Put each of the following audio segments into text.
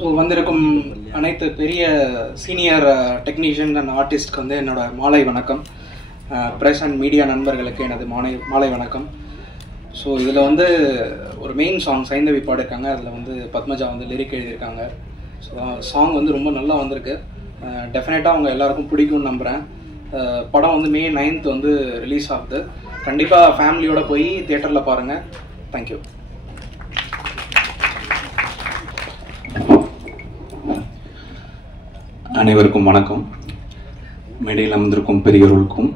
So வந்திருக்கும் அனைத்து பெரிய சீனியர் டெக்னீஷியன் அண்ட் ஆர்டிஸ்ட்க்கு வந்து என்னோட மாலை வணக்கம். ப்ரெஸ் அண்ட் மீடியா நண்பர்களுக்கு எனது மாலை வணக்கம். ஸோ இதில் வந்து ஒரு மெயின் சாங் சைந்தவி பாடிருக்காங்க. அதில் வந்து பத்மஜா வந்து லிரிக் எழுதியிருக்காங்க. ஸோ சாங் வந்து ரொம்ப நல்லா வந்திருக்கு. டெஃபினட்டாக அவங்க எல்லாருக்கும் பிடிக்கும்னு நம்புகிறேன். படம் வந்து May 9th வந்து ரிலீஸ் ஆகுது. கண்டிப்பாக ஃபேமிலியோடு போய் தியேட்டரில் பாருங்கள். தேங்க்யூ. அனைவருக்கும் வணக்கம். மேடையில் அமர்ந்திருக்கும் பெரியவர்களுக்கும்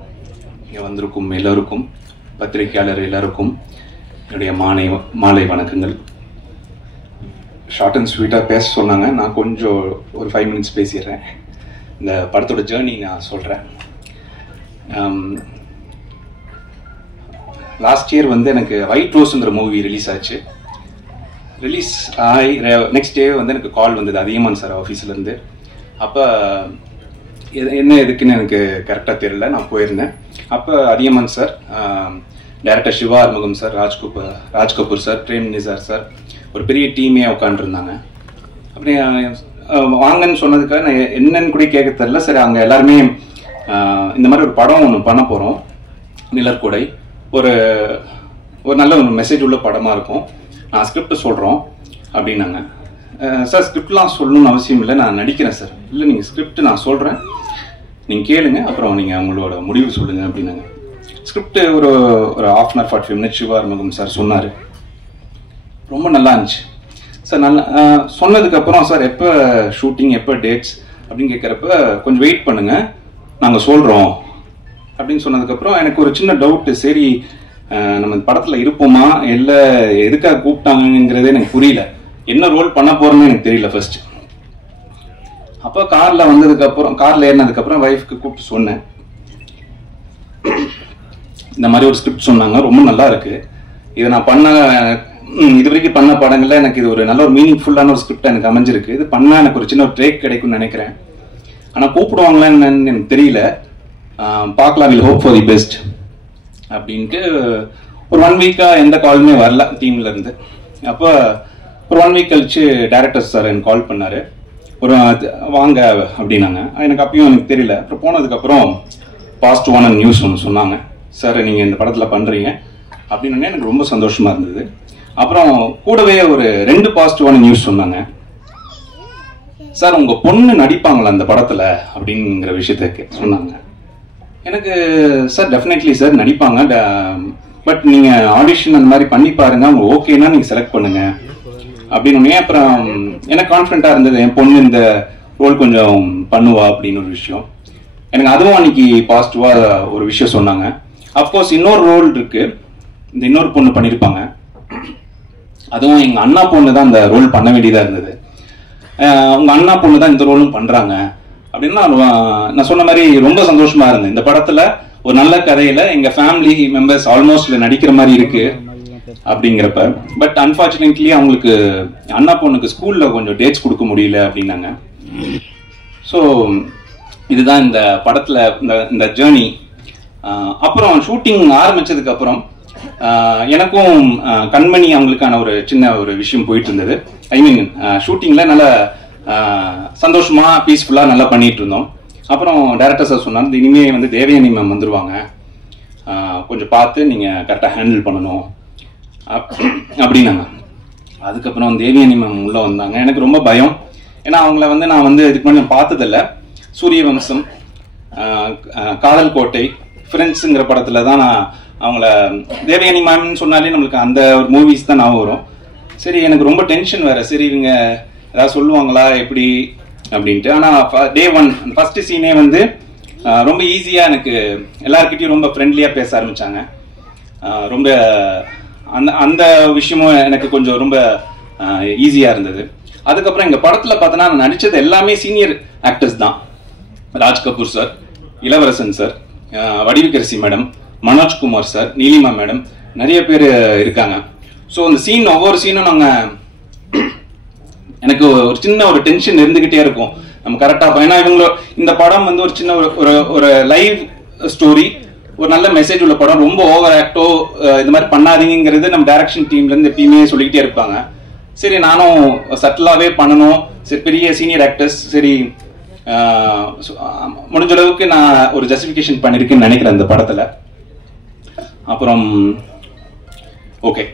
இங்கே வந்திருக்கும் எல்லோருக்கும், பத்திரிகையாளர் எல்லாருக்கும் என்னுடைய மாலை வணக்கங்கள். ஷார்ட் அண்ட் ஸ்வீட்டாக பேச சொன்னாங்க. நான் கொஞ்சம் ஒரு 5 minutes பேசிடுறேன். இந்த படத்தோட ஜேர்னி நான் சொல்கிறேன். லாஸ்ட் இயர் வந்து எனக்கு ஒயிட் ரோஸுங்கிற மூவி ரிலீஸ் ஆச்சு. ரிலீஸ் ஆகி நெக்ஸ்ட் டே வந்து எனக்கு கால் வந்தது அதியமான் சார் ஆஃபீஸ்லேருந்து. அப்போ என்ன எதுக்குன்னு எனக்கு கரெக்டாக தெரியல. நான் போயிருந்தேன். அப்போ Athiyaman sir, director Siva Arumugam sir, Raj Kapoor sir, Prem Nisar sir, ஒரு பெரிய டீமே உட்காந்துருந்தாங்க. அப்படி வாங்கன்னு சொன்னதுக்காக நான் என்னன்னு கூட கேட்க தெரில. சரி, அங்கே எல்லாருமே இந்த மாதிரி ஒரு படம் ஒன்று பண்ண போகிறோம், நிழற்குடை, ஒரு நல்ல ஒரு மெசேஜ் உள்ள படமாக இருக்கும், நான் ஸ்கிரிப்ட் சொல்கிறோம் அப்படின்னாங்க. சார், ஸ்கிரிப்ட்லாம் சொல்லணும்னு அவசியம் இல்லை, நான் நடிக்கிறேன் சார். இல்லை, நீங்கள் ஸ்கிரிப்ட் நான் சொல்கிறேன், நீங்கள் கேளுங்க, அப்புறம் நீங்கள் உங்களோட முடிவு சொல்லுங்கள் அப்படின்னாங்க. ஸ்கிரிப்ட் ஒரு 1/2 hour 45 minutes Siva Arumugam sir சொன்னார். ரொம்ப நல்லா இருந்துச்சு சார். நல்லா சொன்னதுக்கப்புறம், சார் எப்போ ஷூட்டிங், எப்போ டேட்ஸ் அப்படின்னு கேட்குறப்ப, கொஞ்சம் வெயிட் பண்ணுங்கள், நாங்கள் சொல்கிறோம் அப்படின்னு சொன்னதுக்கப்புறம் எனக்கு ஒரு சின்ன டவுட்டு. சரி, நம்ம படத்தில் இருப்போமா இல்லை எதுக்காக கூப்பிட்டாங்கிறதே எனக்கு புரியல. என்ன ரோல் பண்ண போறோம்னு எனக்கு தெரியல ஃபர்ஸ்ட். அப்போ கார்ல ஏறினதுக்கப்புறம் வைஃப்க்கு கூப்பிட்டு சொன்னேன். இந்த மாதிரி ஒரு ஸ்கிரிப்ட் சொன்னாங்க, ரொம்ப நல்லா இருக்கு, இதை நான் இது வரைக்கும் பண்ண படங்கள்ல எனக்கு இது ஒரு நல்ல ஒரு மீனிங்ஃபுல்லான ஒரு ஸ்கிரிப்ட் எனக்கு அமைஞ்சிருக்கு. இது பண்ணா எனக்கு ஒரு சின்ன ஒரு பிரேக் கிடைக்கும்னு நினைக்கிறேன். ஆனால் கூப்பிடுவாங்களான்னு எனக்கு தெரியல. பார்க்கலாம், will hope for the best அப்படின்ட்டு ஒரு 1 week எந்த காலுமே வரல டீம்ல இருந்து. அப்போ ஒரு 1 week கழிச்சு டைரக்டர் சார் எனக்கு கால் பண்ணாரு. ஒரு வாங்க அப்படின்னாங்க. எனக்கு அப்பயும் எனக்கு தெரியல. அப்புறம் போனதுக்கப்புறம் பாசிட்டிவான நியூஸ் ஒன்று சொன்னாங்க. சார், நீங்கள் இந்த படத்தில் பண்ணுறீங்க அப்படின்னு எனக்கு ரொம்ப சந்தோஷமா இருந்தது. அப்புறம் கூடவே ஒரு 2 பாசிட்டிவான நியூஸ் சொன்னாங்க. சார், உங்கள் பொண்ணு நடிப்பாங்களா அந்த படத்தில் அப்படிங்கிற விஷயத்த சொன்னாங்க. எனக்கு சார் டெஃபினெட்லி சார் நடிப்பாங்க, பட் நீங்கள் ஆடிஷன் அந்த மாதிரி பண்ணி பாருங்க, அவங்க ஓகேன்னா நீங்கள் செலக்ட் பண்ணுங்க அப்படின்னு. அப்புறம் எனக்கு கான்ஃபிடென்ட்டாக இருந்தது, என் பொண்ணு இந்த ரோல் கொஞ்சம் பண்ணுவா அப்படின்னு ஒரு விஷயம். எனக்கு அதுவும் அன்னைக்கு பாசிட்டிவாக ஒரு விஷயம் சொன்னாங்க. அஃப்கோர்ஸ் இன்னொரு ரோல் இருக்கு, இந்த இன்னொரு பொண்ணு பண்ணியிருப்பாங்க. அதுவும் எங்கள் அண்ணா பொண்ணு தான் அந்த ரோல் பண்ண வேண்டியதாக இருந்தது. உங்கள் அண்ணா பொண்ணு தான் இந்த ரோலும் பண்ணுறாங்க அப்படின்னா நான் சொன்ன மாதிரி ரொம்ப சந்தோஷமா இருந்தேன். இந்த படத்தில் ஒரு நல்ல கதையில எங்கள் ஃபேமிலி மெம்பர்ஸ் ஆல்மோஸ்ட் நடிக்கிற மாதிரி இருக்கு அப்படிங்கிறப்ப, பட் அன்பார்ச்சுனேட்லி அவங்களுக்கு அண்ணா பொண்ணுக்கு ஸ்கூல்ல கொஞ்சம் டேட்ஸ் கொடுக்க முடியல அப்படின்னாங்க. ஸோ இதுதான் இந்த படத்துல இந்த ஜேர்னி. அப்புறம் ஷூட்டிங் ஆரம்பிச்சதுக்கு அப்புறம் எனக்கும் கண்மணி அவங்களுக்கான ஒரு சின்ன ஒரு விஷயம் போயிட்டு இருந்தது. ஐ மீன் ஷூட்டிங்ல நல்ல சந்தோஷமா பீஸ்ஃபுல்லா நல்லா பண்ணிட்டு இருந்தோம். அப்புறம் டைரக்டர் சார் சொன்னாங்க, இனிமே வந்து தேவயானி மேம் வந்துருவாங்க, கொஞ்சம் பார்த்து நீங்க கரெக்டாக ஹேண்டில் பண்ணணும் அப்படின்னாங்க. அதுக்கப்புறம் தேவயானி மேம் உள்ள வந்தாங்க. எனக்கு ரொம்ப பயம், ஏன்னா அவங்கள வந்து நான் வந்து இதுக்கு முன்னாடி பார்த்ததில்ல. சூரியவம்சம், காதல் கோட்டை, ஃப்ரெண்ட்ஸுங்கிற படத்துல தான் நான் அவங்கள தேவயானி மேம்னு சொன்னாலே நம்மளுக்கு அந்த ஒரு மூவிஸ் தான் ஞாபகம் வரும். சரி, எனக்கு ரொம்ப டென்ஷன் வேற. சரி, இவங்க ஏதாவது சொல்லுவாங்களா எப்படி அப்படின்ட்டு. ஆனால் Day 1 ஃபர்ஸ்ட் சீனே வந்து ரொம்ப ஈஸியாக எனக்கு எல்லாருக்கிட்டையும் ரொம்ப ஃப்ரெண்ட்லியாக பேச ஆரம்பித்தாங்க. ரொம்ப அந்த விஷயமும் எனக்கு கொஞ்சம் ரொம்ப ஈஸியாக இருந்தது. அதுக்கப்புறம் எங்கள் படத்தில் பார்த்தோன்னா நான் நடித்தது எல்லாமே சீனியர் ஆக்டர்ஸ் தான். ராஜ் கபூர் சார், இளவரசன் sir, Vadivukkarasi madam, Manojkumar sir, Neelima madam, நிறைய பேர் இருக்காங்க. ஸோ அந்த சீன், ஒவ்வொரு சீனும் எனக்கு ஒரு சின்ன ஒரு டென்ஷன் இருந்துகிட்டே இருக்கும். நம்ம கரெக்டாக, ஏன்னா இவங்க இந்த படம் வந்து ஒரு சின்ன ஒரு லைவ் ஸ்டோரி, ஒரு நல்ல மெசேஜ் உள்ள படம். ரொம்ப ஓவர் ஆக்டோ இது மாதிரி பண்ணாதீங்கிறது நம்ம டைரக்ஷன் டீம்ல இருந்து எப்பயுமே சொல்லிக்கிட்டே இருப்பாங்க. சரி நானும் சட்டிலாகவே பண்ணணும். சரி பெரிய சீனியர் ஆக்டர்ஸ், சரி முடிஞ்ச அளவுக்கு நான் ஒரு ஜஸ்டிஃபிகேஷன் பண்ணியிருக்கேன்னு நினைக்கிறேன் இந்த படத்தில். அப்புறம் ஓகே,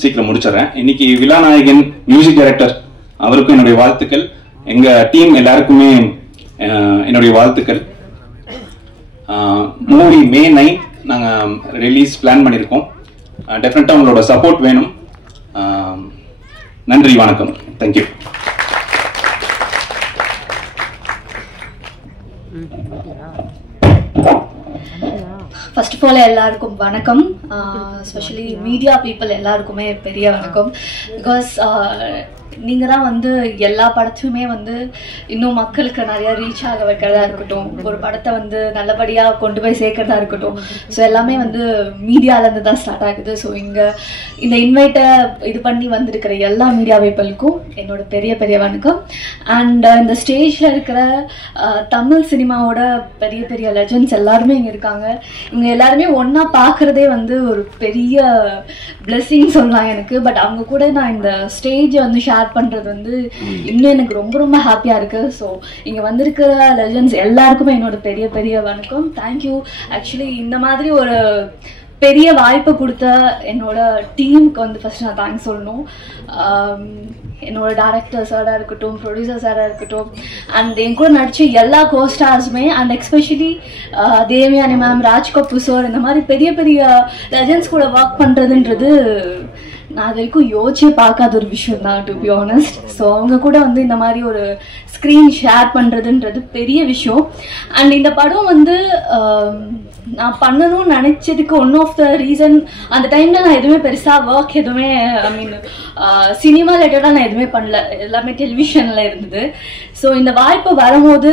சீக்கிரம் முடிச்சிடறேன். இன்னைக்கு விழாநாயகன் மியூசிக் டைரக்டர் அவருக்கும் என்னுடைய வாழ்த்துக்கள். எங்கள் டீம் எல்லாருக்குமே என்னுடைய வாழ்த்துக்கள். மூவி May 9 நாங்கள் ரிலீஸ் பிளான் பண்ணியிருக்கோம். டெஃபினட்டாக உங்களோட சப்போர்ட் வேணும். நன்றி, வணக்கம், தேங்க்யூ. ஃபர்ஸ்ட் ஆஃப் ஆல் எல்லாருக்கும் வணக்கம். ஸ்பெஷலி மீடியா பீப்புள் எல்லாருக்குமே பெரிய வணக்கம். பிகாஸ் நீங்கள் தான் வந்து எல்லா படத்தையுமே வந்து இன்னும் மக்களுக்கு நிறையா ரீச் ஆக வைக்கிறதா இருக்கட்டும், ஒரு படத்தை வந்து நல்லபடியாக கொண்டு போய் சேர்க்கறதா இருக்கட்டும், ஸோ எல்லாமே வந்து மீடியாவிலேருந்து தான் ஸ்டார்ட் ஆகுது. ஸோ இங்கே இந்த இன்வைட்டை இது பண்ணி வந்திருக்கிற எல்லா மீடியா பீப்புளுக்கும் என்னோட பெரிய பெரிய வணக்கம். அண்ட் இந்த ஸ்டேஜில் இருக்கிற தமிழ் சினிமாவோட பெரிய பெரிய லெஜண்ட்ஸ் எல்லாருமே இங்கே இருக்காங்க. இவங்க எல்லாருமே ஒன்றா பார்க்குறதே வந்து ஒரு பெரிய பிளெஸிங் சொல்லலாம் எனக்கு. பட் அவங்க கூட நான் இந்த ஸ்டேஜை வந்து ஷேர் பண்றது வந்து இன்னும் எனக்கு ரொம்ப ரொம்ப ஹாப்பியா இருக்கு. ஸோ இங்க வந்திருக்கிற லெஜண்ட்ஸ் எல்லாருக்குமே என்னோட பெரிய பெரிய வணக்கம். தேங்க்யூ. ஆக்சுவலி இந்த மாதிரி ஒரு பெரிய வாய்ப்பை கொடுத்த என்னோட டீமுக்கு வந்து ஃபர்ஸ்ட் நான் தேங்க்ஸ் சொல்லணும். என்னோட டேரக்டர் சாராக இருக்கட்டும், ப்ரொடியூசர் சாராக இருக்கட்டும், அண்ட் என் கூட நடிச்ச எல்லா கோஸ்டார்ஸுமே, and especially Devayani ma'am, Raj Kapoor sir, இந்த மாதிரி பெரிய பெரிய லெஜண்ட்ஸ் கூட ஒர்க் பண்ணுறதுன்றது நான் அது வரைக்கும் யோசிச்சே பார்க்காத ஒரு விஷயம் தான், டு பி ஆனஸ்ட். ஸோ அவங்க கூட வந்து இந்த மாதிரி ஒரு ஸ்க்ரீன் ஷேர் பண்ணுறதுன்றது பெரிய விஷயம். அண்ட் இந்த படம் வந்து நான் பண்ணணும்னு நினச்சதுக்கு ஒன் ஆஃப் த ரீசன், அந்த டைமில் நான் எதுவுமே பெருசாக ஒர்க் எதுவுமே, ஐ மீன் சினிமா ரிலேட்டடாக நான் எதுவுமே பண்ணல, எல்லாமே டெலிவிஷனில் இருந்தது. ஸோ இந்த வாய்ப்பு வரும்போது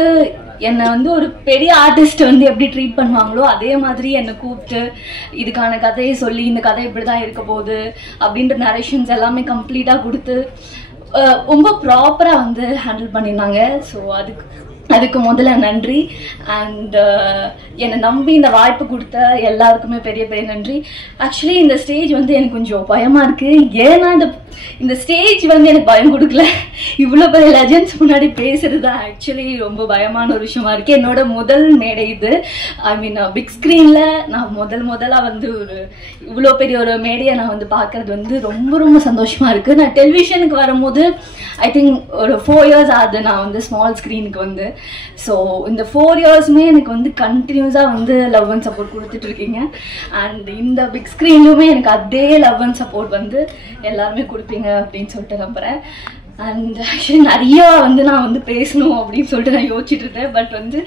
என்னை வந்து ஒரு பெரிய ஆர்டிஸ்ட் வந்து எப்படி ட்ரீட் பண்ணுவாங்களோ அதே மாதிரி என்னை கூப்பிட்டு இதுக்கான கதையை சொல்லி, இந்த கதை இப்படி தான் இருக்க போகுது அப்படின்ற நரேஷன்ஸ் எல்லாமே கம்ப்ளீட்டாக கொடுத்து ரொம்ப ப்ராப்பராக வந்து ஹேண்டில் பண்ணியிருந்தாங்க. ஸோ அதுக்கு முதல்ல நன்றி. அண்ட் என்னை நம்பி இந்த வாய்ப்பு கொடுத்த எல்லாருக்குமே பெரிய பெரிய நன்றி. ஆக்சுவலி இந்த ஸ்டேஜ் வந்து எனக்கு கொஞ்சம் பயமாக இருக்குது. ஏன்னா இந்த ஸ்டேஜ் வந்து எனக்கு பயம் கொடுக்கல, இவ்வளோ பெரிய லெஜண்ட்ஸ் முன்னாடி பேசுறது தான் ஆக்சுவலி ரொம்ப பயமான ஒரு விஷயமா இருக்குது. என்னோட முதல் மேடை இது. ஐ மீன் பிக் ஸ்க்ரீனில் நான் முதலாக வந்து ஒரு இவ்வளோ பெரிய ஒரு மேடையை நான் வந்து பார்க்கறது வந்து ரொம்ப ரொம்ப சந்தோஷமாக இருக்குது. நான் டெலிவிஷனுக்கு வரும்போது ஐ திங்க் ஒரு 4 years ஆகுது நான் வந்து ஸ்மால் ஸ்க்ரீனுக்கு வந்து. ஸோ இந்த 4 yearsமே எனக்கு வந்து கண்டினியூஸாக வந்து லவ் அண்ட் சப்போர்ட் கொடுத்துட்ருக்கீங்க. அண்ட் இந்த பிக் ஸ்க்ரீன்லுமே எனக்கு அதே லவ் அண்ட் சப்போர்ட் வந்து எல்லாருமே கொடுப்பீங்க அப்படின்னு சொல்லிட்டு நம்புகிறேன். அண்ட் ஆக்சுவலி நிறையா வந்து நான் வந்து பேசணும் அப்படின்னு சொல்லிட்டு நான் யோசிச்சுட்டு இருந்தேன். பட் வந்து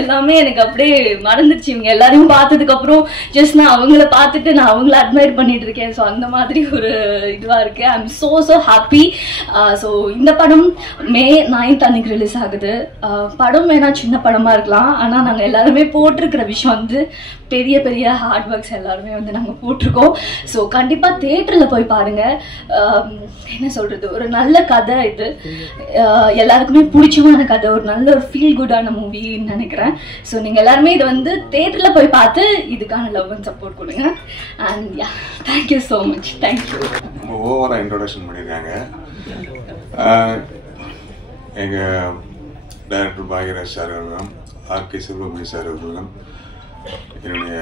எல்லாமே எனக்கு அப்படியே மறந்துடுச்சு. இவங்க எல்லாரையும் பார்த்ததுக்கப்புறம் ஜஸ்ட் நான் அவங்கள பார்த்துட்டு நான் அவங்கள அட்மையர் பண்ணிட்டு இருக்கேன். ஸோ அந்த மாதிரி ஒரு இதுவாக இருக்கு. I am so happy. So இந்த படம் May 9 அன்னைக்கு ரிலீஸ் ஆகுது. படம் வேணா சின்ன படமாக இருக்கலாம், ஆனால் நாங்கள் எல்லாருமே போட்டிருக்கிற விஷயம் வந்து பெரிய பெரிய ஹார்ட் ஒர்க்ஸ் எல்லாருமே வந்து நாங்கள் போட்டிருக்கோம். ஸோ கண்டிப்பாக தேட்டரில் போய் பாருங்கள். என்ன சொல்கிறது, ஒரு நல்ல கதை இது, எல்லாருக்குமே பிடிச்சமான கதை, ஒரு நல்ல ஒரு ஃபீல் குட்டான மூவின்னு நினைக்கிறேன். ஸோ நீங்கள் எல்லாருமே இதை வந்து தேட்டரில் போய் பார்த்து இதுக்கான லவ் அண்ட் சப்போர்ட் கொடுங்க. And yeah, thank you so much. Thank you. ரொம்ப ஓவராக இன்ட்ரோடக்ஷன் பண்ணியிருக்காங்க. எங்கள் டைரக்டர் பாக்யராஜ் சார் அவர்களும், ஆர்கே சுப்ரமணிய சார் அவர்களும், என்னுடைய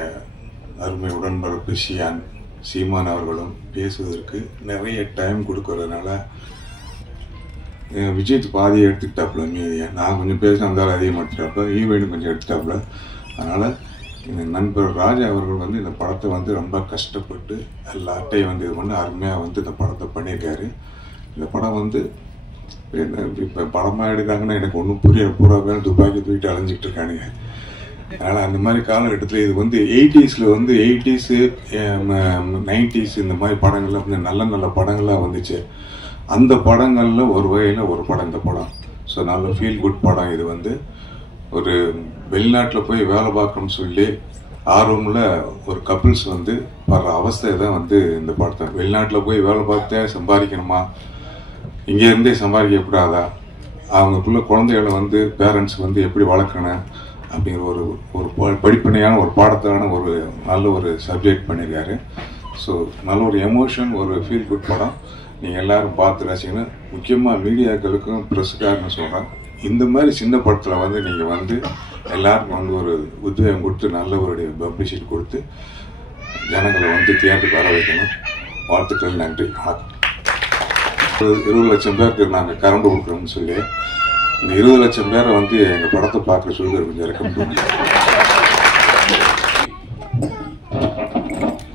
அருமை உடன்பரப்பு சீமான் அவர்களும் பேசுவதற்கு நிறைய டைம் கொடுக்கறதுனால விஜய் பாதியை எடுத்துக்கிட்டாப்புல, மீதியை நான் கொஞ்சம் பேசினா இருந்தாலும் அதிகம் எடுத்துட்டாப்புல, ஈவெண்ட் கொஞ்சம் எடுத்துட்டாப்புல. அதனால் இந்த நண்பர் ராஜா அவர்கள் வந்து இந்த படத்தை வந்து ரொம்ப கஷ்டப்பட்டு எல்லாட்டையும் வந்து இது பண்ணி அருமையாக வந்து இந்த படத்தை பண்ணியிருக்காரு. இந்த படம் வந்து இப்போ படமாக எடுக்கிறாங்கன்னா எனக்கு ஒன்றும் புரியல. பூரா பேர் துப்பாக்கி தூக்கிட்டு அலைஞ்சிக்கிட்டு இருக்கானுங்க. அதனால் அந்த மாதிரி காலகட்டத்தில் இது வந்து 80s வந்து 80s 90s இந்த மாதிரி படங்கள்லாம் வந்து நல்ல நல்ல படங்கள்லாம் வந்துச்சு. அந்த படங்களில் ஒரு வகையில் ஒரு படம் இந்த படம். ஸோ நல்ல ஃபீல் குட் படம். இது வந்து ஒரு வெளிநாட்டில் போய் வேலை பார்க்கணும்னு சொல்லி ஆர்வமில் ஒரு கப்பிள்ஸ் வந்து வர்ற அவஸ்தை தான் வந்து இந்த படத்தை. வெளிநாட்டில் போய் வேலை பார்த்தே சம்பாதிக்கணுமா, இங்கேருந்தே சம்பாதிக்கக்கூடாதா, அவங்களுக்குள்ள குழந்தைகளை வந்து பேரண்ட்ஸ் வந்து எப்படி வளர்க்கணும் அப்படிங்கிற ஒரு படிப்பனையான ஒரு பாடத்தான ஒரு நல்ல ஒரு சப்ஜெக்ட் பண்ணியிருக்காரு. ஸோ நல்ல ஒரு எமோஷன், ஒரு ஃபீல் குட் படம். நீங்கள் எல்லாரும் பார்த்து ரசிக்கணும். முக்கியமாக மீடியாக்களுக்கும் ப்ரெஸ்ஸுக்காரன்னு சொல்கிறேன், இந்த மாதிரி சின்ன படத்தில் வந்து நீங்கள் வந்து எல்லாருக்கும் வந்து ஒரு உத்வேகம் கொடுத்து நல்ல ஒரு பப்ளிசிட்டி கொடுத்து ஜனங்களை வந்து தியேட்டருக்கு வர வைக்கணும். வாழ்த்துக்கள், நன்றி, வணக்கம். 20 லட்சம் பேருக்கு நாங்கள் கரண்ட் கொடுக்குறோம்னு சொல்லி இந்த 20 லட்சம் பேரை வந்து எங்கள் படத்தை பார்க்குற சொல்லி கொஞ்சம் ரெக்கமெண்ட் பண்ணுங்க.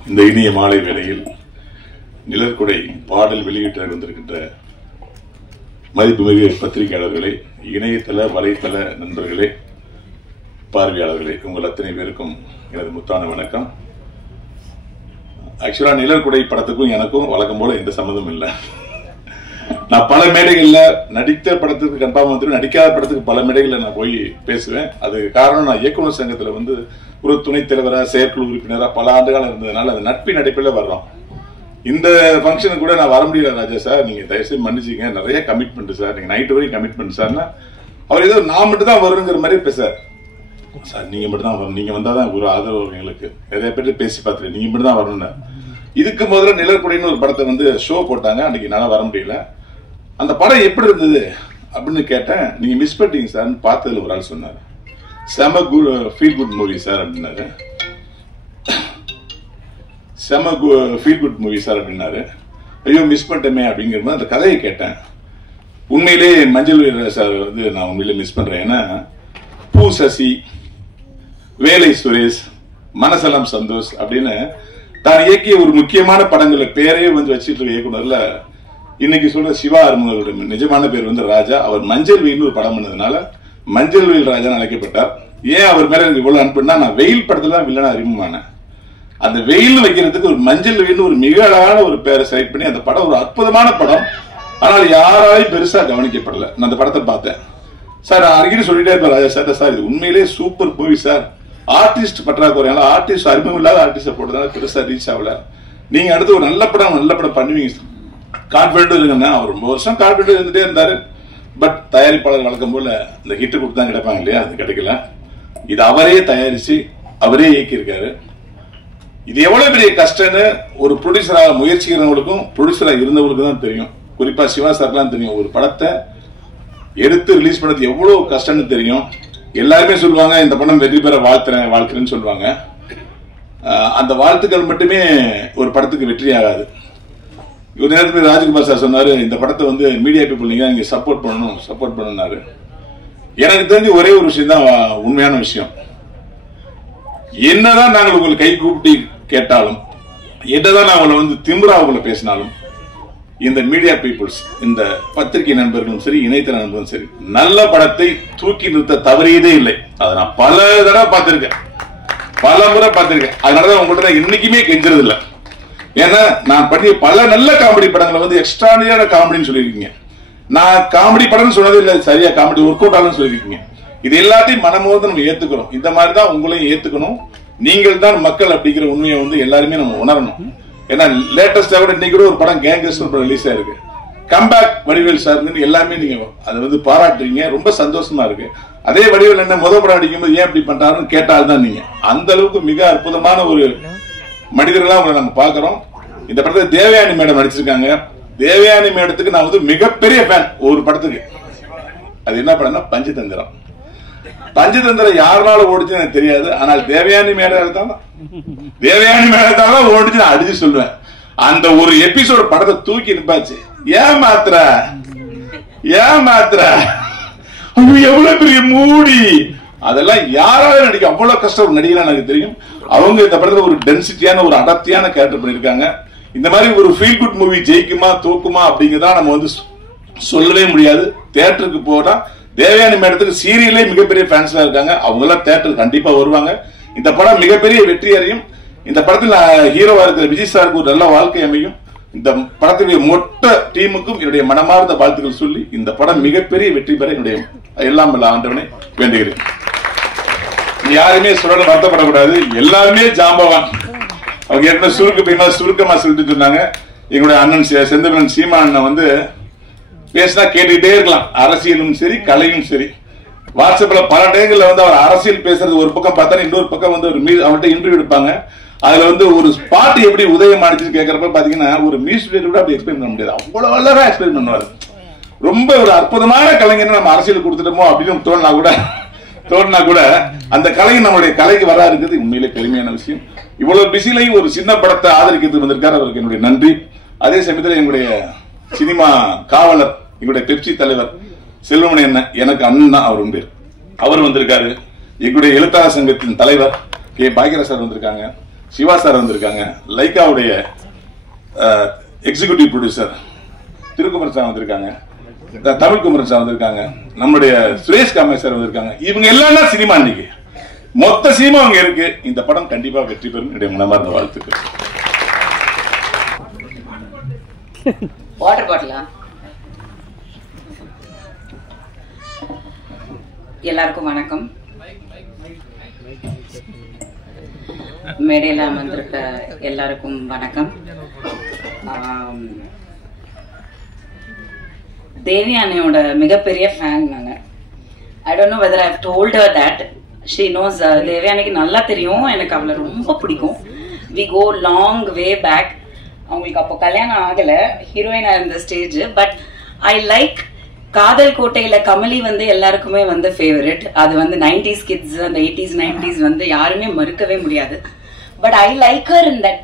இந்த இனிய மாலை வேளையில் நிழற்குடை பாடல் வெளியிட்டு வந்திருக்கின்ற மதிப்புமிகு பத்திரிகையாளர்களே, இணையதள வலைத்தள நண்பர்களே, பார்வையாளர்களே, உங்கள் அத்தனை பேருக்கும் எனது முத்தான வணக்கம். ஆக்சுவலா நிழற்குடை படத்துக்கும் எனக்கும் வழக்கம் போல எந்த சம்மந்தம் இல்லை. நான் பல மேடைகள்ல நடித்த படத்துக்கு கன்ஃபார்ம் வந்துடும், நடிக்காத படத்துக்கு பல மேடைகள்ல நான் போய் பேசுவேன். அது காரணம், நான் இயக்குநர் சங்கத்துல வந்து ஒரு துணைத் தலைவரா செயற்குழு உறுப்பினரா பல ஆண்டுகாலம் இருந்ததுனால அது நட்பின் அடிப்படையில் வர்றோம். இந்த ஃபங்க்ஷனுக்கு கூட நான் வர முடியல ராஜா சார், நீங்க தயவுசெய்து மன்னிச்சிங்க, நிறைய கமிட்மெண்ட் சார், நீங்க நைட்டு வரைக்கும் கமிட்மெண்ட் சார்னா அவர் ஏதோ நான் மட்டும் தான் வருங்கிற மாதிரி பேசார். சார் நீங்க மட்டும் தான் வரணும், நீங்க வந்தாதான் ஒரு ஆதரவு எங்களுக்கு, நிறைய பேர் பேசி பார்த்துட்டு நீங்க மட்டும் தான் வரணும்னு. இதுக்கு முதல்ல நிழற்குடைன்னு ஒரு படத்தை வந்து ஷோ போட்டாங்க, அன்னைக்கு என்னால வர முடியல. அந்த படம் எப்படி இருந்தது அப்படின்னு கேட்டேன். நீங்க மிஸ் பண்ணிட்டீங்க சார்னு பார்த்ததுல ஒரு ஆள் சொன்னார், செம ஃபீல் குட் மூவி சார் அப்படின்னாரு. செம ஃபீல் குட் மூவி சார் அப்படின்னாரு. ஐயோ மிஸ் பண்ணிட்டேமே அப்படிங்கிற மாதிரி அந்த கதையை கேட்டேன். உண்மையிலே மஞ்சள் வீரர் சார் வந்து நான் உண்மையிலே மிஸ் பண்றேன். ஏன்னா பூ சசி, வேலை சுரேஷ், மனசலம் சந்தோஷ் அப்படின்னு தான் இயக்கிய ஒரு முக்கியமான படங்களை பேரே வந்து வச்சிட்டு இருக்க இயக்குனர்ல இன்னைக்கு சொல்ற சிவா அருமனோட நிஜமான பேர் வந்து ராஜா. அவர் மஞ்சள் வெயில் ஒரு படம் பண்ணதுனால மஞ்சள் வெயில் ராஜா அழைக்கப்பட்டார். ஏன் அவர் மேல எனக்கு இவ்வளவு அனுப்புனா, நான் வெயில் படத்துல தான் வில்லனா அறிமுகமானேன். அந்த வெயில் வைக்கிறதுக்கு ஒரு மஞ்சள் வெயில் ஒரு மிக அழகான ஒரு பேரை செலக்ட் பண்ணி அந்த படம் ஒரு அற்புதமான படம். ஆனால் யாராலையும் பெருசா கவனிக்கப்படல. நான் அந்த படத்தை பார்த்தேன் சார், அடிக்கடி சொல்லிட்டே இருப்பேன் ராஜா சார், சார் இது உண்மையிலேயே சூப்பர் மூவி சார், ஆர்டிஸ்ட் பற்றாக்குறை, ஆர்டிஸ்ட் அறிமுகம் இல்லாத ஆர்டிஸ்ட போட்டதால பெருசா ரீச் ஆகல. நீங்க அடுத்து ஒரு நல்ல படம் பண்ணுவீங்க, கான்பிடன்ட் இருக்குங்க. அவர் ரொம்ப வருஷம் கான்பிடன்ட் இருந்துட்டே இருந்தாரு. பட் தயாரிப்பாளர் வழக்கம் போல இந்த ஹிட் கொடுத்தா கிடைப்பாங்க இல்லையா, அது கிடைக்கல. இது அவரே தயாரிச்சு அவரே இயக்கியிருக்காரு. இது எவ்வளவு பெரிய கஷ்டம்னு ஒரு ப்ரொடியூசராக முயற்சிக்கிறவங்களுக்கும் ப்ரொடியூசரா இருந்தவங்களுக்கும் தான் தெரியும். குறிப்பா சிவா சார்லாம் தெரியும். ஒரு படத்தை எடுத்து ரிலீஸ் பண்ணது எவ்வளவு கஷ்டம்னு தெரியும். எல்லாருமே சொல்லுவாங்க இந்த படம் வெற்றி பெற வாழ்த்துறேன்னு சொல்லுவாங்க. அந்த வாழ்த்துக்கள் மட்டுமே ஒரு படத்துக்கு வெற்றி ஆகாது. ஒரு நேரத்தில் ராஜ்குமார் சார் சொன்னாரு, இந்த படத்தை வந்து மீடியா பீப்புள் நீங்க சப்போர்ட் பண்ணணும்னாரு. எனக்கு தெரிஞ்ச ஒரே ஒரு விஷயம் தான் உண்மையான விஷயம். என்னதான் நாங்கள் உங்களை கை கூப்பிட்டு கேட்டாலும், என்னதான் நாங்கள் வந்து திமிரா உங்களை பேசினாலும், இந்த மீடியா பீப்புள்ஸ், இந்த பத்திரிகை நண்பர்களும் சரி, இணையதள நண்பர்களும் சரி, நல்ல படத்தை தூக்கி நிறுத்த தவறியதே இல்லை. அதை நான் பல தடவை பார்த்திருக்கேன், பல முறை பார்த்திருக்கேன். அதனாலதான் உங்கள்கிட்ட இன்னைக்குமே கெஞ்சுறது இல்லை. ஏன்னா நான் பண்ணிய பல நல்ல காமெடி படங்களை வந்து எக்ஸ்ட்ரானியான காமெடின்னு சொல்லியிருக்கீங்க. நான் காமெடி படம்னு சொன்னது இல்லை, சரியா காமெடி ஒர்க் அவுட் ஆகும்னு சொல்லியிருக்கீங்க. இது எல்லாத்தையும் மனமோது நம்ம ஏத்துக்கிறோம். இந்த மாதிரி தான் உங்களையும் ஏத்துக்கணும். நீங்கள் தான் மக்கள் அப்படிங்கிற உண்மையை வந்து எல்லாருமே நம்ம உணரணும். ஏன்னா லேட்டஸ்டா கூட இன்னைக்கு கூட ஒரு படம் கேங்கஸ்டர் படம் ரிலீஸ் ஆயிருக்கு. கம்பேக் வடிவேல் சார் எல்லாமே நீங்க அதை வந்து பாராட்டுறீங்க, ரொம்ப சந்தோஷமா இருக்கு. அதே வடிவேல் என்ன முதல் படம் அடிக்கும்போது ஏன் இப்படி பண்றாருன்னு கேட்டால்தான் நீங்க அந்த அளவுக்கு மிக அற்புதமான ஒரு மனிதர்களா உங்களை நம்ம பாக்குறோம். இந்த படத்தை தேவயானி மேடம் நடிச்சிருக்காங்க. தேவயானி மேடத்துக்கு நான் வந்து மிகப்பெரிய ஃபேன் ஒரு படத்துக்கு. அது என்ன படம்னா பஞ்சதந்திரம். பஞ்சதந்திரம் யாருனால ஓடிச்சுன்னு எனக்கு தெரியாது. ஆனால் தேவயானி மேடத்தால ஓடிச்சு நான் அடிச்சு சொல்லுவேன். அந்த ஒரு எபிசோடு படத்தை தூக்கி நிப்பாச்சு. ஏன் மாத்திர எவ்வளவு பெரிய மூடி, அதெல்லாம் யாரால நடிக்க அவ்வளவு கஷ்டம் ஒரு நடிகரா எனக்கு தெரியும். அவங்க இந்த படத்துல ஒரு டென்சிட்டியான ஒரு அடர்த்தியான கேரக்டர் பண்ணிருக்காங்க. இந்த மாதிரி ஒரு ஃபீல் குட் மூவி ஜெயிக்குமா தோக்குமா அப்படிங்கிறதா நம்ம வந்து சொல்லவே முடியாது. தியேட்டருக்கு போனா தேவயானி மேடத்துக்கு சீரியலே மிகப்பெரிய ஃபேன்ஸா இருக்காங்க. அவங்க எல்லாம் தியேட்டருக்கு கண்டிப்பா வருவாங்க. இந்த படம் மிகப்பெரிய வெற்றி அடையும். இந்த படத்தில் ஹீரோவா இருக்கிற விஜய் சாருக்கு ஒரு நல்ல வாழ்க்கை அமையும். இந்த படத்துடைய மொத்த டீமுக்கும் என்னுடைய மனமார்ந்த வாழ்த்துக்கள் சொல்லி இந்த படம் மிகப்பெரிய வெற்றி பெற என்னுடைய எல்லாம் ஆண்டவனை வேண்டுகிறேன். யாருமே சொல்ல வருத்தப்படக்கூடாது, எல்லாருமே ஜாம்பவான். அவங்க ஏற்கனவே சுருக்கமா சொல்லிட்டு சொன்னாங்க. எங்களுடைய அண்ணன் செந்தமிழன் சீமான் வந்து பேசினா கேட்டுக்கிட்டே இருக்கலாம். அரசியலும் சரி கலையும் சரி. வாட்ஸ்அப்ல பல டைங்கள்ல வந்து அவர் அரசியல் பேசுறது ஒரு பக்கம் பார்த்தா இன்னொரு பக்கம் வந்து அவர்கிட்ட இன்டர்வியூ எடுப்பாங்க. அதுல வந்து ஒரு பாட்டு எப்படி உதயம் ஆனிச்சுன்னு கேட்கறப்ப பாத்தீங்கன்னா ஒரு மியூசிக் கூட அப்படி எக்ஸ்பிளைன் பண்ண முடியாது, அவ்வளவு அழகா எக்ஸ்பிளைன் பண்ணுவாரு. ரொம்ப ஒரு அற்புதமான கலைஞர் நம்ம அரசியல் கொடுத்துட்டோமோ அப்படின்னு தோணுனா கூட அந்த கலைஞர் நம்மளுடைய கலைக்கு வரா இருக்குது உண்மையிலே பெருமையான விஷயம். இவ்வளவு பிஸிலையும் ஒரு சின்ன படத்தை ஆதரிக்கிறதுக்கு வந்திருக்காரு, அவருக்கு என்னுடைய நன்றி. அதே சமயத்தில் எங்களுடைய சினிமா காவலர், எங்களுடைய பெப்சி தலைவர் செல்வமணி என்ன எனக்கு அண்ணன் தான், அவர் உண்டு, அவர் வந்திருக்காரு. எங்களுடைய எழுத்தாளர் சங்கத்தின் தலைவர் கே பாக்யராஜ் சார் வந்திருக்காங்க, சிவா சார் வந்திருக்காங்க, லைக்காவுடைய எக்ஸிகியூட்டிவ் ப்ரொடியூசர் திருக்குமரன் சார் வந்திருக்காங்க, தமிழ் குமரன் சார் வந்திருக்காங்க, நம்முடைய சுரேஷ் காமே சார் வந்திருக்காங்க. இவங்க எல்லாம் சினிமா இன்னைக்கு மொத்த சினிமா அங்க இருக்கு. இந்த படம் கண்டிப்பா வெற்றி பெறும், என்னுடைய மனமார்ந்த வாழ்த்துக்கள். வாட்டர் பாட்டிலா? எல்லாருக்கும் வணக்கம். மேடையில அமர்ந்திருக்க எல்லாருக்கும் வணக்கம். தேவியானியோட மிகப்பெரிய ஃபேன் நாங்க. I don't know whether I have told her that. She knows. தேவியானிக்கு நல்லா தெரியும் எனக்கு அவளை ரொம்ப பிடிக்கும். We go long way back. அவங்களுக்கு அப்போ கல்யாணம் ஆகல, ஹீரோயினா இருந்த ஸ்டேஜ். பட் ஐ லைக் காதல் கோட்டையில கமலி வந்து எல்லாருக்குமே வந்து ஃபேவரட். அது வந்து 90s கிட்ஸ், அந்த 80s 90s வந்து யாருமே மறுக்கவே முடியாது. But I like her in that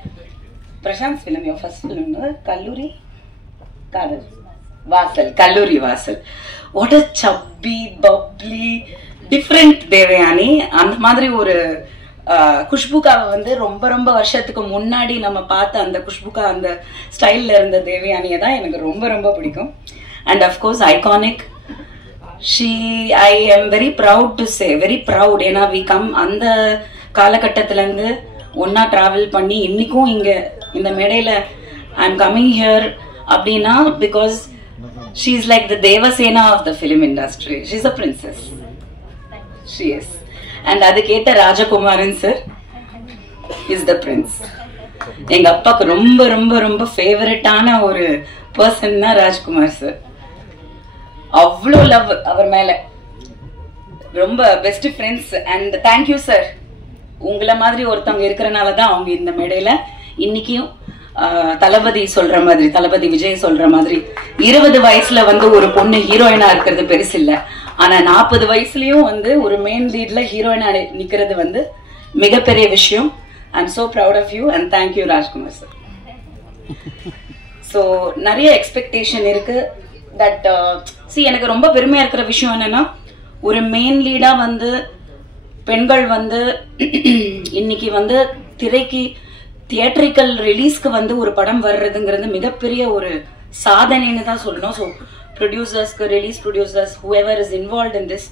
Prashanth film, your first film Kalloori Kadhal வாசல், கல்லூரி வாசல். வாட் அ சப்பி பப்ளி டிஃப்ரெண்ட் தேவயானி. அந்த மாதிரி ஒரு குஷ்புகாவை வந்து ரொம்ப ரொம்ப வருஷத்துக்கு முன்னாடி நம்ம பார்த்த அந்த குஷ்புகா அந்த ஸ்டைல்ல இருந்த தேவயானியை தான் எனக்கு ரொம்ப ரொம்ப பிடிக்கும். And of course iconic. I am very proud to say, very proud. ஏன்னா வி கம் அந்த காலகட்டத்துல இருந்து ஒன்னா டிராவல் பண்ணி இன்னைக்கும் இங்க இந்த மேடையில ஐ எம் கம்மிங் ஹியர் அப்படின்னா because she is like the Devasena of the film industry. She is a princess. She is. And aduketa Rajakumaran sir is the prince. எங்க அப்பாக்கு ரொம்ப ரொம்ப ரொம்ப ஃபேவரட்டான ஒரு பர்சன் தான் ராஜ்குமார் சார். அவ்வளோ லவ் அவர் மேல, ரொம்ப best friends. And thank you sir, உங்களை மாதிரி ஒருத்தவங்க இருக்கிறனால தான் அவங்க இந்த மேடையில இன்னைக்கும் தளபதி சொல்ற மாதிரி, தளபதி விஜய் சொல்ற மாதிரி 20 வயசுல வந்து ஒரு பொண்ணு ஹீரோயினா இருக்கிறது பெருசு இல்ல, ஆனா 40 வயசுலயும் வந்து ஒரு மெயின் லீட்ல ஹீரோயினா நிக்கிறது வந்து மிகப்பெரிய விஷயம். I am so proud of you and thank you Rajkumar sir. So நிறைய எக்ஸ்பெக்டேஷன் இருக்கு. தட் எனக்கு ரொம்ப பெருமையா இருக்கிற விஷயம் என்னன்னா, ஒரு மெயின் லீடா வந்து பெண்கள் வந்து இன்னைக்கு வந்து திரைக்கு தியேட்டரிக்கல் ரிலீஸ்க்கு வந்து ஒரு படம் வர்றதுங்கிறது மிகப்பெரிய ஒரு சாதனைன்னு தான் சொல்லணும். ஸோ ப்ரொடியூசர்ஸ்க்கு, release producers, whoever is involve in this,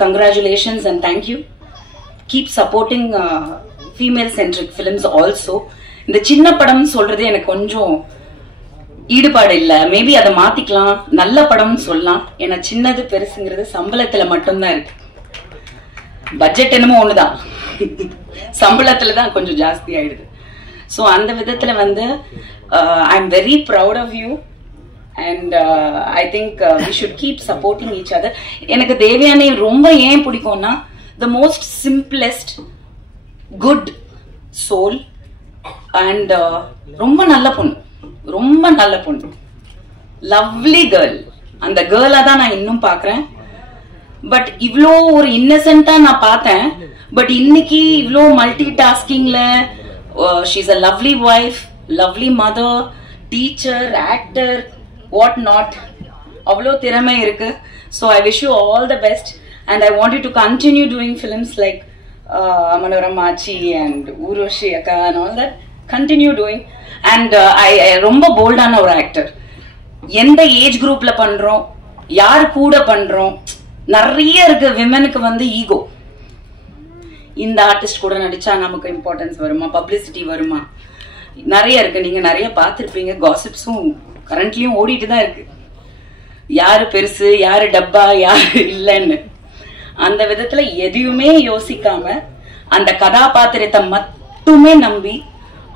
congratulations and thank you. Keep supporting female centric films also. இந்த சின்ன படம் சொல்றது எனக்கு கொஞ்சம் ஈடுபாடு இல்லை. மேபி அதை மாத்திக்கலாம், நல்ல படம்னு சொல்லலாம். ஏன்னா சின்னது பெருசுங்கிறது சம்பளத்துல மட்டும்தான் இருக்கு. பட்ஜெட் என்னமோ ஒண்ணுதான், சம்பளத்துல தான் கொஞ்சம் ஜாஸ்தி ஆயிடுது. ஸோ அந்த விதத்துல வந்து I am very proud of you and I think we should keep supporting each other. எனக்கு தேவயானி ரொம்ப ஏன் பிடிக்கும்னா, the most simplest good soul and ரொம்ப நல்ல பொண்ணு, ரொம்ப நல்ல பொண்ணு, லவ்லி கேர்ள். அந்த கேர்ளா தான் நான் இன்னும் பாக்குறேன். பட் இவ்வளோ ஒரு இன்னசென்ட்டா நான் பார்த்தேன். பட் இன்னைக்கு இவ்வளோ மல்டி டாஸ்கிங்ல she is a lovely wife, lovely mother, teacher, actor, what not. அவ்வளோ திறமை இருக்கு. So I wish you all the best and I want you to continue doing films like Manorama Aachi and Urvashi அக்கா and all that. Continue doing. And ரொம்ப போல்டான ஒரு actor. எந்த age குரூப்ல பண்றோம், யாரு கூட பண்றோம், நிறைய இருக்கு. விமனுக்கு வந்து ஈகோ, இந்த ஆர்டிஸ்ட் கூட நடிச்சா நமக்கு இம்பார்ட்டன்ஸ் வருமா, பப்ளிசிட்டி வருமா, நிறைய இருக்கு. நீங்க நிறைய பார்த்திருப்பீங்க. காசிப்ஸும் கரண்ட்லயும் ஓடிட்டு தான் இருக்கு. யாரு பெருசு, யாரு டப்பா, யாரு இல்லைன்னு. அந்த விதத்துல எதையுமே யோசிக்காம அந்த கதாபாத்திரத்தை மட்டுமே நம்பி,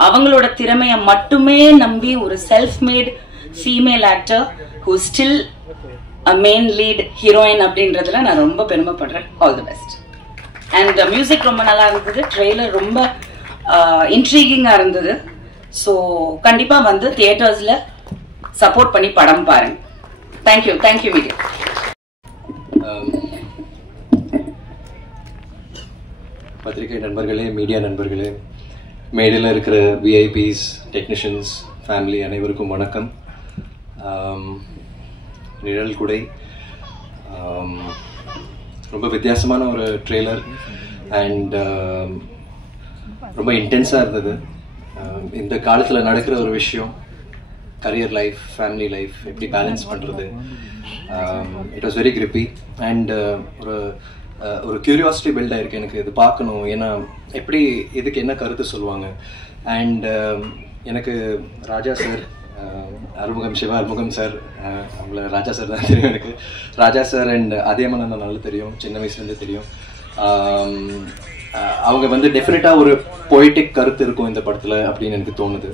அவங்களோட திறமைய மட்டுமே நம்பி ஒரு self made female actor who still a main lead heroine அப்படின்றதுல நான் ரொம்ப பெருமைப்படுறேன். All the best. And music ரொம்ப நல்லா இருந்தது. ட்ரெய்லர் ரொம்ப இன்ட்ரீகிங்காக இருந்தது. ஸோ கண்டிப்பாக வந்து தியேட்டர்ஸில் சப்போர்ட் பண்ணி படம் பாருங்க. Thank you media. பத்திரிகை நண்பர்களே, மீடியா நண்பர்களே, மேடையில் இருக்கிற விஐபிஸ், டெக்னீஷியன்ஸ், ஃபேமிலி அனைவருக்கும் வணக்கம். நிழல் குடை ரொம்ப வித்தியாசமான ஒரு ட்ரெய்லர் அண்ட் ரொம்ப இன்டென்ஸாக இருந்தது. இந்த காலத்தில் நடக்கிற ஒரு விஷயம், கரியர் லைஃப், ஃபேமிலி லைஃப் எப்படி பேலன்ஸ் பண்ணுறது, it was very creepy and ஒரு கியூரியாசிட்டி பில்ட் ஆயிருக்கு எனக்கு இது பார்க்கணும். ஏன்னா எப்படி இதுக்கு என்ன கருத்து சொல்லுவாங்க. அண்ட் எனக்கு ராஜா சார், அறுமுகம் சார், அவங்கள ராஜா சார் தான் தெரியும் எனக்கு. ராஜா சார் அண்ட் அதியமன் நல்லா தெரியும், சின்ன வயசுலேருந்து தெரியும். அவங்க வந்து டெஃபினட்டாக ஒரு பொய்டிக் கருத்து இருக்கும் இந்த படத்தில் அப்படின்னு எனக்கு தோணுது.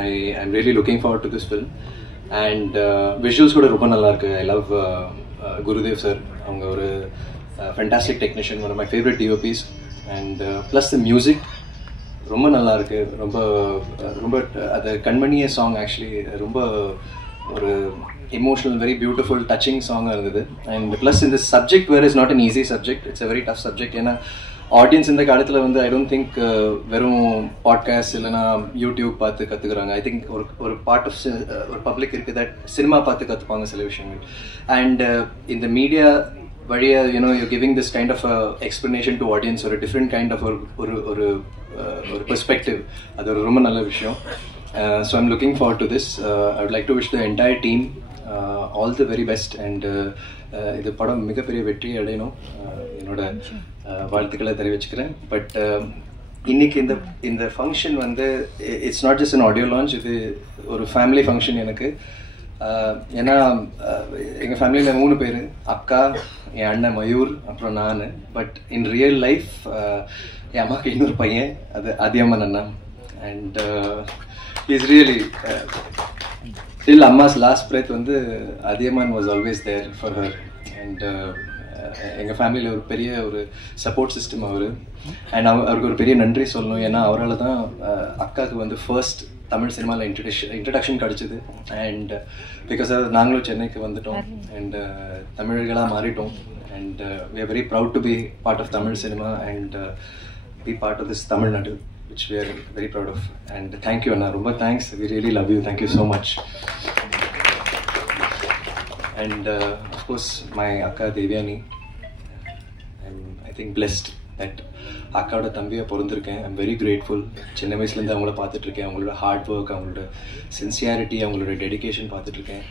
I am really looking forward to this film. And visuals கூட ரொம்ப நல்லாயிருக்கு. I love Gurudev sir. அவங்க ஒரு fantastic technician, one of my favourite DOPs. And plus the music ரொம்ப நல்லா இருக்கு. ரொம்ப ரொம்ப அது கண்மணிய சாங் ஆக்சுவலி ரொம்ப ஒரு எமோஷனல், வெரி பியூட்டிஃபுல், டச்சிங் சாங்காக இருந்தது. அண்ட் ப்ளஸ் இந்த subject where is not an easy subject, it's a very tough subject. ஏன்னா ஆடியன்ஸ் இந்த காலத்தில் வந்து ஐ டோன்ட் திங்க் வெறும் பாட்காஸ்ட் இல்லைனா யூடியூப் பார்த்து கற்றுக்குறாங்க. ஐ திங்க் ஒரு பார்ட் ஆஃப் ஒரு பப்ளிக் இருக்குது தட் சினிமா பார்த்து கற்றுப்பாங்க சில விஷயங்கள். அண்ட் இந்த மீடியா வழியாக you're giving this kind of a explanation to audience, or a different kind of ஒரு perspective. அது ஒரு ரொம்ப நல்ல விஷயம். So I'm looking forward to this. I would like to wish the entire team all the very best. And இது படம் மிகப்பெரிய வெற்றி அடையணும் என்னோட வாழ்த்துக்களை தெரிவிச்சுக்கிறேன். பட் இன்னைக்கு இந்த ஃபங்க்ஷன் வந்து it's not just an audio launch, இது ஒரு ஃபேமிலி ஃபங்க்ஷன் எனக்கு. ஏன்னா எங்கள் ஃபேமிலியில் 3 பேர், அக்கா, என் அண்ணன் மயூர், அப்புறம் நான். பட் இன் ரியல் லைஃப் என் அம்மாவுக்கு இன்னொரு பையன், அது அதியம்மன் அண்ணா. அண்ட் இஸ் ரியலி டில் அம்மாஸ் லாஸ்ட் பிரெத் வந்து Athiyaman was always there for her. And எங்கள் ஃபேமிலியில் ஒரு பெரிய ஒரு சப்போர்ட் சிஸ்டம் அவர். அண்ட் அவருக்கு ஒரு பெரிய நன்றி சொல்லணும். ஏன்னா அவரால் தான் அக்காவுக்கு வந்து ஃபர்ஸ்ட் தமிழ் சினிமாவில் இன்ட்ரடக்ஷன் கிடச்சிது. அண்ட் பிகாஸ் நாங்களும் சென்னைக்கு வந்துட்டோம் அண்ட் தமிழர்களாக மாறிட்டோம். And we are very proud to be part of Tamil cinema and be part of this Tamil Nadu, which we are very proud of. And thank you Anna, ரொம்ப thanks, we really love you, thank you so much. And of course my akka Devyani, I think blessed that அக்காவோட தம்பியை பிறந்திருக்கேன். I'm very grateful. சின்ன வயசுலேருந்து அவங்கள பார்த்துட்ருக்கேன். அவங்களோட hard work, அவங்களோட sincerity, அவங்களோட டெடிக்கேஷன் பார்த்துட்ருக்கேன்.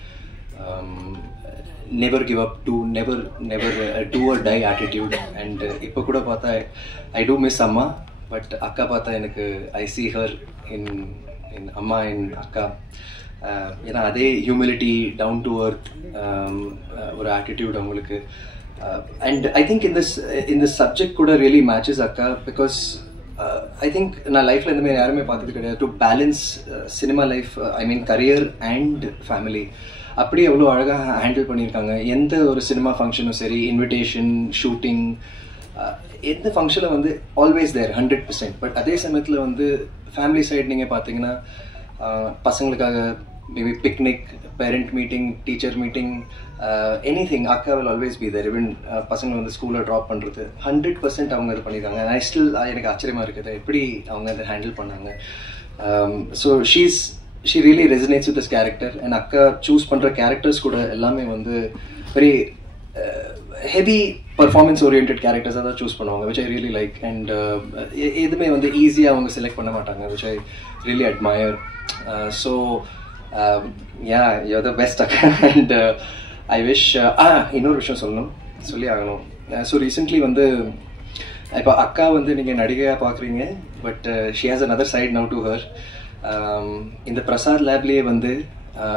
Never give up to never do or die attitude. And இப்போ கூட பார்த்தா ஐ டூ மிஸ் அம்மா, பட் அக்கா பார்த்தா எனக்கு ஐ சி ஹர் இன் அம்மா, இன் அக்கா. ஏன்னா அதே ஹியூமிலிட்டி, டவுன் டு அர்த் ஒரு ஆட்டிடியூட் அவங்களுக்கு. And I think in this subject kuda really matches akka, because I think na life la indha yarume paathathu kedaya to balance cinema life, I mean career and family. அப்படி எவ்வளோ அழகாக handle பண்ணியிருக்காங்க. எந்த ஒரு cinema ஃபங்க்ஷனும் சரி, invitation, shooting, எந்த ஃபங்க்ஷனில் வந்து ஆல்வேஸ் தேர் 100%. பட் அதே சமயத்தில் வந்து ஃபேமிலி சைட் நீங்கள் பார்த்தீங்கன்னா பசங்களுக்காக maybe picnic, parent meeting, teacher meeting, anything, akka will always be there. Even பசங்களை வந்து ஸ்கூலில் ட்ராப் பண்ணுறது 100% அவங்க இது பண்ணியிருக்காங்க. ஐ ஸ்டில் எனக்கு ஆச்சரியமாக இருக்குது எப்படி அவங்க அதை ஹேண்டில் பண்ணாங்க. So she really resonates with this character. And akka choose பண்ணுற கேரக்டர்ஸ் கூட எல்லாமே வந்து very heavy performance oriented characters தான் சூஸ் பண்ணுவாங்க, which I really like. And எதுவுமே வந்து ஈஸியாக அவங்க செலக்ட் பண்ண மாட்டாங்க, which I really admire. So yeah, you're the best akka. And I wish இன்னொரு விஷயம் சொல்லி ஆகணும். ஸோ ரீசெண்ட்லி வந்து இப்போ அக்கா வந்து நீங்கள் நடிகையாக பார்க்குறீங்க, but she has another side now to her. இந்த பிரசாத் லேப்லேயே வந்து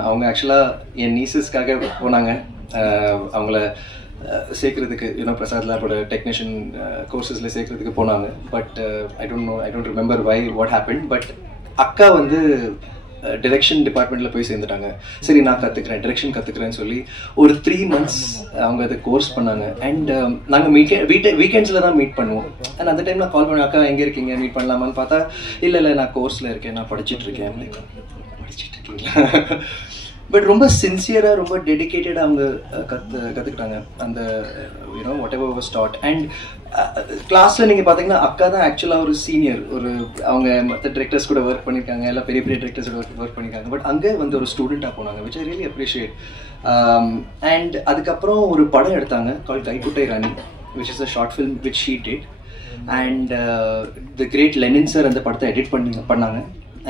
அவங்க ஆக்சுவலாக என் நீசஸ்க்காக போனாங்க. அவங்கள சேர்க்கறதுக்கு பிரசாத் லேபோட டெக்னீஷியன் கோர்சஸில் சேர்க்கறதுக்கு போனாங்க. But I don't remember what happen. But அக்கா வந்து டிரெக்ஷன் டிபார்ட்மெண்ட்டில் போய் சேர்ந்துட்டாங்க. சரி நான் கற்றுக்கிறேன், டிரெக்ஷன் கற்றுக்கிறேன்னு சொல்லி ஒரு 3 months அவங்க அது கோர்ஸ் பண்ணாங்க. அண்ட் நாங்கள் வீக்கெண்ட்ஸில் தான் மீட் பண்ணுவோம். அண்ட் அந்த டைம் நான் கால் பண்ணேன், அக்கா எங்கே இருக்கீங்க, மீட் பண்ணலாமான்னு பார்த்தா இல்லை நான் கோர்ஸில் இருக்கேன், நான் படிச்சுட்டு இருக்கேன். படிச்சுட்டு இருக்கீங்களா? பட் ரொம்ப சின்சியராக ரொம்ப டெடிக்கேட்டடாக அவங்க கற்றுக்கிட்டாங்க அந்த what ever was dot. And கிளாஸில் நீங்கள் பார்த்தீங்கன்னா அக்கா தான் ஆக்சுவலாக ஒரு சீனியர், அவங்க மற்ற டிரெக்டர்ஸ் கூட ஒர்க் பண்ணியிருக்காங்க, எல்லாம் பெரிய பெரிய டிரெக்டர்ஸ் கூட ஒர்க் பண்ணியிருக்காங்க. பட் அங்கே வந்து ஒரு ஸ்டூடெண்ட்டாக போனாங்க, which I really appreciate. And அதுக்கப்புறம் ஒரு படம் எடுத்தாங்க call Kaikuttai Rani, which is a short film which she did. And the great Lenin sir அந்த படத்தை எடிட் பண்ணாங்க.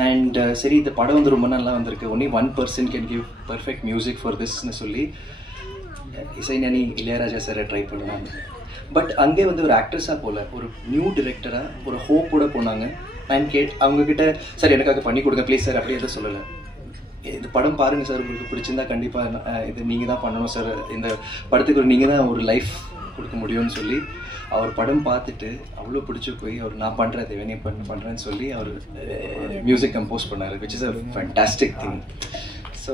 அண்ட் சரி இந்த படம் வந்து ரொம்ப நல்லா வந்திருக்கு, only 1 person can give perfect music for திஸ்ன்னு சொல்லி இசைஞானி இளையராஜா சாரை ட்ரை பண்ணாங்க. பட் அங்கே வந்து ஒரு ஆக்ட்ரஸாக போல ஒரு நியூ டிரெக்டராக ஒரு ஹோப்போட போனாங்க. அண்ட் அவங்கக்கிட்ட சார் எனக்காக பண்ணி கொடுங்க ப்ளீஸ் சார் அப்படி எதுவும் சொல்லலை. இந்த படம் பாருங்கள் சார், உங்களுக்கு பிடிச்சிருந்தா கண்டிப்பாக இது நீங்கள் தான் பண்ணணும் சார், இந்த படத்துக்கு நீங்கள் தான் ஒரு லைஃப் கொடுக்க முடியும்னு சொல்லி அவர் படம் பார்த்துட்டு அவ்வளோ பிடிச்சி போய் அவர் நான் பண்ணுறேன் தேவனே பண்ணுறேன்னு சொல்லி அவர் மியூசிக் கம்போஸ் பண்ணார், which is a fantastic thing. So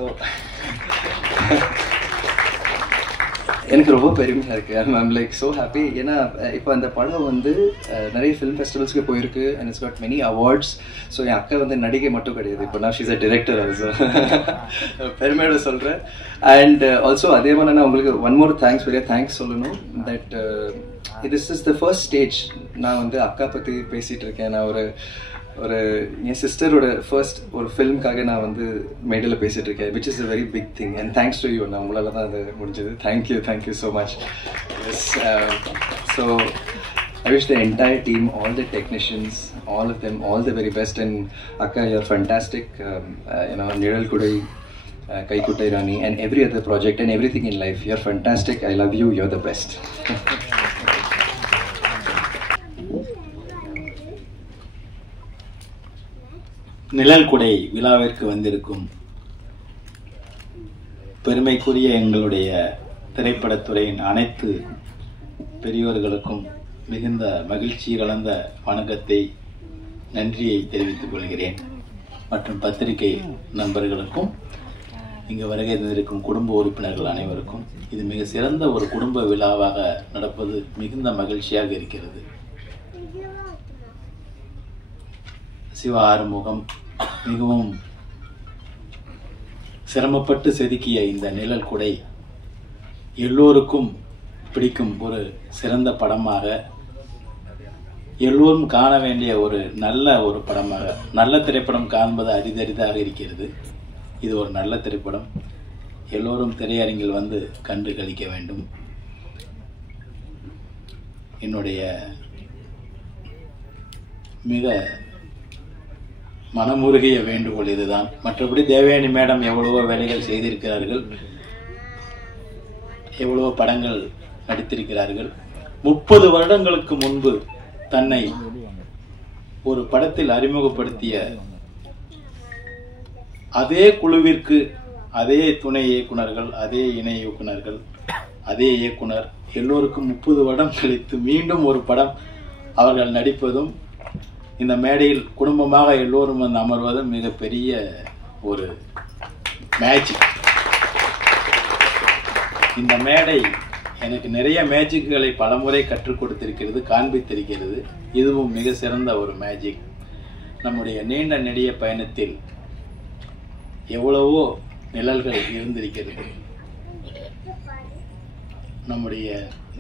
எனக்கு ரொம்ப பெருமையாக இருக்குது. I'm like so happy. ஏன்னா இப்போ அந்த படம் வந்து நிறைய ஃபிலிம் ஃபெஸ்டிவல்ஸ்க்கு போயிருக்கு and it's got many awards. So என் அக்கா வந்து நடிகை மட்டும் கிடையாது, இப்போ நான் ஷீஸ் அ டிரெக்டர் ஆல்சோ, பெருமையோட சொல்கிறேன். அண்ட் ஆல்சோ அதே மாதிரி நான் உங்களுக்கு ஒன் மோர் பெரிய தேங்க்ஸ் சொல்லணும். That this is the first stage நான் வந்து அக்கா பற்றி பேசிகிட்டு இருக்கேன். நான் ஒரு என் சிஸ்டரோட ஃபர்ஸ்ட் ஒரு ஃபிலிம்காக நான் வந்து மேடையில் பேசிகிட்டு இருக்கேன், which is a very big thing. And thanks to you, நான் உங்களால் தான் அது முடிஞ்சது. Thank you so much. Yes, so I wish the entire team, all the technicians, all of them, all the very best. And Akka, you're fantastic. Nilal Kudai, Kaikuttai Rani, and every other project and everything in life. You're fantastic. I love you. You're the best. நிழல் குடை விழாவிற்கு வந்திருக்கும் பெருமைக்குரிய எங்களுடைய திரைப்படத்துறையின் அனைத்து பெரியோர்களுக்கும் மிகுந்த மகிழ்ச்சி கலந்த வணக்கத்தை, நன்றியை தெரிவித்துக் கொள்கிறேன். மற்றும் பத்திரிகை நண்பர்களுக்கும் இங்கு வருகை தந்திருக்கும் குடும்ப உறுப்பினர்கள் அனைவருக்கும் இது மிக சிறந்த ஒரு குடும்ப விழாவாக நடப்பது மிகுந்த மகிழ்ச்சியாக இருக்கிறது. சிவா ஆறுமுகம் மிகவும் சிரமப்பட்டு செதுக்கிய இந்த நிழல் குடை எல்லோருக்கும் பிடிக்கும் ஒரு சிறந்த படமாக, எல்லோரும் காண வேண்டிய ஒரு நல்ல படமாக, நல்ல திரைப்படம் காண்பது அரிதரிதாக இருக்கிறது. இது ஒரு நல்ல திரைப்படம், எல்லோரும் திரையரங்கில் வந்து கண்டு களிக்க வேண்டும். என்னுடைய மிக மனமுருகிய வேண்டுகோள் இதுதான். மற்றபடி தேவயானி மேடம் எவ்வளவோ வேலைகள் செய்திருக்கிறார்கள், எவ்வளவோ படங்கள் நடித்திருக்கிறார்கள். 30 வருடங்களுக்கு முன்பு தன்னை ஒரு படத்தில் அறிமுகப்படுத்திய அதே குழுவிற்கு அதே துணை இயக்குனர்கள், அதே இணை இயக்குனர்கள், அதே இயக்குனர் எல்லோருக்கும் 30 வருடம் கழித்து மீண்டும் ஒரு படம் அவர்கள் நடிப்பதும், இந்த மேடையில் குடும்பமாக எல்லோரும் வந்து அமர்வதும் மிகப்பெரிய ஒரு மேஜிக். இந்த மேடை எனக்கு நிறைய மேஜிக்குகளை பலமுறை கற்றுக் கொடுத்திருக்கிறது, காண்பித்திருக்கிறது. இதுவும் மிக சிறந்த ஒரு மேஜிக். நம்முடைய நீண்ட நெடிய பயணத்தில் எவ்வளவோ நிழல்கள் இருந்திருக்கிறது. நம்முடைய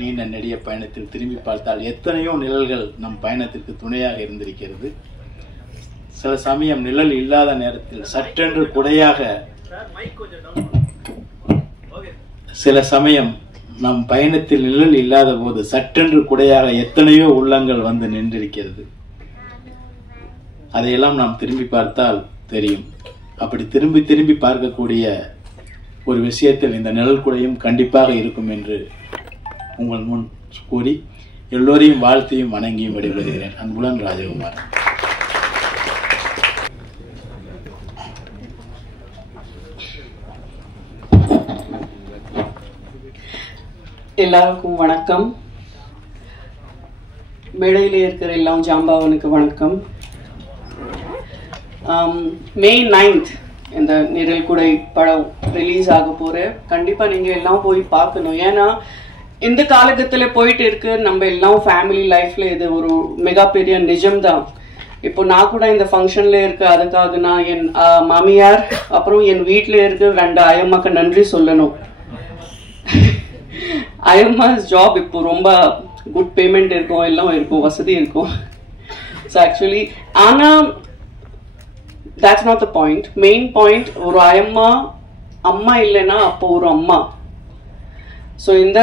நீண்ட நெடிய பயணத்தில் திரும்பி பார்த்தால் எத்தனையோ நிழல்கள் நம் பயணத்திற்கு துணையாக இருந்திருக்கிறது. சில சமயம் நிழல் இல்லாத நேரத்தில் சற்றென்று குடையாக, சில சமயம் நம் பயணத்தில் நிழல் இல்லாத போது சற்றென்று குடையாக எத்தனையோ உள்ளங்கள் வந்து நின்றிருக்கிறது. அதையெல்லாம் நாம் திரும்பி பார்த்தால் தெரியும். அப்படி திரும்பி திரும்பி பார்க்கக்கூடிய ஒரு விஷயத்தில் இந்த நிழல் குடையும் கண்டிப்பாக இருக்கும் என்று உங்கள் முன் கூறி எல்லோரையும் வாழ்த்தையும் வணங்கியும் விடைபெறுகிறேன். அன்புடன் ராஜகுமார். எல்லாருக்கும் வணக்கம். மேடையில் இருக்கிற எல்லாம் ஜாம்பாவனுக்கு வணக்கம். May 9th இந்த நிழல் குடை படம் ரிலீஸ் ஆக போகிற கண்டிப்பாக நீங்கள் எல்லாம் போய் பார்க்கணும். ஏன்னா இந்த காலகட்டத்தில் போயிட்டு இருக்கு, நம்ம எல்லாம் ஃபேமிலி லைஃப்பில் இது ஒரு மிகப்பெரிய நிஜம்தான். இப்போ நான் கூட இந்த ஃபங்க்ஷனில் இருக்கு, அதுக்காக நான் என் மாமியார் அப்புறம் என் வீட்டில் இருக்கு 2 ஐயம்மாக்கு நன்றி சொல்லணும். ஐயம்மாஸ் ஜாப் இப்போ ரொம்ப குட் பேமெண்ட் இருக்கும், எல்லாம் இருக்கும், வசதி இருக்கும். ஸோ ஆக்சுவலி ஆனால் that's not the point. Main point, ஒரு அம்மா இல்லைன்னா அப்போ ஒரு அம்மா. ஸோ இந்த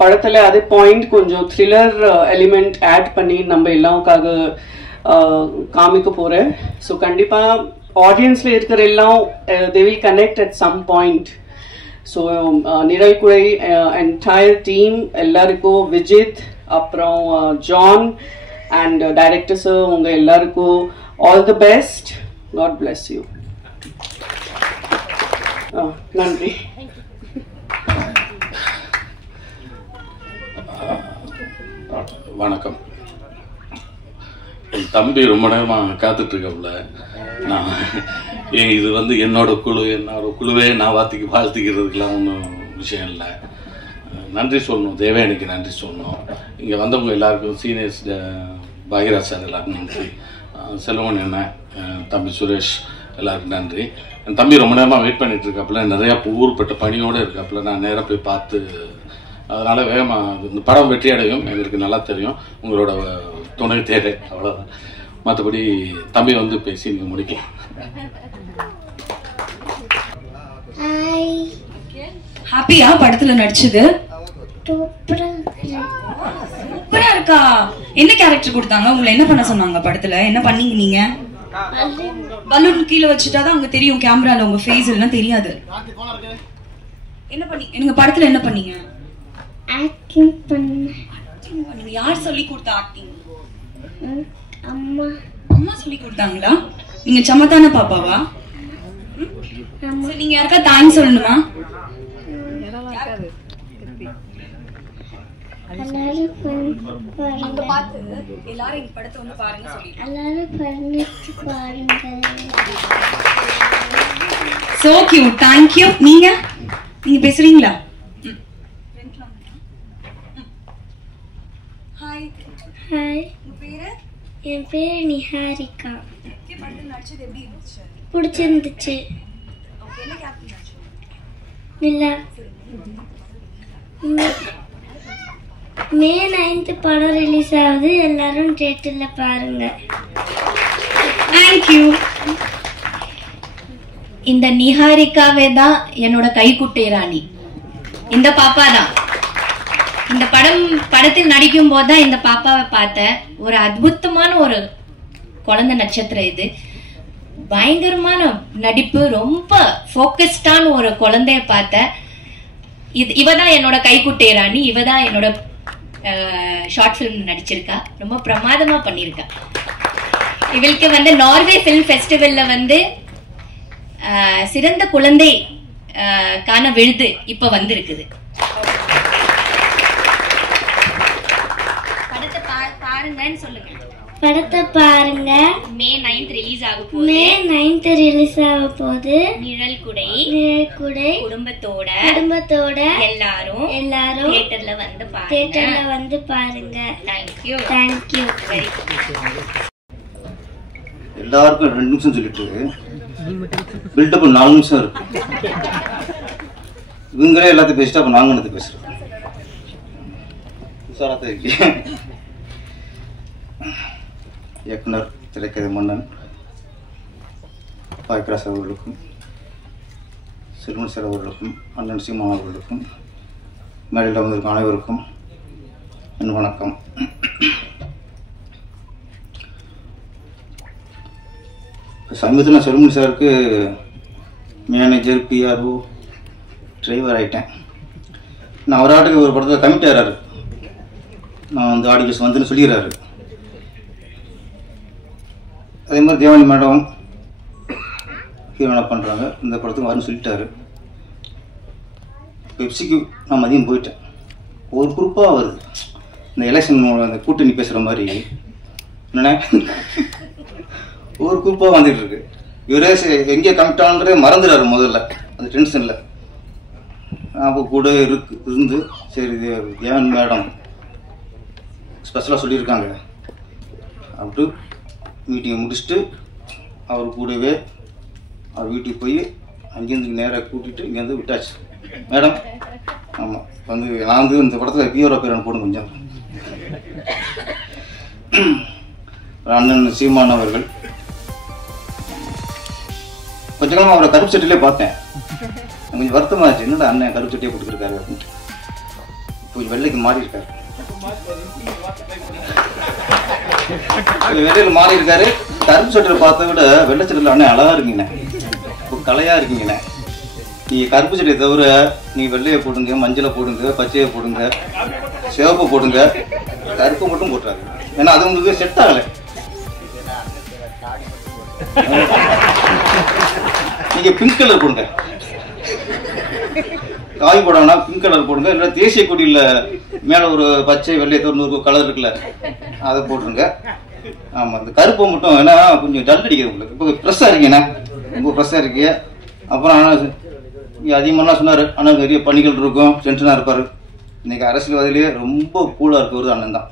படத்தில் அதே பாயிண்ட் கொஞ்சம் த்ரில்லர் எலிமெண்ட் ஆட் பண்ணி நம்ம எல்லாருக்காக காமிக்க போகிறேன். ஸோ கண்டிப்பாக ஆடியன்ஸில் இருக்கிற எல்லாம் they will connect at some point. So நிழல் குடை என்டையர் டீம் எல்லாருக்கும், விஜித் அப்புறம் ஜான் அண்ட் டைரக்டர் சார், உங்கள் எல்லாருக்கும் all the best. God bless you. நன்றி. வணக்கம். என் தம்பி ரொம்ப நேரமாக காத்துட்ருக்கல. நான் இது என்னோட குழுவே நான் வாழ்த்திக்கிறதுக்கெல்லாம் ஒன்றும் விஷயம் இல்லை. நன்றி சொல்லணும், தேவயானிக்கு நன்றி சொல்லணும். இங்கே வந்தவங்க எல்லாருக்கும், சீனியர்ஸ் பாகிராஜ் சார் எல்லாருக்கும் நன்றி, செல்வன் என்ன, தம்பி சுரேஷ் எல்லாருக்கும் நன்றி. என் தம்பி ரொம்ப நேரமாக வெயிட் பண்ணிட்டு இருக்காப்புல, நிறையா ஊர்பட்ட பணியோடு இருக்காப்புல. நான் நேராக போய் பார்த்து, அதனால வேகமாக இந்த படம் வெற்றி அடையும் எங்களுக்கு நல்லா தெரியும். உங்களோட துணை தேவை, அவ்வளோதான். மற்றபடி தம்பி பேசி நீங்கள் முடிக்கலாம். ஹாப்பியா படத்துல நடிச்சது? சூப்பரா இருக்கா. என்ன கேரக்டர் கொடுத்தாங்க? உங்களை என்ன பண்ண சொன்னாங்க படத்துல? என்ன பண்ணீங்க நீங்க? பலூன் கீழே வச்சுட்டாதான் அங்க தெரியும், கேமரால உங்க ஃபேஸ் எல்லாம் தெரியாது. என்ன பண்ணி நீங்க படத்துல என்ன பண்ணீங்க? ஆக்டிங் பண்ணீங்க. யார் சொல்லி கொடுத்தா ஆக்டிங்? அம்மா. அம்மா சொல்லி கொடுத்தாங்களா? நீங்க சமத்தான பாப்பாவா? நீங்க யாருக்கா தேங்க்ஸ் சொல்லணுமா? So cute. Thank you. நீங்க பேசுறீங்களா? ஹாய். ஹாய். உங்க பேரு? என் பேரு நிஹாரிகா. படத்துல நடிச்சது எப்படி இருந்துச்சு? பிடிச்சிருந்துச்சு. ஓகே, என்ன கேரக்டர் நடிச்சீங்க? நிலா. May 9th படம் ரிலீஸ் ஆகுது, எல்லாரும் தியேட்டர்ல பாருங்க. Thank you. இந்த நிஹாரிகாவே தான் என்னோட கைக்குட்டை ராணி. இந்த பாப்பா தான். இந்த படத்தில் நடிக்கும் போது தான் இந்த பாப்பாவை பார்த்தேன். ஒரு அற்புதமான ஒரு குழந்தை நட்சத்திரம் இது. பயங்கரமான நடிப்பு, ரொம்ப ஃபோக்கஸ்டான ஒரு குழந்தைய பார்த்தேன். இவதான் என்னோட கைக்குட்டை ராணி. இவதான் என்னோட ஷார்ட் ஃபிலிம் நடிச்சிருக்கா. ரொம்ப பிரமாதமா பண்ணியிருக்கா. இவளுக்கு நார்வே ஃபிலிம் ஃபெஸ்டிவல்ல சிறந்த குழந்தை கான விருது இப்ப வந்திருக்குது. படத்தை பாருங்கன்னு சொல்லுங்க. படத்தை பாருங்க. May 9th ரிலீஸ் ஆக போகுது. May 9th ரிலீஸ் ஆக போகுது. நிழல் குடை குடும்பத்தோட எல்லாரும் தியேட்டர்ல வந்து பாருங்க. தேங்க்யூ. வெரி எல்லாருக்கும் 2 நிமிஷம் சொல்லிட்டு பில்டப் 4 நிமிஷம் இருக்கு. இவங்களே எல்லாத்தையும் பேசிட்டு அப்ப நாங்க என்னத்தை பேசுறோம்? உசாராத்தான் இருக்கேன். இயக்குனர், திரைக்கதை மன்னன் பாய்கராஸ் அவர்களுக்கும், செல்வன் சார் அவர்களுக்கும், அண்ணன் சீமான் அவர்களுக்கும், மேடையில் வந்திருக்கும் அனைவருக்கும் என் வணக்கம். சமீபத்தில் நான் செல்வன் சாருக்கு மேனேஜர், பிஆர்ஓ, டிரைவர் ஆகிட்டேன். நான் அவராட்டுக்கு ஒரு படத்தில் கமிட் ஆகிறாரு. நான் ஆடியோஸ் வந்துன்னு சொல்லிடுறாரு. அதே மாதிரி தேவானி மேடம் ஹீரோனா பண்ணுறாங்க. இந்த படத்துக்கு வரணும்னு சொல்லிட்டாரு. பெப்சிக்கு நான் மதியம் போயிட்டேன். ஒரு குரூப்பாக வருது. இந்த எலெக்ஷன் அந்த கூட்டணி பேசுகிற மாதிரி என்னென்ன ஒரு குரூப்பாக வந்துட்டு இருக்கு. இவரே எங்கே கமிட்டான்றதே மறந்துடுறாரு முதல்ல அந்த டென்ஷனில். அப்போ கூட இருந்து சரி தேவன் மேடம் ஸ்பெஷலாக சொல்லியிருக்காங்க அப்படி மீட்டிங்கை முடிச்சுட்டு அவர் கூடவே அவர் வீட்டுக்கு போய் அங்கேருந்து நேராக கூட்டிகிட்டு இங்கேருந்து விட்டாச்சு. மேடம் ஆமாம் வந்து நான் வந்து இந்த படத்தில் பியூரோ பேர் போடும் கொஞ்சம் அண்ணன் சீமான் அவர்கள் கொஞ்ச காலம் அவரை கருப்பு சட்டிலே பார்த்தேன். கொஞ்சம் வருத்தமாச்சு, என்னடா அண்ணன் கருப்பு சட்டியே போட்டுருக்காரு அப்படின்ட்டு. கொஞ்சம் வெள்ளைக்கு மாறி இருக்காரு, வெள்ளையில மாறி இருக்காரு. கருப்பு சட்டியில் பார்த்த விட வெள்ளை சட்டியில் அண்ணன் அழகா இருக்கீங்கண்ணே, இப்போ கலையா இருக்கீங்கண்ணே. நீங்கள் கருப்பு சட்டியை தவிர நீங்கள் வெள்ளையை போடுங்க, மஞ்சளை போடுங்க, பச்சையை போடுங்க, சிவப்பு போடுங்க, கருப்பு மட்டும் போட்டுறாரு. ஏன்னா அது உங்களுக்கு செட் ஆகலை. நீங்க பிங்க் கலர் போடுங்க, காய் போடணும்னா பிங்க் கலர் போடுங்க. இல்லை தேசிய கொடியில் மேலே ஒரு பச்சை வெள்ளை ஒரு கலர் இருக்குல்ல அதை போட்டுருங்க. ஆமாம் இந்த கருப்பை மட்டும் ஏன்னா கொஞ்சம் டல் அடிக்குது உங்களுக்கு. இப்போ ஃப்ரெஷ்ஷாக இருக்கீங்கண்ணா, ரொம்ப ஃப்ரெஷ்ஷாக இருக்கீங்க. அப்புறம் அதிகமாகலாம் சொன்னார், ஆனால் நிறைய பணிகள் இருக்கும், டென்ஷனாக இருப்பார். இன்னைக்கு அரசியல்வாதிலேயே ரொம்ப கூலாக இருக்கிறது அண்ணன் தான்.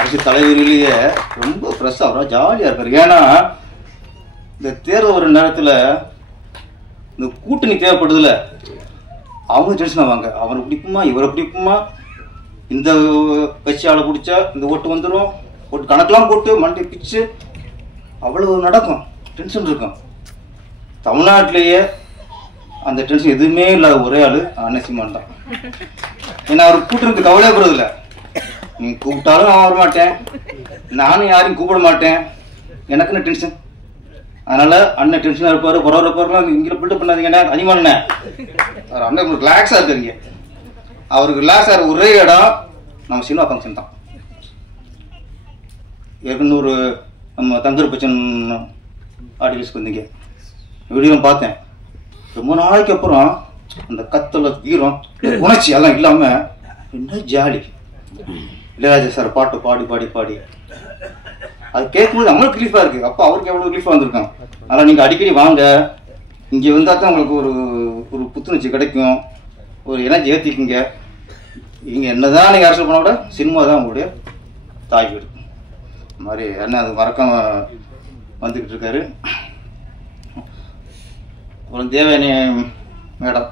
அரசியல் தலைவரிலேயே ரொம்ப ஃப்ரெஷ்ஷாக அவராக ஜாலியாக இருப்பார். ஏன்னா இந்த தேர்தல் ஒரு நேரத்தில் இந்த கூட்டணி தேவைப்படுதுல, அவங்க டென்ஷன் ஆவாங்க. அவரை பிடிக்குமா இவரை பிடிக்குமா, இந்த கட்சியால் பிடிச்சா இந்த ஓட்டு வந்துடும், ஓட்டு கணக்கெல்லாம் போட்டு மண்டை பிச்சு அவ்வளவு நடக்கும், டென்ஷன் இருக்கும். தமிழ்நாட்டிலேயே அந்த டென்ஷன் எதுவுமே இல்லாத ஒரே ஆள் அண்ணன் சீமான் தான். ஏன்னா அவர் கூட்டுறதுக்கு கவலையே போகிறதில்ல. நீ கூப்பிட்டாலும் நான் வர மாட்டேன், நானும் யாரையும் கூப்பிட மாட்டேன், எனக்குன்னு டென்ஷன். அதனால அண்ணன் டென்ஷனாக இருப்பார், இருப்பாருலாம் இங்கே பில்டப் பண்ணாதீங்கண்ணா அதிகமான அண்ணன் ரிலாக்ஸாக இருக்கிறீங்க. அவருக்கு ரிலாக்ஸ் ஆகிற ஒரே இடம் நம்ம சினிமா ஃபங்க்ஷன் தான். ஏற்கனவே நம்ம தங்கர் பச்சன் ஆடியன்ஸ்க்கு வந்தீங்க, வீடியோ பார்த்தேன். ரொம்ப நாளைக்கு அப்புறம் அந்த கத்தல வீரம் உணர்ச்சி அதெல்லாம் இல்லாமல் என்ன ஜாலி. இளையராஜா சார் பாட்டு பாடி பாடி பாடி அது கேட்கும்போது நம்மளுக்கு ரிலீஃபாக இருக்குது. அப்போ அவருக்கு எவ்வளோ ரிலீஃபாக வந்திருக்கான். அதனால் நீங்கள் அடிக்கடி வாங்க, இங்கே வந்தால் தான் உங்களுக்கு ஒரு புத்துணர்ச்சி கிடைக்கும், ஒரு எனர்ஜி ஏற்றிக்குங்க. இங்கே என்ன தான் நீங்கள் அரசியல் பண்ண விட சினிமா தான் உங்களுடைய தாய் வீடு. இந்த மாதிரி அண்ணன் அது மறக்காம வந்துக்கிட்டு இருக்காரு. அப்புறம் தேவயானி மேடம்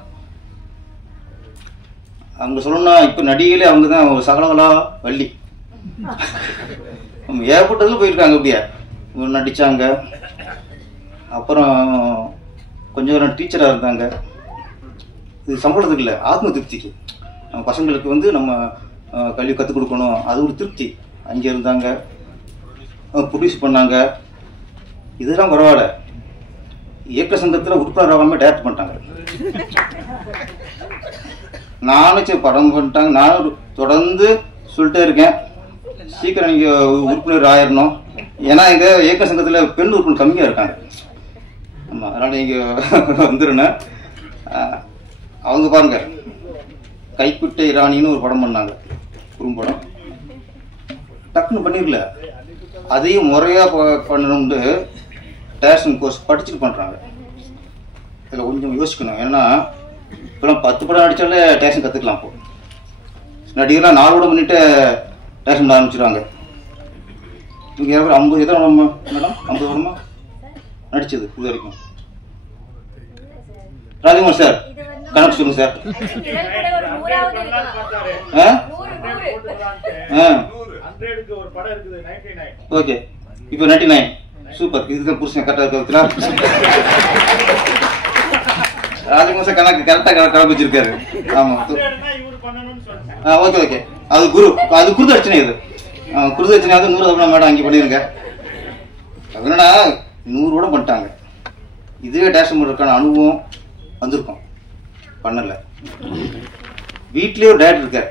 அவங்க சொல்லணும்னா இப்போ நடிகையிலே அவங்க தான் ஒரு சகலகலா வள்ளி. ஏற்பட்டதில் போயிருக்காங்க, அப்படியே நடித்தாங்க. அப்புறம் கொஞ்சம் நேரம் டீச்சராக இருந்தாங்க. இது சம்பளத்துக்கு இல்லை, ஆத்ம திருப்திக்கு. நம்ம பசங்களுக்கு வந்து நம்ம கல்வி கற்றுக் கொடுக்கணும், அது ஒரு திருப்தி. அங்கே இருந்தாங்க, ப்ரொடியூஸ் பண்ணாங்க. இதெல்லாம் பரவாயில்ல. இயக்க சங்கத்தில் உறுப்பினர் ஆகாமல் டேரக்ட் பண்ணிட்டாங்க. நானும் சரி படம் பண்ணிட்டாங்க. நானும் தொடர்ந்து சொல்லிட்டே இருக்கேன், சீக்கிரம் நீங்கள் உறுப்பினர் ஆயிடணும். ஏன்னா இங்கே இயக்க சங்கத்தில் பெண் உறுப்பினர் கம்மியாக இருக்காங்க. ஆமாம், அதனால் நீங்கள் வந்துருங்க. அவங்க பாருங்க, கைக்குட்டை இராணின்னு ஒரு படம் பண்ணாங்க, குறும்படம். டக்குன்னு பண்ணிடல, அதையும் முறையாக பண்ணணும்னு டேரக்ஷன் கோர்ஸ் படிச்சுட்டு பண்ணுறாங்க. இதில் கொஞ்சம் யோசிக்கணும். ஏன்னா இப்போலாம் 10 படம் நடித்தாலே டேரக்ஷன் கற்றுக்கலாம். இப்போ நடிகர்லாம் 4 படம் பண்ணிட்டு டேரக்ஷன் பண்ண ஆரம்பிச்சிடுவாங்க. இங்கே 50 எத்தனை படம் மேடம்? 50 படமா நடிச்சது இது வரைக்கும்? ராஜகுமார் சார் கணக்கு சொல்லுங்க சார். ஓகே, இப்போ 99. சூப்பர், இதுதான் புருஷன் கரெக்டாக இருக்கிறதுனா ராஜகுமார் சார் கணக்கு கரெக்டாக கணக்கு வச்சிருக்காரு. ஆமாம், ஓகே ஓகே. அது குருது அர்ச்சனை. இது குருது அர்ச்சனை வந்து 100 மேடம் அங்கே பண்ணிடுங்க. என்னடா 100 கூட பண்ணிட்டாங்க. இதுவே டேரக்ஷன் பண்ணுறதுக்கான அனுபவம் வந்திருக்கும், பண்ணல. வீட்லேயே ஒரு டேரக்டர் இருக்கார்,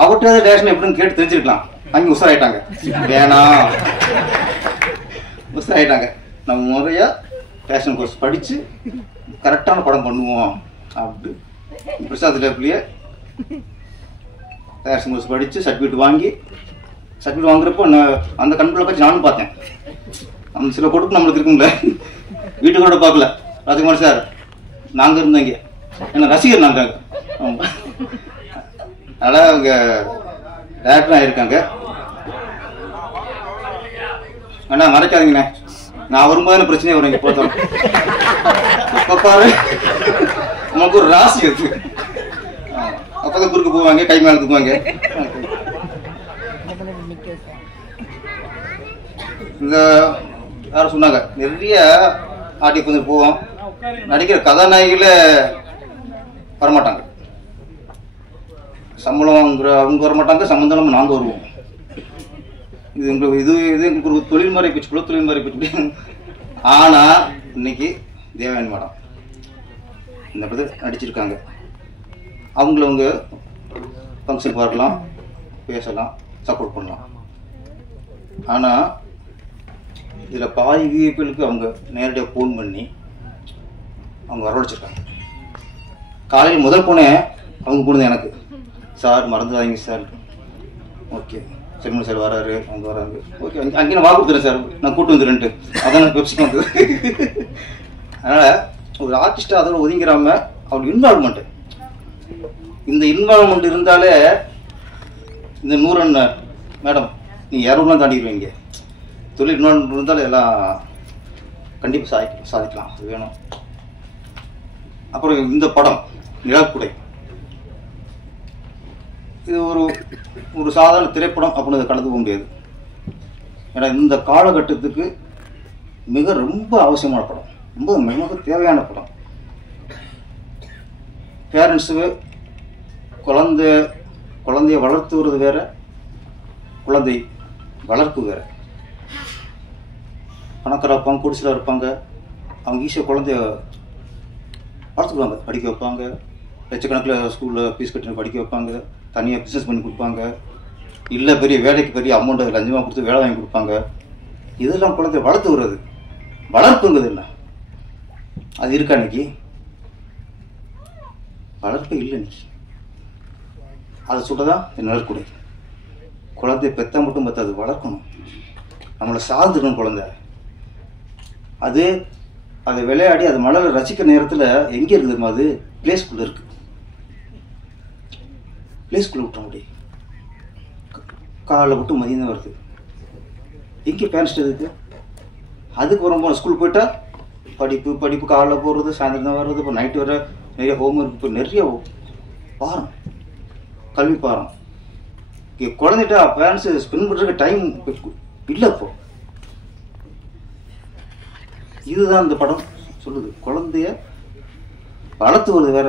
அவர்கிட்ட டேரக்ஷன் எப்படின்னு கேட்டு தெரிஞ்சிருக்கலாம். அங்கே உஷாராயிட்டாங்க, வேணாம் உஷாராயிட்டாங்க. நம்ம முறையாக டேரக்ஷன் கோர்ஸ் படித்து கரெக்டான படம் பண்ணுவோம் அப்படி பிரசாத் லேப்லேயே டேரக்ஷன் கோர்ஸ் படித்து சர்டிஃபிகேட் வாங்கி, சர்டிஃபிகேட் வாங்குறப்போ அந்த கண்பில் வச்சு நானும் பார்த்தேன். நம்ம சில கொடுப்பு நம்மளுக்கு இருக்குங்களே, வீட்டுக்கு கூட பார்க்கல. ராஜகுமார் சார் நாங்கள் இருந்தோம் இங்கே, என்ன ரசிகர் நாங்கள். அதனால் அவங்க டேரக்டர் ஆகியிருக்காங்க. அண்ணா மறைக்காதீங்கண்ணே, நான் வரும்போது பிரச்சனையே வரும். இங்கே பார்த்தோம் இப்போ பாரு, நமக்கு ஒரு ராசி அது. அப்போதான் குறுக்கு போவாங்க, கை மேலே தூக்குவாங்க. இந்த யாரும் சொன்னாங்க, நிறைய ஆட்டி கொஞ்சம் போவோம், நடிக்கிற கதாநாயகில வரமாட்டாங்க, சம்பளம்ங்கிற அவங்க வரமாட்டாங்க, சம்பந்தம் நாங்கள் வருவோம். இது எங்களுக்கு இது எங்களுக்கு ஒரு தொழில் மாதிரி போச்சு, குல தொழில் மாதிரி போச்சு. ஆனால் இன்னைக்கு தேவயானி மேடம் இந்த படத்தை நடிச்சிருக்காங்க. அவங்க ஃபங்க்ஷனுக்கு வரலாம், பேசலாம், சப்போர்ட் பண்ணலாம். ஆனால் இதில் பாதி விஐபிகளுக்கு அவங்க நேரடியாக ஃபோன் பண்ணி அவங்க வரவழைச்சிருக்காங்க. காலையில் முதல் போனேன், அவங்க போனது எனக்கு, சார் மறந்துடாதீங்க சார், ஓகே செல்வன் சார் வராரு, அவங்க வராங்க, ஓகே அங்கே நான் வாக்கு கொடுத்துறேன் சார், நான் கூட்டு வந்துடுறேன்ட்டு. அதான் பெப்சி வந்தது. அதனால் ஒரு ஆர்டிஸ்டாக அதோட ஒதுங்கிறாம அவங்களுக்கு இன்வால்வ்மெண்ட்டு, இந்த இன்வால்வ்மெண்ட் இருந்தாலே இந்த 100 மேடம் நீங்கள் 200 தாண்டிடுவீங்க. தொழில் இன்வால்வ்மெண்ட் இருந்தாலும் எல்லாம் கண்டிப்பாக சாதிக்கலாம், அது வேணும். அப்புறம் இந்த படம் நிழற்குடை, இது ஒரு சாதாரண திரைப்படம் அப்படின்னு கடந்து போக முடியாது. ஏன்னா இந்த காலகட்டத்துக்கு ரொம்ப அவசியமான படம், மிக தேவையான படம். பேரண்ட்ஸுக்கு குழந்தைய வளர்த்துவது வேற, குழந்தை வளர்ப்பு வேற. பணக்கார இருப்பாங்க, குடிசையில் இருப்பாங்க, அவங்க ஈஸியாக குழந்தைய வளர்த்துக்குவாங்க, படிக்க வைப்பாங்க, லட்சக்கணக்கில் ஸ்கூலில் ஃபீஸ் கட்டி படிக்க வைப்பாங்க, தனியாக பிஸ்னஸ் பண்ணி கொடுப்பாங்க, இல்லை பெரிய வேலைக்கு பெரிய அமௌண்ட்டை லஞ்சமாக கொடுத்து வேலை வாங்கி கொடுப்பாங்க. இதெல்லாம் குழந்தைய வளர்த்து விடுறது, வளர்ப்புங்கிறது என்ன அது இருக்கா இன்னைக்கு? வளர்ப்பு இல்லை இன்னைக்கு. அதை சொல்றதான் நிழற்குடை. குழந்தைய பெற்ற மட்டும் பத்தாது, வளர்க்கணும், நம்மளை சார்ந்துக்கணும் குழந்தை. அதை விளையாடி அது மலரை ரசிக்கிற நேரத்தில் எங்கே இருக்குது? அது பிளே ஸ்கூலில் இருக்கு. பிளே ஸ்கூலில் விட்ட முடியும், காலைல விட்டு மதியம் தான் வருது. எங்கே பேரண்ட்ஸ் இருக்கு? அதுக்கு ரொம்ப ஸ்கூல் போயிட்டா படிப்பு காலைல போடுறது, சாயந்தரம் தான் வர்றது, இப்போ நைட்டு வர நிறைய ஹோம்ஒர்க், இப்போ நிறைய பாரம், கல்வி பாரம். குழந்தைகிட்ட பேரண்ட்ஸ் ஸ்பெண்ட் பண்ணுறதுக்கு டைம் இல்லை. இப்போ இதுதான் இந்த படம் சொல்லுது. குழந்தைய வளர்த்துவது வேற,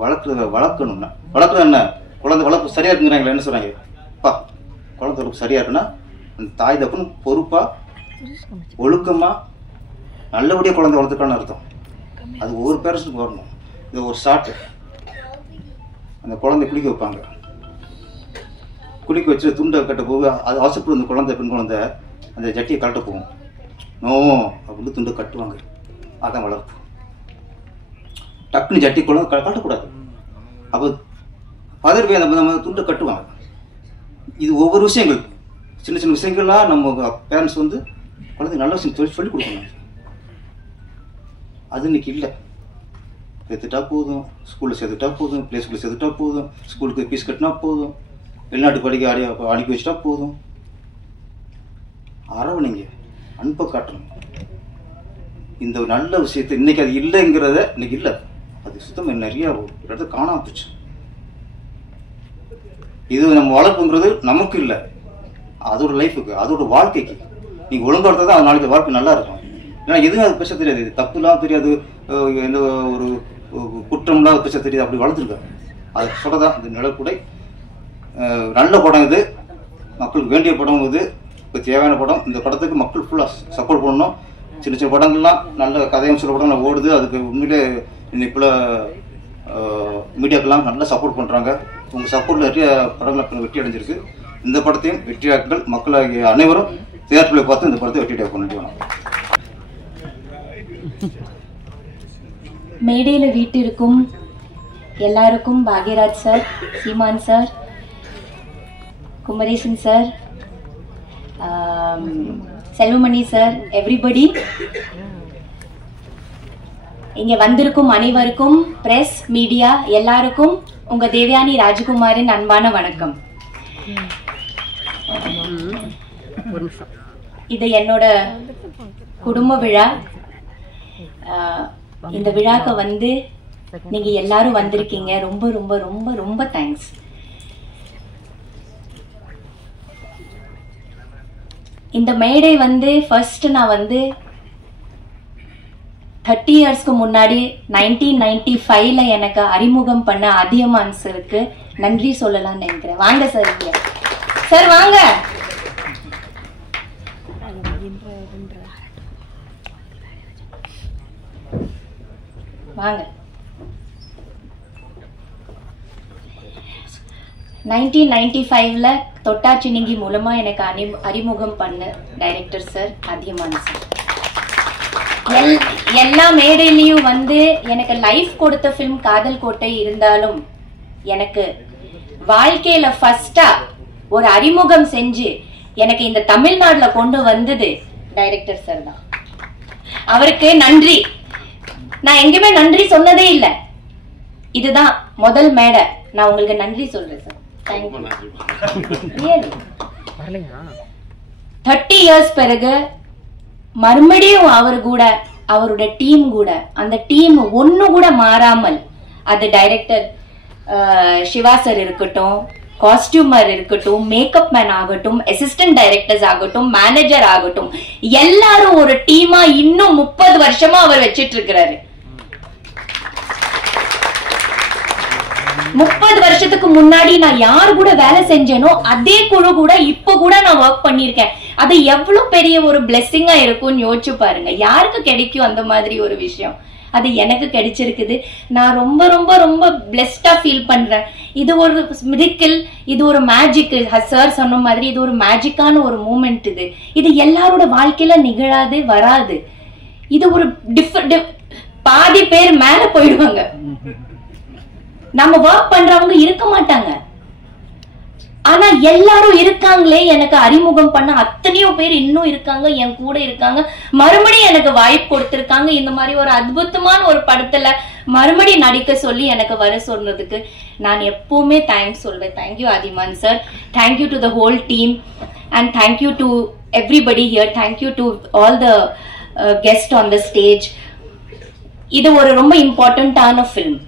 வளர்க்கணும்னா வளர்க்கணும் என்ன, குழந்தை வளர்ப்பு சரியா இருக்குங்கிறாங்களா? என்ன சொல்றாங்க? பா குழந்தை வளர்ப்பு சரியா இருக்குன்னா அந்த தாய் தப்புன்னு பொறுப்பா ஒழுக்கமா நல்லபடியாக குழந்தை வளர்த்துக்கான்னு அர்த்தம். அது ஒவ்வொரு பேரண்ட்ஸுக்கும் வரணும். இது ஒரு ஷார்ட்டு, அந்த குழந்தை குளிக்க வைப்பாங்க, குளிக்க வச்சு துண்டை கட்ட போக அது அவசரப்பட்டு அந்த குழந்தை பெண் குழந்தை அந்த ஜட்டியை கலட்ட போகும். நோ அப்படின்னு துண்டை கட்டுவாங்க. அதான் வளர்ப்பு. டக்குன்னு ஜட்டி குழந்தை கட்டக்கூடாது. அப்போ பதவி நம்ம துண்டை கட்டுவாங்க. இது ஒவ்வொரு விஷயங்கள், சின்ன சின்ன விஷயங்கள்லாம் நம்ம பேரண்ட்ஸ் குழந்தை நல்ல விஷயம் சொல்லிக் கொடுக்கணும். அது இன்னைக்கு இல்லை. சேர்த்துட்டா போதும், ஸ்கூலில் சேர்த்துட்டா போதும், பிளே ஸ்கூலில் சேர்த்துட்டா போதும், ஸ்கூலுக்கு ஃபீஸ் கட்டினா போதும், வெளிநாட்டு படிக்க அனுப்பி வச்சுட்டா போதும். அரவணைங்க, அன்பை காட்டணும். இந்த நல்ல விஷயத்தை இன்னைக்கு அது இல்லைங்கிறத இன்னைக்கு இல்லை, அது சுத்தமாக நிறைய இடத்த காணாம போச்சு. இது நம்ம வளர்ப்புங்கிறது நமக்கு இல்லை, அதோட லைஃபுக்கு, அதோட வாழ்க்கைக்கு. நீங்கள் ஒழுங்காக இருந்தால் தான் நாளைக்கு வாழ்க்கை நல்லா இருக்கும். ஏன்னா எதுவும் அது பேச தெரியாது, இது தப்புலாம் தெரியாது, எந்த ஒரு குற்றம்லாம் பேச தெரியாது. அப்படி வளர்த்துருக்காங்க. அதை சொல்லதான் இந்த நிழற்குடை நல்ல படம். இது மக்களுக்கு வேண்டிய படம், இது இப்போ தேவையான படம். இந்த படத்துக்கு மக்கள் ஃபுல்லாக சப்போர்ட் பண்ணணும். சின்ன சின்ன படங்கள்லாம் நல்ல கதையும் சில படங்கள் ஓடுது. அதுக்கு உண்மையிலே இன்னைக்குள்ள மீடியாக்கெல்லாம் நல்லா சப்போர்ட் பண்ணுறாங்க. உங்கள் சப்போர்ட்டில் நிறைய படங்கள் வெற்றி அடைஞ்சிருக்கு. இந்த படத்தையும் வெற்றியாக்குங்கள். மக்களாகிய அனைவரும் தியேட்டரில் பார்த்து இந்த படத்தை வெற்றியாக பண்ணிட்டு வேணும். மேடையில் வீட்டிற்கும் எல்லாருக்கும் Bhagyaraj sir, Seeman sir, Kumaresan sir, Selvamani sir, everybody, இங்க வந்திருக்கும் அனைவருக்கும், பிரஸ் மீடியா எல்லாருக்கும் உங்க தேவயானி ராஜகுமாரின் அன்பான வணக்கம். இது என்னோட குடும்ப விழா. இந்த விழாக்கு வந்து நீங்க எல்லாரும் வந்திருக்கீங்க. ரொம்ப ரொம்ப ரொம்ப ரொம்ப தேங்க்ஸ். இந்த மேடை வந்து ஃபர்ஸ்ட் நான் வந்து 30 இயர்ஸ்க்கு முன்னாடி 1995ல எனக்கு அறிமுகம் பண்ண அதியமான் சருக்கு நன்றி சொல்லலாம்னு நினைக்கிறேன். வாங்க சார், இங்க சார் வாங்க. வாங்க. 1995ல தொட்டாச்சினிங்கி மூலமா எனக்கு அறிமுகம் பண்ண டைரக்டர் சார் அதியமான் சார். எல்லா மேடையிலையும் வந்து எனக்கு லைஃப் கொடுத்த ஃபிலிம் காதல் கோட்டை இருந்தாலும் எனக்கு வாழ்க்கையில ஃபர்ஸ்டா ஒரு அறிமுகம் செஞ்சு எனக்கு இந்த தமிழ்நாடுல கொண்டு வந்தது டைரக்டர் சார் தான். அவருக்கு நன்றி. நான் எங்கேயுமே நன்றி சொன்னதே இல்லை. இதுதான் முதல் மேடை. நான் உங்களுக்கு நன்றி சொல்றேன் சார். 30 இயர்ஸ் பிறகு மறுபடியும் அவர் கூட, அவரோட டீம் கூட, அந்த டீம் ஒண்ணு கூட மாறாமல், அது டைரக்டர் சிவா சார் இருக்கட்டும், காஸ்டியூமர் இருக்கட்டும், மேக்கப் மேன் ஆகட்டும், அசிஸ்டன்ட் டைரக்டர்ஸ் ஆகட்டும், மேனேஜர் ஆகட்டும், எல்லாரும் ஒரு டீமா இன்னும் 30 வருஷமா அவர் வச்சிட்டு இருக்கிறாரு. 30 வருஷத்துக்கு முன்னாடி நான் யார் கூட வேலை செஞ்சேனோ அதே குழு கூட இப்ப கூட நான் ஒர்க் பண்ணிருக்கேன். அது எவ்வளவு பெரிய ஒரு பிளெஸிங்கா இருக்கும்னு யோசிச்சு பாருங்க. யாருக்கு கிடைக்கும் அந்த மாதிரி ஒரு விஷயம்? அது எனக்கு கிடைச்சிருக்குது. நான் ரொம்ப ரொம்ப ரொம்ப பிளெஸ்டா ஃபீல் பண்றேன். இது ஒரு மிராக்கிள், இது ஒரு மேஜிக். சார் சொன்ன மாதிரி இது ஒரு மேஜிக்கான ஒரு மூமெண்ட். இது எல்லாரோட வாழ்க்கையில நிகழாது, வராது. இது ஒரு பாதி பேர் மேல போயிடுவாங்க. நம்ம ஒர்க் பண்றவங்க இருக்க மாட்டாங்க. ஆனா எல்லாரும் இருக்காங்களே, எனக்கு அறிமுகம் பண்ண அத்தனையோ பேர் இன்னும் இருக்காங்க, என் கூட இருக்காங்க, மறுபடியும் எனக்கு வாய்ப்பு கொடுத்திருக்காங்க. இந்த மாதிரி ஒரு அற்புதமான ஒரு படத்துல மறுபடியும் நடிக்க சொல்லி எனக்கு வர சொன்னதுக்கு நான் எப்பவுமே தேங்க்ஸ் சொல்வேன். Thank you Athiyaman sir, thank you to the whole team, and thank you to everybody here. Thank you to all the guest on the stage. இது ஒரு ரொம்ப இம்பார்ட்டன்டான ஃபிலிம்,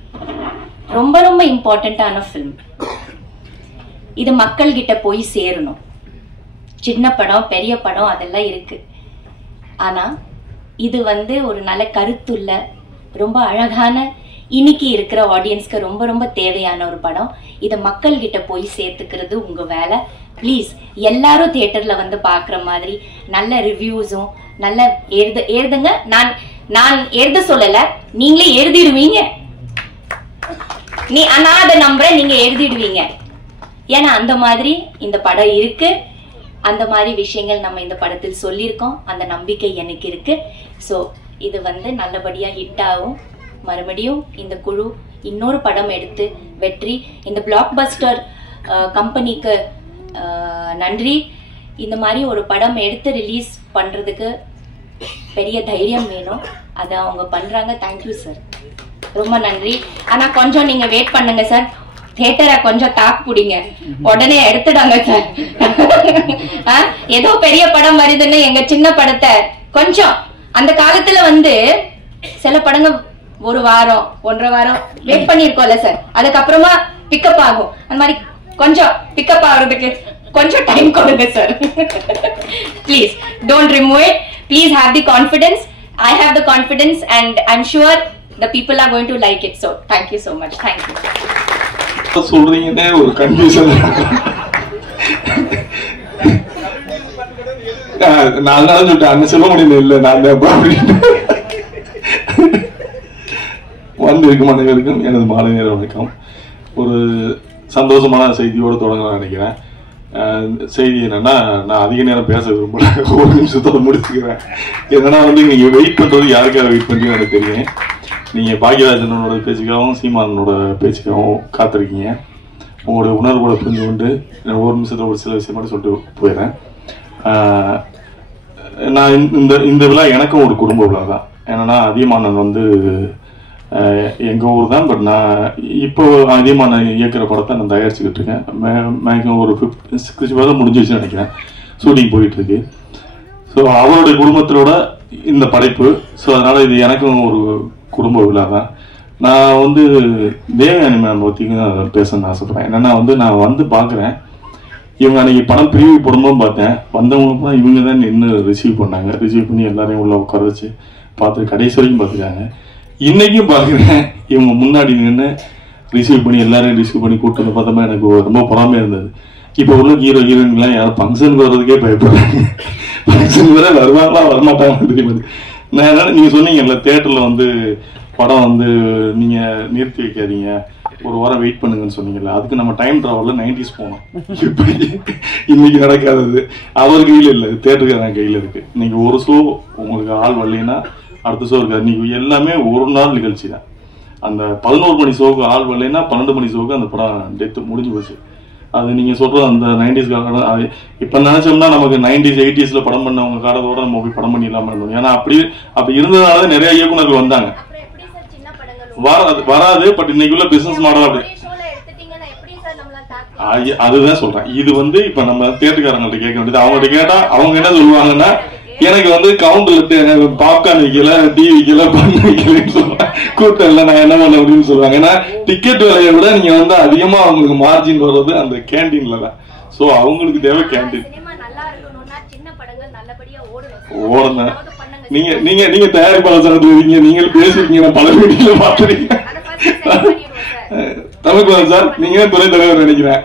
ரொம்ப ரொம்ப இம்பார்ட்டன்டான ஃபிலிம். இது மக்கள் கிட்ட போய் சேரணும். சின்ன படம், பெரிய படம் அதெல்லாம் இருக்கு. ஆனா இது வந்து ஒரு நல்ல கருத்துள்ள, ரொம்ப அழகான, இன்னைக்கு இருக்கிற ஆடியன்ஸ்க்கு ரொம்ப ரொம்ப தேவையான ஒரு படம். இதை மக்கள் கிட்ட போய் சேர்த்துக்கிறது உங்க வேலை. ப்ளீஸ் எல்லாரும் தியேட்டர்ல வந்து பாக்குற மாதிரி நல்ல ரிவ்யூஸும் நல்ல எழுதுங்க. நான் எழுத சொல்லல, நீங்களே எழுதிடுவீங்க. நான் அதை நம்புறேன், நீங்க எழுதிடுவீங்க. ஏன்னா அந்த மாதிரி இந்த படம் இருக்கு, அந்த மாதிரி விஷயங்கள் நம்ம இந்த படத்தில் சொல்லியிருக்கோம். அந்த நம்பிக்கை எனக்கு இருக்கு. ஸோ இது வந்து நல்லபடியா ஹிட் ஆகும். மறுபடியும் இந்த குழு இன்னொரு படம் எடுத்து வெற்றி. இந்த பிளாக் பஸ்டர் கம்பெனிக்கு நன்றி. இந்த மாதிரி ஒரு படம் எடுத்து ரிலீஸ் பண்றதுக்கு பெரிய தைரியம் வேணும். அதை அவங்க பண்றாங்க. தேங்க்யூ சார், ரொம்ப நன்றி. ஆனா கொஞ்சம் நீங்க வெயிட் பண்ணுங்க சார். தியேட்டரை கொஞ்சம் தாக்கு பிடிங்க, உடனே எடுத்துடாங்க சார். ஏதோ பெரிய படம் வருதுன்னு எங்க சின்ன படத்தை கொஞ்சம், அந்த காலத்துல வந்து சில படங்கள் 1 வாரம் 1.5 வாரம் வெயிட் பண்ணிருக்கோம்ல சார், அதுக்கப்புறமா பிக்கப் ஆகும். அந்த மாதிரி கொஞ்சம் பிக்கப் ஆகுறதுக்கு கொஞ்சம் டைம் கொடுங்க sir. Please don't remove it. Please have the confidence. I have the confidence and I'm sure the people are going to like it. So thank you so much. Thank you. சொல்றீங்கன்னே ஒரு confusion. நான் தான் சொல்லிட்டேன், அண்ணன் சொல்ல முடியல, இல்ல நான் அப்படின்னு. வந்திருக்கும் அனைவருக்கும் எனது மாலை நேர வணக்கம். ஒரு சந்தோஷமான செய்தியோடு தொடங்கலாம் நினைக்கிறேன். செய்தி என்னன்னா, நான் அதிக நேரம் பேச விரும்பல, 1 நிமிஷத்தோட முடிச்சுக்கிறேன். என்னன்னா வந்து நீங்க வெயிட் பண்றது யாருக்காக வெயிட் பண்றீங்க எனக்கு தெரியும். நீங்க பாக்யராஜனோட பேச்சுக்காகவும் சீமானோட பேச்சுக்காகவும் காத்திருக்கீங்க. உங்களோட உணர்வோட புரிஞ்சு கொண்டு 1 நிமிஷத்துல ஒரு சில விஷயம் மட்டும் சொல்லிட்டு போயிடுறேன். நான் இந்த விழா எனக்கும் ஒரு குடும்ப விழா தான். என்னன்னா அதியமானன் வந்து எங்கள் ஊர் தான். பட் நான் இப்போ அதியமானன் இயக்குற படத்தை நான் தயாரிச்சுக்கிட்டு இருக்கேன். மேக்ஸிமம் ஒரு 60% முடிஞ்சிச்சுன்னு நினைக்கிறேன். ஷூட்டிங் போயிட்டுருக்கு. ஸோ அவருடைய குடும்பத்திலோட இந்த படைப்பு. ஸோ அதனால் இது எனக்கும் ஒரு குடும்ப விழா தான். நான் வந்து தேவயானி மேம் பற்றி பேசணும்னு ஆசைப்படுறேன். என்னென்னா வந்து நான் வந்து பார்க்குறேன், இவங்க அன்றைக்கி படம் ப்ரீவியூ போடும்போது பார்த்தேன், வந்தவங்களுக்கு தான் இவங்க தான் நின்று ரிசீவ் பண்ணாங்க. ரிசீவ் பண்ணி எல்லாரையும் உள்ள உட்கார வச்சு பார்த்து கடைசி வரைக்கும் பார்த்துருக்காங்க. இன்றைக்கும் பார்க்குறேன், இவங்க முன்னாடி நின்று ரிசீவ் பண்ணி எல்லாரையும் ரிசீவ் பண்ணி கூப்பிட்டு வந்து பார்த்தோம்னா எனக்கு ரொம்ப பொறாமையாக இருந்தது. இப்போ உள்ள ஹீரோயின்லாம் யாரும் ஃபங்க்ஷனுக்கு வர்றதுக்கே பயப்படுறாங்க. ஃபங்க்ஷனுக்கு வர வருவாங்களா வரமாட்டாங்க தெரியுமா? நான் என்ன நீங்கள் சொன்னீங்கல்ல, தேட்டரில் வந்து படம் வந்து நீங்கள் நிறுத்தி வைக்காதீங்க, ஒரு வாரம் வெயிட் பண்ணுங்கன்னு சொன்னீங்கல்ல, அதுக்கு நம்ம டைம் ட்ராவலில் 90s போனோம். இன்னைக்கு நடக்காதது அவர் கையில் இல்லை, தேட்டருக்காரன் கையில் இருக்குது. இன்னைக்கு ஒரு ஷோ உங்களுக்கு ஆள் வரலைன்னா அடுத்த ஷோ இருக்காது. இன்னைக்கு எல்லாமே ஒரு நாள் நிகழ்ச்சி தான். அந்த 11 மணி ஷோக்கு ஆள் வரலைன்னா 12 மணி ஷோக்கு அந்த படம் டெத்து முடிஞ்சு போச்சு. அது நீங்கள் சொல்கிறது அந்த 90s காலம். இப்போ நினச்சோம்னா நமக்கு 90s 80s படம் பண்ணவங்க காலத்தோட நம்ம போய் படம் பண்ணிடலாமல் இருந்தோம். ஏன்னா அப்படி இருந்ததுனால தான் நிறைய இயக்குநர்கள் வந்தாங்க. வராது. பட் இன்னைக்கு உள்ள பிசினஸ் மாடல் அப்படி. அதுதான் சொல்றேன். இது வந்து இப்ப நம்ம தேட்டருக்காரங்கள்ட்ட கேட்க வேண்டியது. அவங்கள்ட்ட கேட்டா அவங்க என்ன சொல்லுவாங்கன்னா, எனக்கு வந்து கவுண்டர்ல பாப்கார்ன் வைக்கல, டீ வைக்கல, பண்ணு வைக்கலன்னு சொல்லுவாங்க. கூட்டம் இல்லை, நான் என்ன பண்ண அப்படின்னு சொல்லுவாங்க. ஏன்னா டிக்கெட் விலையை விட நீங்க வந்து அதிகமா அவங்களுக்கு மார்ஜின் வர்றது அந்த கேண்டீன்ல தான். ஸோ அவங்களுக்கு தேவை கேண்டீன் ஓடணும். நீங்க தயாரிப்பாளர் சங்கத்துல இருக்கீங்க, நீங்களும் பேசிருக்கீங்க, நான் பல வீடியோல பாத்துருக்கீங்க. தமிழ் சார் நீங்க துறை தலைவர் நினைக்கிறேன்.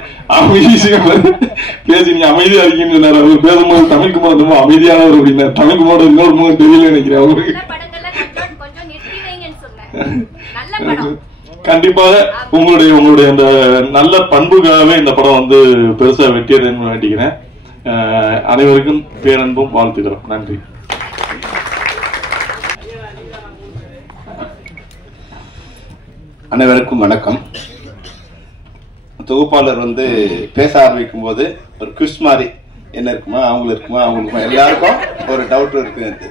பேசி நீங்க அமைதியா இருக்கீங்கன்னு சொன்னாரு. அவர் பேசும்போது தமிழ்குமார் ரொம்ப அமைதியானவர் அப்படின்னா, தமிழ்குமார் இன்னொரு முகம் தெரியல நினைக்கிறேன் அவருக்கு. கண்டிப்பாக உங்களுடைய அந்த நல்ல பண்புக்காகவே இந்த படம் வந்து பெருசா வெற்றியடைன்னு வேண்டிக்கிறேன். அனைவருக்கும் பேரன்பும் வாழ்த்துக்கிறோம். நன்றி. அனைவருக்கும் வணக்கம். தொகுப்பாளர் வந்து பேச ஆரம்பிக்கும் போது ஒரு குவிஸ் மாதிரி என்ன இருக்குமா, அவங்களுக்குமா எல்லாருக்கும் ஒரு டவுட் இருக்கு.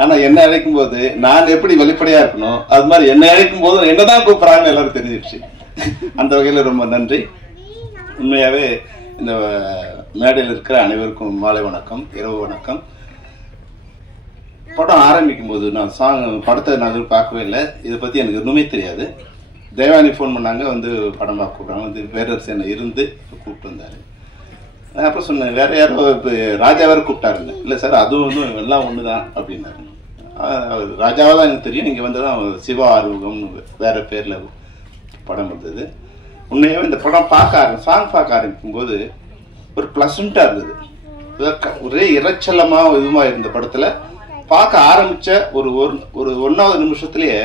ஆனா என்ன அழைக்கும் போது நான் எப்படி வெளிப்படையா இருக்கணும், அது மாதிரி என்ன அழைக்கும் போது என்னதான் கூப்பிடுறாங்கன்னு எல்லாரும் தெரிஞ்சிடுச்சு. அந்த வகையில ரொம்ப நன்றி. உண்மையாவே இந்த மேடையில் இருக்கிற அனைவருக்கும் மாலை வணக்கம், இரவு வணக்கம். படம் ஆரம்பிக்கும் போது நான் படத்தை நான் பார்க்கவே இல்லை, இதை பத்தி எனக்கு ஒண்ணுமே தெரியாது. தேவானி ஃபோன் பண்ணாங்க, வந்து படம் பார்க்க கூப்பிட்றாங்க, வந்து வேறர் சேனை இருந்து கூப்பிட்டு வந்தாரு. நான் அப்புறம் சொன்னேன், வேற யாரோ இப்போ ராஜா வேற கூப்பிட்டாருங்க. இல்லை சார், அதுவும் வந்து எல்லாம் ஒன்று தான் அப்படின்னாரு. ராஜாவாக தான் எனக்கு தெரியும், இங்கே வந்து தான் சிவா ஆர்வகம்னு வேற பேரில் படம் வந்தது. உண்மையாகவே இந்த படம் சாங் பார்க்க ஆரம்பிக்கும் போது ஒரு ப்ளசண்ட்டாக இருந்தது. ஒரே இறைச்சலமாக இதுமாக இருந்த படத்தில் பார்க்க ஆரம்பித்த ஒரு 1வது நிமிஷத்துலேயே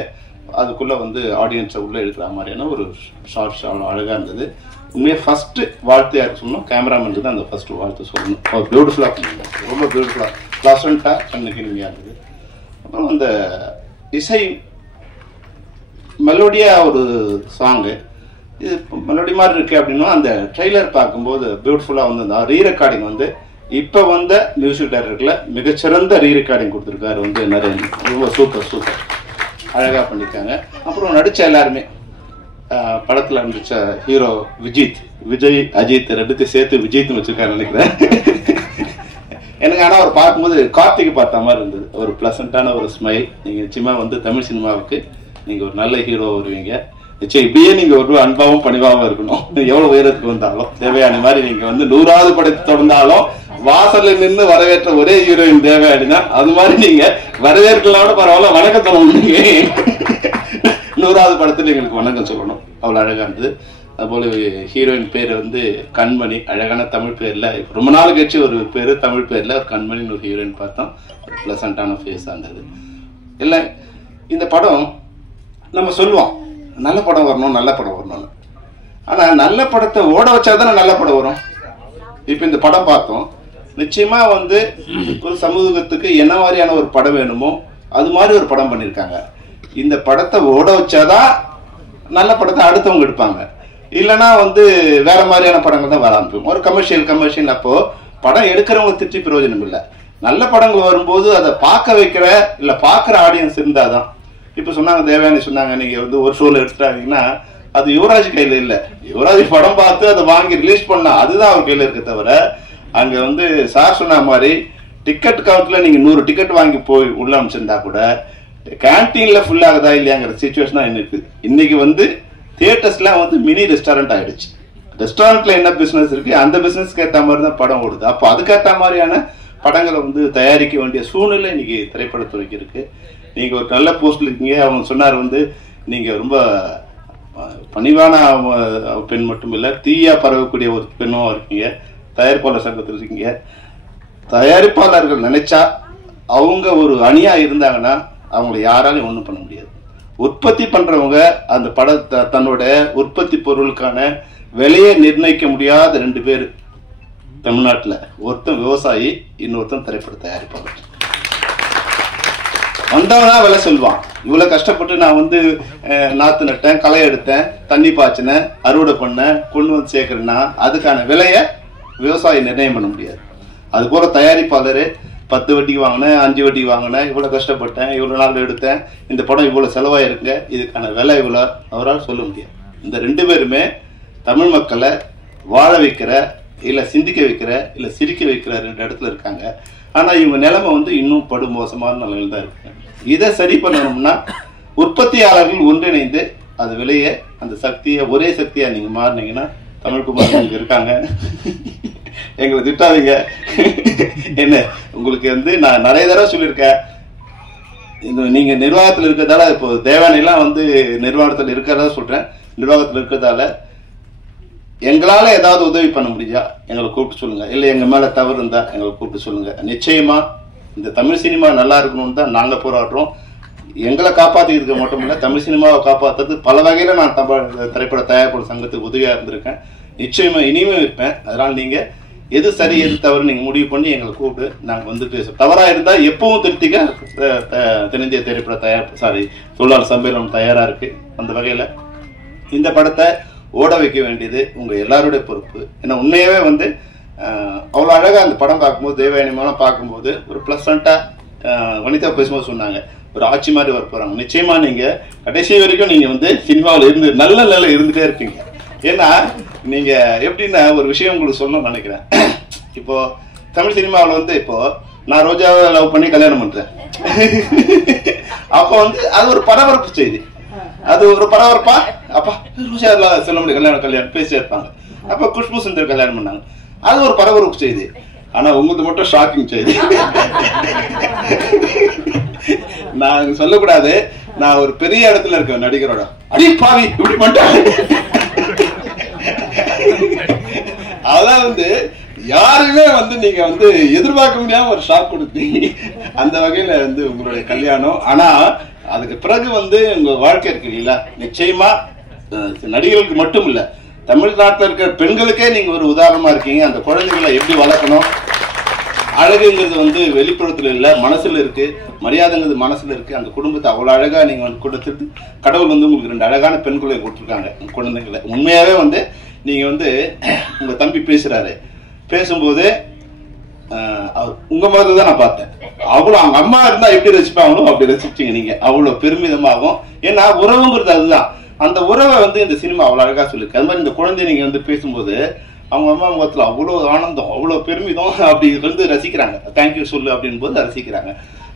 அதுக்குள்ள வந்து ஆடியன்ஸை உள்ள எடுக்கிற மாதிரியான ஒரு ஷார்ட்ஸ் அழகா இருந்தது. உண்மையாக ஃபர்ஸ்ட் வாழ்த்து யாருக்கு சொல்லணும், கேமராமேனுக்கு தான் அந்த ஃபர்ஸ்ட் வாழ்த்து சொல்லணும். அவர் பியூட்டிஃபுல்லாக பண்ணீங்க, ரொம்ப பியூட்டிஃபுல்லாக ப்ளசண்ட்டாக கண்ணுக்கு இனிமையாக இருந்தது. அப்புறம் அந்த இசை மெலோடியாக ஒரு சாங்கு, இது மெலோடி மாதிரி இருக்கு அப்படின்னா அந்த ட்ரெய்லர் பார்க்கும்போது பியூட்டிஃபுல்லாக வந்து அந்த ரீ ரெக்கார்டிங் வந்து இப்போ வந்த மியூசிக் டைரக்டரில் மிகச்சிறந்த ரீ ரெக்கார்டிங் கொடுத்துருக்காரு வந்து நரேன். ரொம்ப சூப்பர் அழகாக பண்ணியிருக்காங்க. அப்புறம் நடித்த எல்லாருமே படத்தில் நடித்த ஹீரோ விஜய் அஜித் ரெண்டுத்தையும் சேர்த்து விஜய்த்து வச்சிருக்காரு நினைக்கிறேன். எனக்கு ஆனால் அவர் பார்க்கும்போது கார்த்திகை பார்த்த மாதிரி இருந்தது. ஒரு ப்ளசண்ட்டான ஒரு ஸ்மைல். நீங்கள் நிச்சயமாக வந்து தமிழ் சினிமாவுக்கு நீங்கள் ஒரு நல்ல ஹீரோ வருவீங்க. நிச்சயம் இப்படியே நீங்கள் ஒரு அன்பாவும் பணிவாகவும் இருக்கணும். எவ்வளோ உயரத்துக்கு வந்தாலும் தேவையான மாதிரி நீங்கள் வந்து 100வது படத்தை தொடர்ந்தாலும் வாசல்ல நின்று வரவேற்ற ஒரே ஹீரோயின் தேவயானி தான். அது மாதிரி நீங்க வரவேற்கலாவோட பரவாயில்ல, வணக்கம் சொல்லணும். 100வது படத்துல எங்களுக்கு வணக்கம் சொல்லணும். அவ்வளவு அழகா இருந்தது. அதுபோல ஹீரோயின் பேர் வந்து கண்மணி, அழகான தமிழ் பேர்ல. ரொம்ப நாள் கழிச்சு ஒரு பேரு தமிழ் பேர்ல ஒரு கண்மணின்னு ஒரு ஹீரோயின் பார்த்தோம். ஒரு பிளசண்டான ஃபேஸா இருந்தது. இல்லை இந்த படம் நம்ம சொல்லுவோம் நல்ல படம் வரணும் வரணும்னு. ஆனா நல்ல படத்தை ஓட வச்சாதானே நல்ல படம் வரும். இப்ப இந்த படம் பார்த்தோம், நிச்சயமா வந்து ஒரு சமூகத்துக்கு என்ன மாதிரியான ஒரு படம் வேணுமோ அது மாதிரி ஒரு படம் பண்ணியிருக்காங்க. இந்த படத்தை ஓட வச்சாதான் நல்ல படத்தை அடுத்தவங்க எடுப்பாங்க. இல்லைன்னா வந்து வேற மாதிரியான படங்கள் தான் வர ஆரம்பிக்கும். ஒரு கமர்ஷியல் அப்போ படம் எடுக்கிறவங்க திட்டி பிரயோஜனம் இல்லை. நல்ல படங்கள் வரும்போது அதை பார்க்க வைக்கிற இல்லை பார்க்குற ஆடியன்ஸ் இருந்தாதான். இப்போ சொன்னாங்க தேவயானி சொன்னாங்க, நீங்கள் வந்து ஒரு ஷோவில் எடுத்துட்டாங்கன்னா அது யுவராஜ் கையில் இல்லை. யுவராஜ் படம் பார்த்து அதை வாங்கி ரிலீஸ் பண்ணா அதுதான் அவர் கையில் இருக்க தவிர, அங்கே வந்து சார் சொன்ன மாதிரி டிக்கெட் கவுண்ட்ல நீங்கள் 100 டிக்கெட் வாங்கி போய் உள்ள அமைச்சிருந்தா கூட கேன்டீன்ல ஃபுல் ஆகுதா இல்லையாங்கிற சிச்சுவேஷன் தான் இருக்கு. இன்னைக்கு வந்து தியேட்டர்ஸ்லாம் வந்து மினி ரெஸ்டாரண்ட் ஆயிடுச்சு. ரெஸ்டாரண்ட்ல என்ன பிசினஸ் இருக்கு அந்த பிசினஸ்க்கு ஏற்ற மாதிரி தான் படம் ஓடுது. அப்போ அதுக்கேற்ற மாதிரியான படங்களை வந்து தயாரிக்க வேண்டிய சூழ்நிலை இன்னைக்கு திரைப்படத்துறைக்கு இருக்கு. நீங்க ஒரு நல்ல போஸ்ட்ல இருக்கீங்க. அவங்க சொன்னார் வந்து நீங்க ரொம்ப பணிவான பெண் மட்டும் இல்ல, தீயா பரவக்கூடிய ஒரு பெண்ணும் இருக்கீங்க. தயாரிப்பாளர் சங்கத்தில் இருக்கீங்க. தயாரிப்பாளர்கள் நினைச்சா அவங்க ஒரு அணியா இருந்தாங்கன்னா அவங்களை யாராலையும் ஒன்றும் பண்ண முடியாது. உற்பத்தி பண்றவங்க அந்த படத்தை தன்னோட உற்பத்தி பொருளுக்கான விலையை நிர்ணயிக்க முடியாத 2 பேர் தமிழ்நாட்டில். ஒருத்தன் விவசாயி, இன்னொருத்தன் திரைப்பட தயாரிப்பாளர். வந்தவனா விலை சொல்வான். இவ்வளவு கஷ்டப்பட்டு நான் வந்து நாத்து நட்டேன், களை எடுத்தேன், தண்ணி பாய்ச்சினேன், அறுவடை பண்ணேன், கொண்டு வந்து சேர்க்கிறேன்னா அதுக்கான விலையை விவசாயி நிர்ணயம் பண்ண முடியாது. அது போல தயாரிப்பாளர் 10 வட்டிக்கு வாங்கினேன், 5 வட்டிக்கு வாங்கினேன், இவ்வளவு கஷ்டப்பட்டேன், இவ்வளவு நாள் எடுத்தேன், இந்த படம் இவ்வளவு செலவாயிருங்க, இதுக்கான விலை இவ்வளோ அவரால் சொல்ல முடியாது. இந்த 2 பேருமே தமிழ் மக்களை வாழ வைக்கிற, இல்லை சிந்திக்க வைக்கிற, இல்லை சிரிக்க வைக்கிற 2 இடத்துல இருக்காங்க. ஆனா இவங்க நிலைமை வந்து இன்னும் படு மோசமான நிலையில் தான் இருக்கு. இதை சரி பண்ணணும்னா உற்பத்தியாளர்கள் ஒன்றிணைந்து அது விலையை, அந்த சக்தியை ஒரே சக்தியா நீங்க மாறினீங்கன்னா, தமிழ்குமார் இங்க இருக்காங்க, எங்களை திட்டாதீங்க. என்ன உங்களுக்கு வந்து நான் நிறைய தடவை சொல்லியிருக்கேன், இந்த நீங்க நிர்வாகத்தில் இருக்கிறதால, இப்போ தேவானையெல்லாம் வந்து நிர்வாகத்தில் இருக்கிறதா சொல்றேன், நிர்வாகத்தில் இருக்கிறதால எங்களால ஏதாவது உதவி பண்ண முடிஞ்சா எங்களை கூப்பிட்டு சொல்லுங்க. இல்லை எங்க மேல தவறு இருந்தா எங்களை கூப்பிட்டு சொல்லுங்க. நிச்சயமா இந்த தமிழ் சினிமா நல்லா இருக்கணும்னு தான் நாங்க போராடுறோம். எங்களை காப்பாத்திக்க மட்டும் இல்லை, தமிழ் சினிமாவை காப்பாற்றுறது பல வகையில நான் திரைப்பட தயாரிப்பாளர் சங்கத்துக்கு உதவியா இருந்திருக்கேன். நிச்சயமா இனிமே இருப்பேன். அதனால நீங்க எது சரி எது தவறு நீங்க முடிவு பண்ணி எங்களை கூப்பிட்டு நாங்க வந்து பேசுவோம். தவறா இருந்தா எப்பவும் திருத்திக்க தென்னிந்திய திரைப்பட தொழிலாளர் சம்மேளனம் தயாரா இருக்கு. அந்த வகையில இந்த படத்தை ஓட வைக்க வேண்டியது உங்க எல்லாருடைய பொறுப்பு. ஏன்னா உண்மையாவே வந்து அவ்வளோ அழகா அந்த படம் பார்க்கும்போது, தேவயானியமான பார்க்கும்போது ஒரு பிளசண்டா வனிதா பேசும்போது சொன்னாங்க, ஒரு ஆட்சி மாதிரி வர போறாங்க. நிச்சயமா நீங்க கடைசி வரைக்கும் நீங்க வந்து சினிமாவில் இருந்து நல்ல நிலை இருந்துட்டே இருக்கீங்க. ஏன்னா நீங்க எப்படின்னா ஒரு விஷயம் உங்களுக்கு சொல்லணும்னு நினைக்கிறேன். இப்போ தமிழ் சினிமாவில் வந்து இப்போ நான் ரோஜாவை லவ் பண்ணி கல்யாணம் பண்றேன். அப்போ வந்து அது ஒரு பரபரப்பு செய்தி, அது ஒரு பரபரப்பா அப்பா ரோஜா சொல்ல முடியும் கல்யாணம் பேசிட்டே இருப்பாங்க. அப்ப குஷ்பு சுந்தர் கல்யாணம் பண்ணாங்க, அது ஒரு பரபரப்பு செய்தி. ஆனா உங்களுக்கு மட்டும் ஷாக்கிங் செய்தி. நான் சொல்லக்கூடாது, நான் ஒரு பெரிய இடத்துல இருக்கேன் நடிகரோட, அடி பாவி இப்படி பண்ணிட்டாங்க. அதான் வந்து யாருமே வந்து நீங்க வந்து எதிர்பார்க்க முடியாம ஒரு ஷாக் கொடுத்தீங்க. அந்த வகையில வந்து உங்களுடைய கல்யாணம். ஆனா அதுக்கு பிறகு வந்து உங்க வாழ்க்கை இருக்கு இல்லைங்களா, நிச்சயமா நடிகர்களுக்கு மட்டும் இல்ல, தமிழ்நாட்டில் இருக்கிற பெண்களுக்கே நீங்க ஒரு உதாரணமா இருக்கீங்க. அந்த குழந்தைகளை எப்படி வளர்க்கணும், அழகுங்கிறது வந்து வெளிப்புறத்துல இல்ல, மனசுல இருக்கு, மரியாதைங்கிறது மனசுல இருக்கு. அந்த குடும்பத்தை அவ்வளவு அழகா நீங்க வந்து கொடுத்துட்டு கடவுள் வந்து உங்களுக்கு 2 அழகான பெண் குழந்தை கொடுத்துருக்காங்க, குழந்தைங்களை. உண்மையாவே வந்து நீங்க வந்து உங்க தம்பி பேசுறாரு, பேசும்போது உங்க மாதிரி தான் நான் பார்த்தேன். அவ்வளவு அவங்க அம்மா இருந்தா எப்படி ரசிப்பாங்களோ அப்படி ரசிச்சீங்க நீங்க. அவ்வளவு பெருமிதமாகும். ஏன்னா உறவுங்கிறது அதுதான். அந்த உறவை வந்து இந்த சினிமா அவ்வளவு அழகா சொல்லிருக்கு. அது மாதிரி இந்த குழந்தை நீங்க வந்து பேசும்போது அவங்க அம்மா முகத்துல அவ்வளவு ஆனந்தம், அவ்வளவு பெருமிதம், அப்படி வந்து ரசிக்கிறாங்க. தேங்க்யூ சொல்லு அப்படின்னு போது ரசிக்கிறாங்க.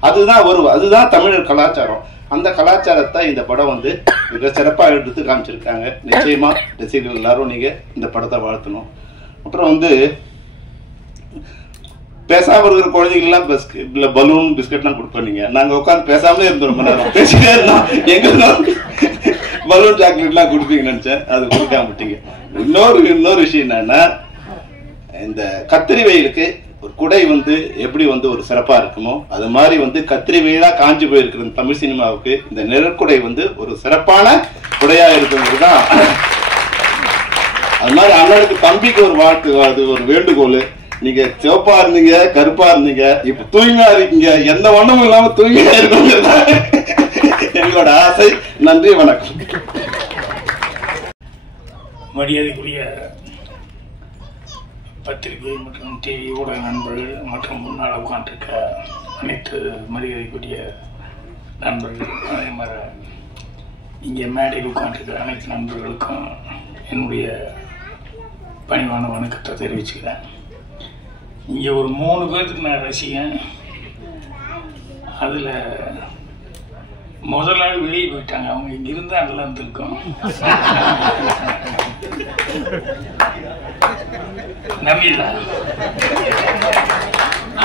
அதுதான் தமிழர் கலாச்சாரம். அந்த கலாச்சாரத்தை இந்த படம் வந்து மிக சிறப்பா எடுத்து காமிச்சிருக்காங்க. நிச்சயமா ரசிகர்கள் எல்லாரும் நீங்க இந்த படத்தை வாழ்த்தணும். அப்புறம் வந்து பேசாம இருக்கிற குழந்தைகள்லாம் பலூன் பிஸ்கட்லாம் கொடுப்போம். நீங்க நாங்க உட்காந்து பேசாமலே இருந்தோம், ரொம்ப நேரம் பேசிட்டே இருந்தோம். எங்களுக்கு பலூன் சாக்லேட் எல்லாம் கொடுப்பீங்கன்னு நினைச்சேன், அது கொடுக்காம விட்டீங்க. இன்னொரு விஷயம் என்னன்னா, இந்த கத்திரி வெயிலுக்கு ஒரு குடை வந்து எப்படி வந்து ஒரு சிறப்பா இருக்குமோ அது மாதிரி வந்து கத்திரி வெயிலா காஞ்சி போயிருக்கிற தமிழ் சினிமாவுக்கு இந்த நிழற்குடை வந்து ஒரு சிறப்பான குடையா இருக்கிறதுதான். அது மாதிரி அண்ணனுக்கு தம்பிக்கு ஒரு வாழ்த்து, அது ஒரு வேண்டுகோள். நீங்க சிவப்பா இருந்தீங்க, கருப்பா இருந்தீங்க, இப்ப தூய்மையா இருக்கீங்க, எந்த வண்ணமும் இல்லாம தூய்மையா இருக்குங்கிறதா எங்களோட ஆசை. நன்றி, வணக்கம். மரியாதைக்குரிய பத்திரிகை மற்றும் டிவி ஊடக நண்பர்கள் மற்றும் முன்னால் உட்காந்துருக்க அனைத்து மரியாதைக்குரிய நண்பர்கள், அதே மாதிரி இங்கே மேடையில் உட்காந்துருக்க அனைத்து நண்பர்களுக்கும் என்னுடைய பணிவான வணக்கத்தை தெரிவிச்சுக்கிறேன். இங்கே ஒரு 3 பேர்த்துக்கு நான் ரசிகன். அதில் முதல் ஆள் வெளியே போயிட்டாங்க. அவங்க இங்கே இருந்தால் நல்லா இருந்திருக்கும். நம்பிதா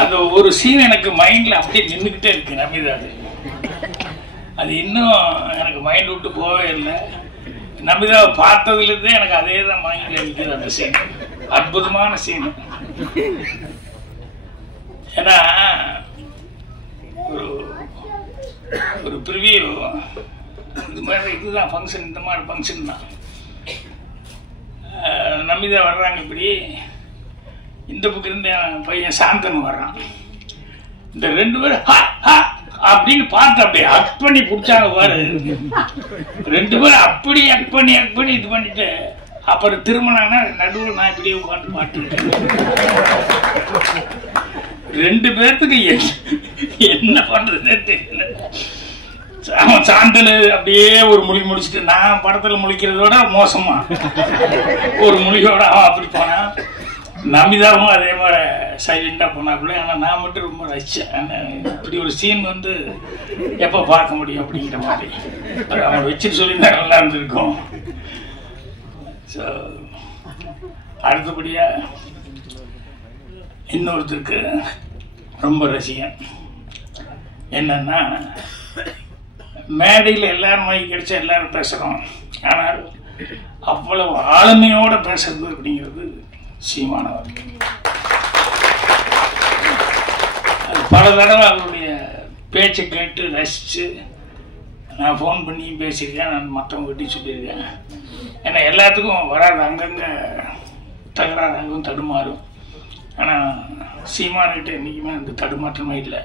அந்த ஒரு சீன் எனக்கு மைண்டில் அப்படியே நின்றுக்கிட்டே இருக்கு. நம்பிதா அது இன்னும் எனக்கு மைண்ட் விட்டு போகவே இல்லை. நம்பிதாவை பார்த்ததுலேருந்தே எனக்கு அதே தான் மைண்டில் இருக்குது. அந்த சீன் அற்புதமான சீன். ஏன்னா ஒரு ப்ரிவியூ இது மாதிரி இதுதான் ஃபங்க்ஷன், இந்த மாதிரி ஃபங்க்ஷன் தான். நம்பிதா வர்றாங்க. இப்படி இந்த பக்கம் இருந்து என் பையன் சாந்தன் வர்றான். இந்த 2 பேரும் அப்படின்னு பார்த்து அப்படியே அக் பண்ணி பிடிச்சாங்க பாரு. 2 பேரும் அப்படி அக் பண்ணி இது பண்ணிட்டு அப்புறம் திரும்பினாங்கன்னா நடுவில் நான் இப்படி உட்காந்து பார்த்துருக்கேன். 2 பேர்த்துக்கு என்ன பண்றதுன்னே தெரியல. அவன் சாந்தனு அப்படியே ஒரு மொழி முடிச்சுட்டு, நான் படத்துல முழிக்கிறதோட மோசமா ஒரு மொழியோட அவன் அப்படி போனான். நம்பிதாவும் அதே மாதிரி சைலண்டா போனாப்புல. ஆனால் நான் மட்டும் ரொம்ப ரசிச்சேன். இப்படி ஒரு சீன் வந்து எப்போ பார்க்க முடியும் அப்படிங்கிற மாதிரி அவனை வச்சுட்டு சொல்லியிருந்தா நல்லா இருந்திருக்கும். ஸோ அடுத்தபடியா இன்னொருத்தருக்கு ரொம்ப ரசிகன். என்னன்னா, மேடையில் எல்லாரும் மைக் கிடைச்சா எல்லாரும் பேசுகிறோம். ஆனால் அவ்வளவு ஆளுமையோட பேசுறது அப்படிங்கிறது சீமானவர். பல தடவை அவருடைய பேச்சை கேட்டு ரசித்து நான் ஃபோன் பண்ணி பேசியிருக்கேன். நான் மற்றவங்ககிட்டையும் சொல்லியிருக்கேன். ஏன்னா எல்லாத்துக்கும் வராது, அங்கங்கே தகராறாகவும் தடுமாறும். ஆனால் சீமான்கிட்ட என்றைக்குமே அந்த தடுமாற்றமே இல்லை.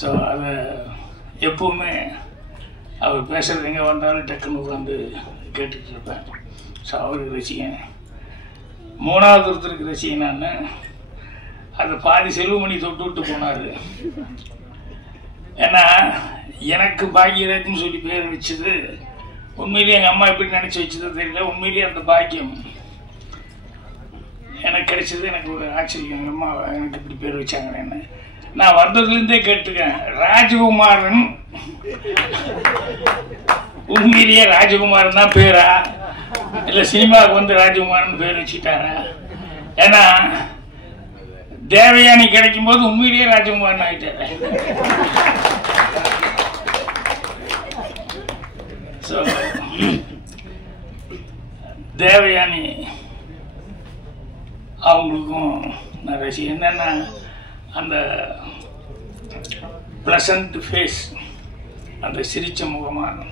ஸோ அதை எப்பவுமே அவர் பேசுகிறது எங்கே வந்தாலும் டக்குன்னு உட்காந்து கேட்டுட்டு இருப்பேன். ஸோ அவருக்கு ரசிகன். 3வது ஒருத்தருக்கு ரசிகனான்னு அதை பாதி செல்வமணி தொட்டு விட்டு போனார். ஏன்னா எனக்கு பாக்கியராஜ்னு சொல்லி பேர் வச்சது உண்மையிலேயே எங்கள் அம்மா எப்படி நினச்சி வச்சதோ தெரியல. உண்மையிலேயே அந்த பாக்கியம் எனக்கு கிடைச்சது. எனக்கு ஒரு ஆச்சரியம், எங்கள் அம்மா எனக்கு இப்படி பேர் வச்சாங்கன்னு. நான் வந்ததுலேருந்தே கேட்டுக்கேன், ராஜகுமாரன் உண்மையிலேயே ராஜகுமாரன் தான் பேரா, இல்லை சினிமாவுக்கு வந்து ராஜகுமாரன் பேர் வச்சுட்டாரா? ஏன்னா தேவயானி கிடைக்கும் போது உண்மையிலேயே ராஜகுமாரன் ஆகிட்டாரு. ஸோ தேவயானி அவங்களுக்கும் நான் ரசிகன். என்னன்னா அந்த ப்ளசண்ட் ஃபேஸ், அந்த சிரிச்ச முகமான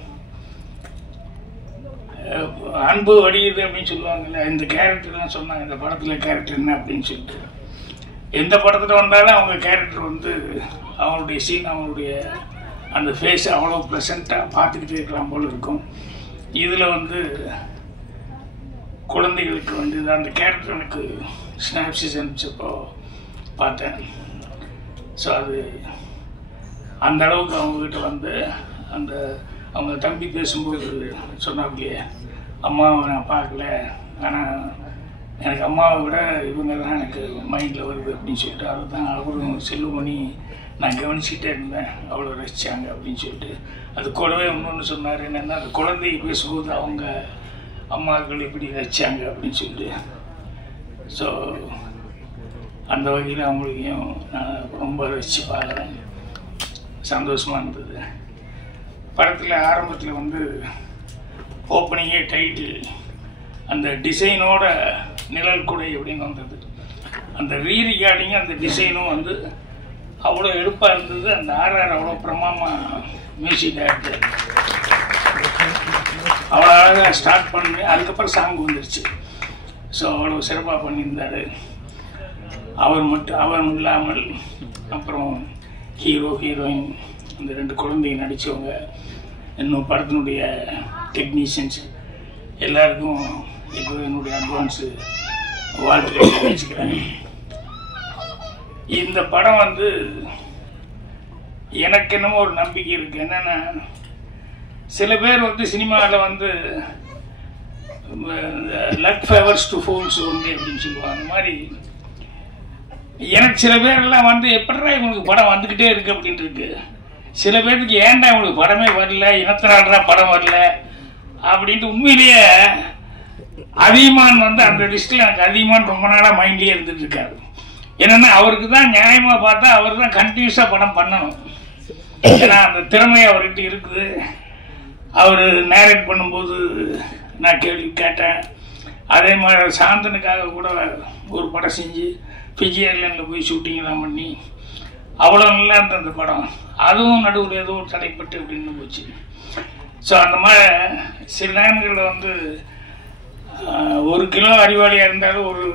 அன்பு வடியுது அப்படின்னு சொல்லுவாங்கல்ல. இந்த கேரக்டர்லாம் சொன்னாங்க, இந்த படத்தில் கேரக்டர் என்ன அப்படின்னு சொல்லிட்டு. எந்த படத்தில் வந்தாலும் அவங்க கேரக்டர் வந்து அவங்களுடைய சீன், அவங்களுடைய அந்த ஃபேஸ் அவ்வளோ ப்ளசண்ட்டாக பார்த்துக்கிட்டே இருக்கலாம் போல் இருக்கும். இதில் வந்து குழந்தைகளுக்கு வந்து அந்த கேரக்டர் எனக்கு ஸ்னாப்சிஸ் அனுப்பிச்சப்போ பார்த்தேன். ஸோ அது அந்த அளவுக்கு அவங்கக்கிட்ட வந்து அந்த அவங்க தம்பி பேசும்போது சொன்னாப்பிலையே, அம்மாவை நான் பார்க்கல, ஆனால் எனக்கு அம்மாவை விட இவங்க தான் எனக்கு மைண்டில் வருது அப்படின்னு சொல்லிட்டு அதை தான் அவரும் செல்வமணி நான் கவனிச்சுட்டே இருந்தேன், அவ்வளோ ரசித்தாங்க அப்படின்னு சொல்லிட்டு. அது கூடவே இன்னொன்று சொன்னார், என்னென்னா அந்த குழந்தைய பேசும்போது அவங்க அம்மாக்கள் எப்படி ரசித்தாங்க அப்படின்னு சொல்லிட்டு. ஸோ அந்த வகையில் அவங்களையும் நான் ரொம்ப ரசித்து பார்க்குறேன். சந்தோஷமாக இருந்தது. படத்தில் ஆரம்பத்தில் வந்து ஓப்பனிங்கே டைட்டில் அந்த டிசைனோட நிழல் குடை அப்படின்னு வந்தது. அந்த ரீரிகார்டிங்கும் அந்த டிசைனும் வந்து அவ்வளோ எடுப்பாக இருந்தது. அந்த ஆர்ஆர் அவ்வளோ பிரமாமாக மியூசிக் டைரக்டர் அவ்வளோ அழகாக ஸ்டார்ட் பண்ணி அதுக்கப்புறம் சாங் வந்துருச்சு. ஸோ அவ்வளோ சிறப்பாக பண்ணியிருந்தார். அவர் இல்லாமல் அப்புறம் ஹீரோ ஹீரோயின் அந்த 2 குழந்தைங்க நடித்தவங்க, இன்னும் படத்தினுடைய டெக்னீஷியன்ஸ் எல்லாருக்கும் இப்போ என்னுடைய அட்வான்ஸு வாழ்த்துக்களை தெரிவிச்சுக்கிறேன். இந்த படம் வந்து எனக்கு என்னமோ ஒரு நம்பிக்கை இருக்கு. என்னன்னா, சில பேர் வந்து சினிமாவில் வந்து luck favours to folds only அப்படின்னு சொல்லுவாங்க. அந்த மாதிரி எனக்கு சில பேரெல்லாம் வந்து எப்படிடா இவங்களுக்கு படம் வந்துக்கிட்டே இருக்கு அப்படின்ட்டு இருக்கு. சில பேருக்கு ஏன்டா இவங்களுக்கு படமே வரல, இனத்தினால்டா படம் வரல அப்படின்ட்டு உண்மையிலேயே அதிகமான் வந்து அந்த லிஸ்ட்டில் எனக்கு அதிகமான ரொம்ப நாளாக மைண்ட்லேயே இருந்துட்டு இருக்காரு. என்னென்னா அவருக்கு தான் நியாயமாக பார்த்தா அவர் தான் கண்டினியூஸாக படம் பண்ணணும். ஏன்னா அந்த திறமை அவர்கிட்ட இருக்குது. அவர் நேரேட் பண்ணும்போது நான் கேள்வி கேட்டேன். அதே மாதிரி சாந்தனுக்காக கூட ஒரு படம் செஞ்சு ஃபிஜி ஐலாண்டில் போய் ஷூட்டிங்லாம் பண்ணி அவ்வளோ நல்லா இருந்த அந்த படம். அதுவும் நடுவில் ஏதோ தடைப்பட்டு அப்படின்னு போச்சு. ஸோ அந்த மாதிரி சில நேரங்களில் வந்து 1 கிலோ அறிவாளியாக இருந்தாலும் ஒரு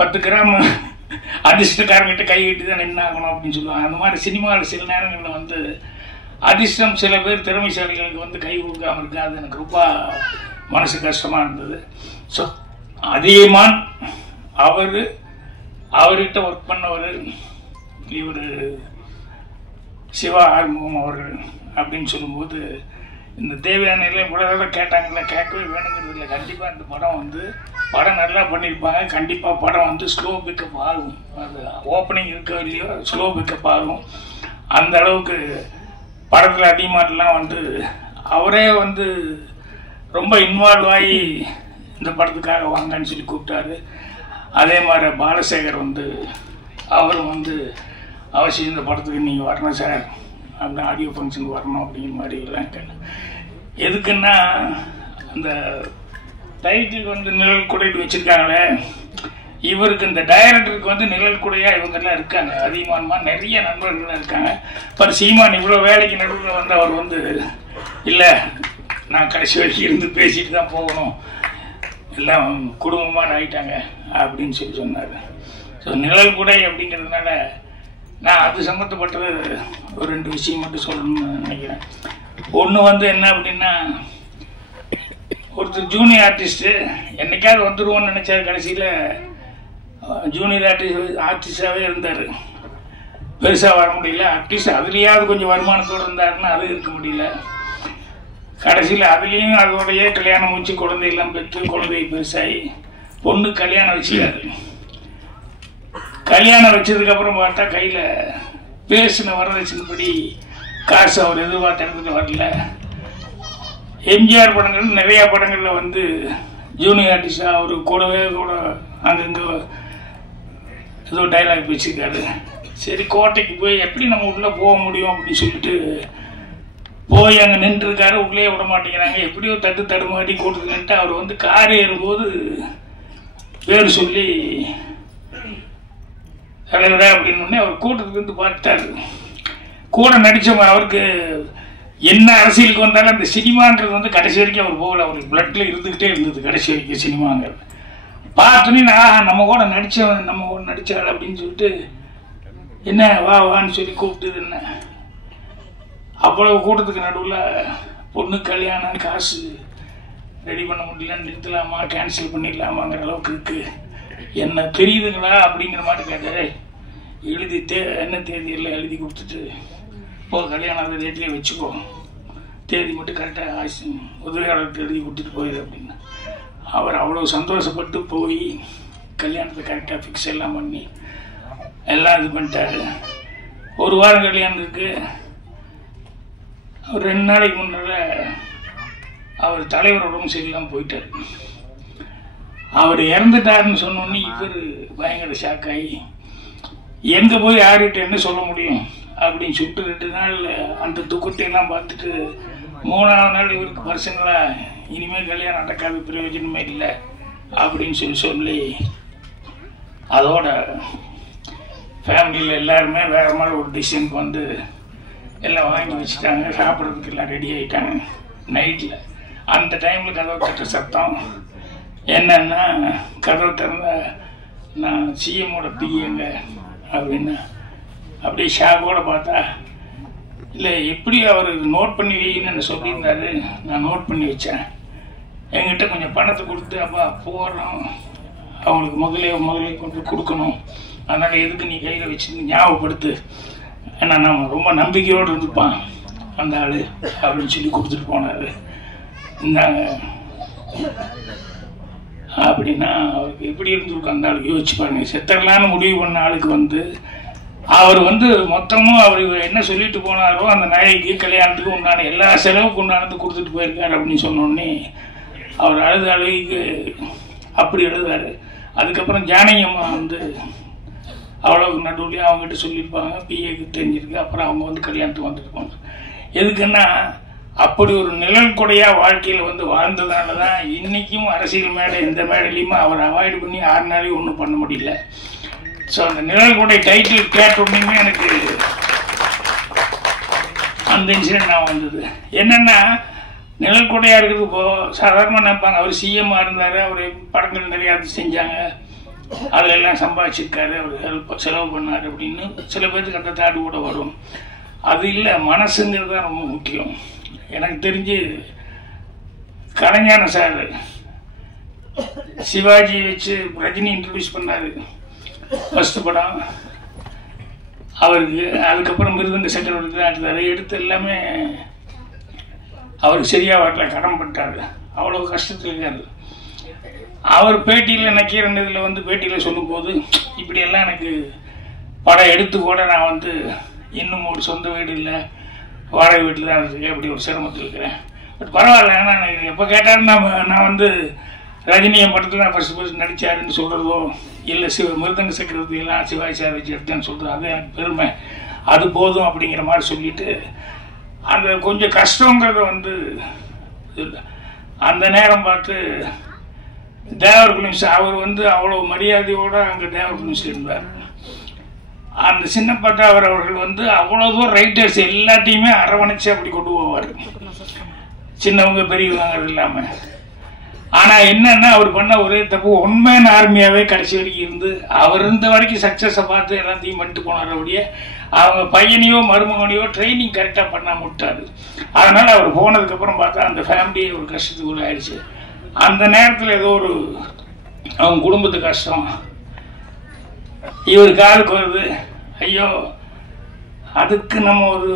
10 கிராம் அதிர்ஷ்டக்காரங்கிட்ட கை கட்டி தான் நின்று ஆகணும் அப்படின்னு சொல்லுவாங்க. அந்த மாதிரி சினிமாவில் சில நேரங்களில் வந்து அதிர்ஷ்டம் சில பேர் திறமைசாலிகளுக்கு வந்து கை கொடுக்காமல் இருக்கு. அது எனக்கு ரொம்ப மனசு கஷ்டமாக இருந்தது. ஸோ அதிகமான் அவர்கிட்ட ஒர்க் பண்ணவர் இவர் சிவா ஆறுமுகம் அவர்கள் அப்படின்னு சொல்லும்போது இந்த தேவையான உலக கேட்டாங்கல்ல, கேட்கவே வேணுங்கிறது இல்லை. கண்டிப்பாக இந்த படம் வந்து படம் நல்லா பண்ணியிருப்பாங்க. கண்டிப்பாக படம் வந்து ஸ்லோ பிக்கப் ஆகும். அது ஓப்பனிங் இருக்க இல்லையோ ஸ்லோ பிக்கப் ஆகும். அந்த அளவுக்கு படத்தில் அதிகமாகலாம் வந்து அவரே வந்து ரொம்ப இன்வால்வ் ஆகி இந்த படத்துக்காக வாங்கன்னு சொல்லி கூப்பிட்டாரு. அதே மாதிரி பாலசேகர் வந்து அவரும் வந்து அவசியம் இந்த படத்துக்கு நீங்கள் வரணும் சார், அந்த ஆடியோ ஃபங்க்ஷனுக்கு வரணும் அப்படிங்கிற மாதிரி எல்லாம் கேட்டேன். எதுக்குன்னா அந்த டைட்டில் வந்து நிழல் குடையில் வச்சுருக்காங்களே, இவருக்கு இந்த டைரக்டருக்கு வந்து நிழல் குடையாக இவங்கெல்லாம் இருக்காங்க. அதிகமானமா நிறைய நண்பர்கள்லாம் இருக்காங்க. பர் சீமான் இவ்வளோ வேலைக்கு நடுவில் வந்து அவர் வந்து இல்லை நான் கடைசி வரைக்கும் இருந்து பேசிட்டு தான் போகணும், எல்லாம் குடும்பமாக ஆகிட்டாங்க அப்படின்னு சொல்லி சொன்னார். ஸோ நிழல் குடை அப்படிங்கிறதுனால நான் அது சம்மந்தப்பட்டது ஒரு 2 விஷயம் மட்டும் சொல்லணும்னு நினைக்கிறேன். ஒன்று வந்து என்ன அப்படின்னா, ஒருத்தர் ஜூனியர் ஆர்டிஸ்ட்டு என்னைக்காவது வந்துடுவோன்னு நினச்சார். கடைசியில் ஜூனியர் ஆர்டிஸ்டாகவே இருந்தார். பெருசாக வர முடியல. அட்லீஸ்ட் அதுலேயாவது கொஞ்சம் வருமானத்தோடு இருந்தாருன்னா அது இருக்க முடியல. கடைசியில் அதுலேயும் அதோடையே கல்யாணம் முடிச்சு குழந்தையெல்லாம் பெற்று குழந்தை பெருசாகி பொண்ணு கல்யாணம் வச்சுக்காரு. கல்யாணம் வச்சதுக்கப்புறம் பார்த்தா கையில் பேசின வரதட்சணைப்படி காசு அவர் எதிர்பார்த்த இடத்துல வரல. எம்ஜிஆர் படங்கள் நிறையா படங்களில் வந்து ஜூனியர் ஆர்டிஸ்டாக அவர் கூடவே கூட அங்கங்கே ஏதோ டைலாக் பேசியிருக்காரு. சரி கோட்டைக்கு போய் எப்படி நம்ம உள்ளே போக முடியும் அப்படின்னு சொல்லிட்டு போய் அங்கே நின்றுருக்காரு. உள்ளே விட மாட்டேங்கிறாங்க. எப்படியோ தடுமாட்டி கூட்டுதுன்ட்டு அவர் வந்து கார் ஏறும்போது பேர் சொல்லி தலைவரா அப்படின்னு அவர் கூட்டத்துலேருந்து பார்த்தாரு. கூட நடித்தவங்க அவருக்கு என்ன அரசியலுக்கு வந்தாலும் அந்த சினிமான்றது வந்து கடைசி வரைக்கும் அவர் போகல. அவருக்கு பிளட்டில் இருந்துக்கிட்டே இருந்தது கடைசி வரைக்கும் சினிமாங்கிறது. பார்த்தோன்னே நான் நம்ம கூட நடித்தாள் அப்படின்னு சொல்லிட்டு என்ன வான்னு சொல்லி கூப்பிட்டது. என்ன அவ்வளவு கூட்டத்துக்கு நடுவில் பொண்ணு கல்யாணம் காசு ரெடி பண்ண முடியல, நிறுத்தலாமா கேன்சல் பண்ணிடலாமாங்கிற அளவுக்கு இருக்கு. என்ன தெரியுதுங்களா அப்படிங்கிற மாதிரி கேட்டாரு. எழுதி என்ன தேதியெல்லாம் எழுதி கொடுத்துட்டு போ, கல்யாணம் அந்த டேட்லேயே வச்சுக்கோ, தேதி மட்டும் கரெக்டாக உதவியாளருக்கு எழுதி கொடுத்துட்டு போயிடு அப்படின்னு. அவர் அவ்வளோ சந்தோஷப்பட்டு போய் கல்யாணத்தை கரெக்டாக ஃபிக்ஸ் எல்லாம் பண்ணி எல்லாம் இது பண்ணிட்டாரு. 1 வாரம் கல்யாணம் இருக்கு. அவர் 2 நாளைக்கு முன்னால் அவர் தலைவரோடவும் சரியில்லாமல் போயிட்டார். அவர் இறந்துட்டாருன்னு சொன்னோன்னே இவர் பயங்கர ஷாக் ஆகி எங்கே போய் யார்கிட்ட என்ன சொல்ல முடியும் அப்படின்னு சொல்லிட்டு 2 நாள் அந்த துக்கத்தையெல்லாம் பார்த்துட்டு 3ஆவது நாள் இவருக்கு பர்சனலாக இனிமேல் கல்யாணம் நடக்காத பிரயோஜனமே இல்லை அப்படின்னு சொல்லி அதோட ஃபேமிலியில் எல்லாருமே வேறு மாதிரி ஒரு டிசிஷனுக்கு வந்து எல்லாம் வாங்கி வச்சுட்டாங்க. சாப்பிட்றதுக்கு எல்லாம் ரெடி ஆகிட்டாங்க. நைட்டில் அந்த டைமில் கதவை தட்டுற சத்தம் என்னன்னா, கதவை திறந்த நான் சிஎம்மோட பிஏங்க அப்படின்னு அப்படியே ஷாக்கோட பார்த்தா, இல்லை எப்படி அவர் நோட் பண்ணி வைன்னு சொல்லியிருந்தாரு. நான் நோட் பண்ணி வச்சேன். என்கிட்ட கொஞ்சம் பணத்தை கொடுத்து அப்பா போகிறோம் அவங்களுக்கு முதலே கொண்டு கொடுக்கணும், அதனால் எதுக்கு நீ கையில் வச்சு ஞாபகப்படுத்து, ஏன்னா நம்ம ரொம்ப நம்பிக்கையோடு இருந்துப்பான் அந்த ஆள் அப்படின்னு சொல்லி கொடுத்துட்டு போனார். இந்தாங்க அப்படின்னா அவருக்கு எப்படி இருந்திருக்கும் அந்த ஆளுக்கு யோசிச்சு பாருங்க. செத்தரலான்னு முடிவு பண்ண ஆளுக்கு வந்து அவர் வந்து மொத்தமும் அவர் என்ன சொல்லிட்டு போனாரோ அந்த நாயகி கல்யாணத்துக்கு உண்டான எல்லா செலவுக்கு உண்டானது கொடுத்துட்டு போயிருக்காரு அப்படின்னு சொன்னோடனே அவர் அழுகைக்கு அப்படி எழுதாரு. அதுக்கப்புறம் ஜானகியம்மா வந்து அவ்வளோக்கு நடுவுலையும் அவங்ககிட்ட சொல்லியிருப்பாங்க, பிஏக்கு தெரிஞ்சிருக்கு, அப்புறம் அவங்க வந்து கல்யாணத்துக்கு வந்துருப்பாங்க. எதுக்குன்னா அப்படி ஒரு நிழல் கொடையா வாழ்க்கையில் வந்து வாழ்ந்ததால தான் இன்றைக்கும் அரசியல் மேடை எந்த மேடையிலையுமே அவர் அவாய்டு பண்ணி 6 நாளையும் ஒன்றும் பண்ண முடியல. ஸோ அந்த நிழல் கொடை டைட்டில் கேட்ட உடனேயுமே எனக்கு அந்த இன்சிடென்ட் நான் வந்தது. என்னென்னா நிழல் கொடையாக இருக்கிறது இப்போது சாதாரணமாக நினைப்பாங்க, அவர் சிஎம்மாக இருந்தார், அவர் படங்கள் நிறையா செஞ்சாங்க, அதில் எல்லாம் சம்பாதிச்சிருக்காரு, அவர் செலவு பண்ணார் அப்படின்னு சில பேருக்கு அந்த தாடு கூட வரும். அது இல்லை, மனசுங்கிறது தான் ரொம்ப முக்கியம். எனக்கு தெரிஞ்சு கலைஞான சார் சிவாஜி வச்சு ரஜினி இன்ட்ரடியூஸ் பண்ணார் ஃபஸ்ட்டு படம் அவருக்கு. அதுக்கப்புறம் மிருதங்க சக்கரவர்த்தி தான் எடுத்தார். எடுத்து எல்லாமே அவருக்கு சரியாக வரல, கடன் பட்டார், அவ்வளோ கஷ்டத்தில் இருக்காரு. அவர் பேட்டியில் நக்கீரன் இதில் வந்து பேட்டியில் சொல்லும்போது இப்படியெல்லாம் எனக்கு படம் எடுத்து கூட நான் வந்து இன்னும் ஒரு சொந்த வீடு இல்லை, வாடகை வீட்டில் தான் இருக்கேன், அப்படி ஒரு சிரமத்தில் இருக்கிறேன். பட் பரவாயில்ல, ஏன்னா எனக்கு எப்போ கேட்டாருன்னா நான் வந்து ரஜினியை படத்தில் நான் ஃபஸ்ட்டு நடித்தாருன்னு சொல்கிறதோ இல்லை மிருதங்க சக்கரவர்த்தி எல்லாம் சிவாஜி சார் வச்சு எடுத்தேன்னு சொல்கிறது அது எனக்கு பெருமை, அது போதும் அப்படிங்கிற மாதிரி சொல்லிட்டு அந்த கொஞ்சம் கஷ்டங்கிறத வந்து அந்த நேரம் பார்த்து தேவர் பிலிம்ஸ் அவர் வந்து அவ்வளோ மரியாதையோடு அங்கே தேவர் பிலிம்ஸில் இருந்தார். அந்த சின்னப்பட்டா அவர்கள் வந்து அவ்வளோதும் ரைட்டர்ஸ் எல்லாத்தையுமே அரவணைச்சு அப்படி கொண்டு போவார், சின்னவங்க பெரியவங்க இல்லாமல். ஆனால் என்னன்னா அவர் பண்ண ஒரே தப்பு, ஒன்மேன் ஆர்மியாகவே கடைசி வரைக்கும் இருந்து அவர் இருந்த வரைக்கும் சக்ஸஸை பார்த்து எல்லாத்தையும் பண்ணிட்டு போனார். அப்படியே அவங்க பையனையோ மருமகனையோ ட்ரைனிங் கரெக்டாக பண்ணாமல் விட்டார். அதனால் அவர் போனதுக்கப்புறம் பார்த்தா அந்த ஃபேமிலியே ஒரு கஷ்டத்துக்குள்ள ஆயிடுச்சு. அந்த நேரத்தில் ஏதோ ஒரு அவங்க குடும்பத்து கஷ்டம் இவர் காலுக்கு வருது, ஐயோ அதுக்கு நம்ம ஒரு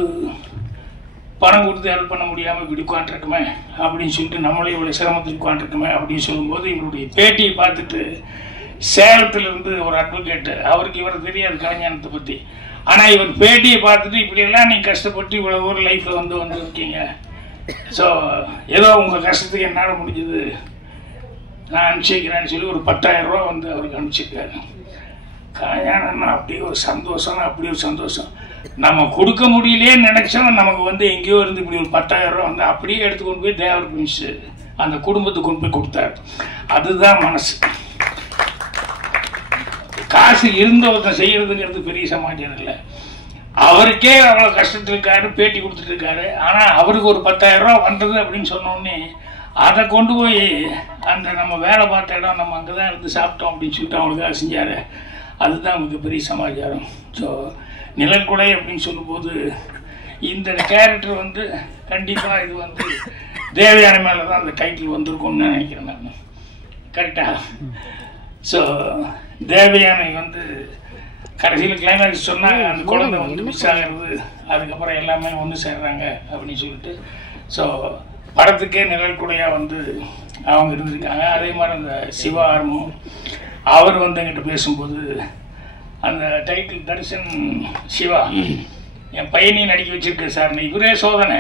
பணம் கொடுத்து ஹெல்ப் பண்ண முடியாமல் இப்படி உட்காந்துருக்குமே அப்படின்னு சொல்லிட்டு நம்மளே இவ்வளோ சிரமத்துக்கு உட்காந்துருக்குமே அப்படின்னு சொல்லும்போது இவருடைய பேட்டியை பார்த்துட்டு சேலத்திலிருந்து ஒரு அட்வொகேட்டு, அவருக்கு இவர் தெரியாது கலைஞானத்தை பற்றி, ஆனால் இவர் பேட்டியை பார்த்துட்டு இப்படியெல்லாம் நீங்கள் கஷ்டப்பட்டு இவ்வளோ ஒரு லைஃப்பில் வந்துருக்கீங்க, ஸோ ஏதோ உங்கள் கஷ்டத்துக்கு என்னால் முடிஞ்சது நான் அனுப்பிச்சிக்கிறேன்னு சொல்லி ஒரு 10,000 ரூபா வந்து அவருக்கு அனுப்பிச்சிருக்காரு. கல்யாணம்னா அப்படியே ஒரு சந்தோஷம், அப்படி ஒரு சந்தோஷம். நம்ம கொடுக்க முடியலேன்னு நினைச்சோம், நமக்கு வந்து எங்கேயோ இருந்து இப்படி ஒரு 10,000 ரூபா வந்து அப்படியே எடுத்துக்கொண்டு போய் தேவர் பிலிம்ஸ் அந்த குடும்பத்துக்கு கொண்டு போய் கொடுத்தாரு. அதுதான் மனசு. காசு இருந்த ஒருத்தன் செய்யறதுங்கிறது பெரிய சமாச்சாரம் இல்லை. அவருக்கே அவ்வளோ கஷ்டத்தில் இருக்காரு, பேட்டி கொடுத்துட்டு இருக்காரு. ஆனால் அவருக்கு ஒரு 10,000 ரூபா வந்தது அப்படின்னு சொன்னோடனே அதை கொண்டு போய் அந்த நம்ம வேலை பார்த்த இடம் நம்ம அங்கே தான் இருந்து சாப்பிட்டோம் அப்படின்னு சொல்லிட்டு அவங்களுக்காக செஞ்சார். அதுதான் மிகப்பெரிய சமாச்சாரம். ஸோ நிழல் கொடை அப்படின்னு சொல்லும்போது இந்த கேரக்டர் வந்து கண்டிப்பாக இது வந்து தேவயானி மேலே தான் அந்த டைட்டில் வந்திருக்கும்னு நினைக்கிறேன் நான். கரெக்டாக? ஸோ தேவயானி வந்து கடைசியில் கிளைமேக்ஸ் சொன்னால் அந்த குழந்தை வந்து மிஸ் ஆகிறது, அதுக்கப்புறம் எல்லாமே ஒன்று சேர்றாங்க அப்படின்னு சொல்லிட்டு. ஸோ படத்துக்கே நிழல் கொடையாக வந்து அவங்க இருந்திருக்காங்க. அதே மாதிரி அந்த சிவா ஆர்மும் அவர் வந்து என்கிட்ட பேசும்போது அந்த டைட்டில் தரிசன் சிவா என் பையனையும் நடிக்க வச்சிருக்கேன் சார், இவரே சோதனை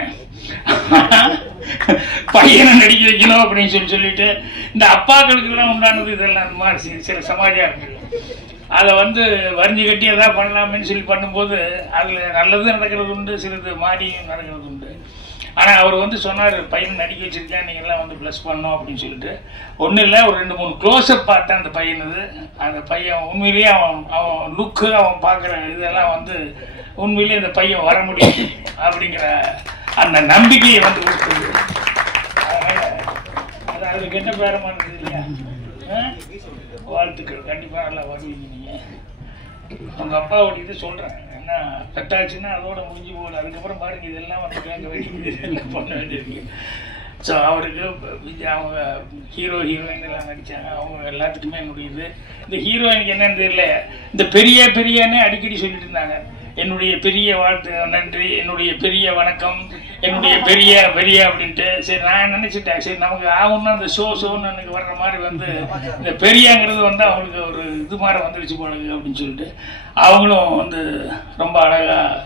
பையனை நடிக்க வைக்கணும் அப்படின்னு சொல்லிட்டு இந்த அப்பாக்களுக்கெல்லாம் உண்டானது இதெல்லாம் அந்த மாதிரி சில சமாச்சாரங்கள் அதை வந்து வரிஞ்சு கட்டி எதாவது பண்ணலாமேன்னு சொல்லி பண்ணும்போது அதில் நல்லது நடக்கிறது உண்டு, சிலது மாறியும் நடக்கிறது உண்டு. ஆனால் அவர் வந்து சொன்னார், பையன் நடிக்க வச்சிருக்கேன், நீங்கள்லாம் வந்து ப்ளஸ் பண்ணோம் அப்படின்னு சொல்லிட்டு. ஒன்றும் இல்லை, ஒரு 2-3 க்ளோஸ்அப் பார்த்தேன் அந்த பையனது. அந்த பையன் உண்மையிலேயே அவன் லுக்கு, அவன் பார்க்குற இதெல்லாம் வந்து உண்மையிலேயே அந்த பையன் வர முடியும் அப்படிங்கிற அந்த நம்பிக்கையை வந்து கொடுத்தது. அதனால் அது அதில் கெட்ட பேரமாக இருந்தது இல்லையா? வாழ்த்துக்கள், கண்டிப்பாக நல்லா வருவீங்க நீங்கள். உங்கள் அப்பாவோட இது சொல்கிறேன், என்ன பெட்டாச்சுன்னா அதோட முடிஞ்சு போகல, அதுக்கப்புறம் பாருங்க இதெல்லாம் வந்து கேட்க வேண்டியது பண்ண வேண்டியிருக்கு. ஸோ அவருக்கு அவங்க ஹீரோயின் எல்லாம் நடித்தாங்க. அவங்க எல்லாத்துக்குமே என்னுடைய இது. இந்த ஹீரோயினுக்கு என்னன்னு தெரியல, இந்த பெரியன்னு அடிக்கடி சொல்லிட்டு இருந்தாங்க. என்னுடைய பெரிய வாழ்த்து, நன்றி, என்னுடைய பெரிய வணக்கம், என்னுடைய பெரிய அப்படின்ட்டு. சரி நான் நினச்சிட்டேன், சரி நமக்கு ஆகும்னா அந்த ஷோன்னு எனக்கு வர்ற மாதிரி வந்து இந்த பெரியங்கிறது வந்து அவங்களுக்கு ஒரு இது மாதிரி வந்துடுச்சு போலது அப்படின்னு சொல்லிட்டு அவங்களும் வந்து ரொம்ப அழகாக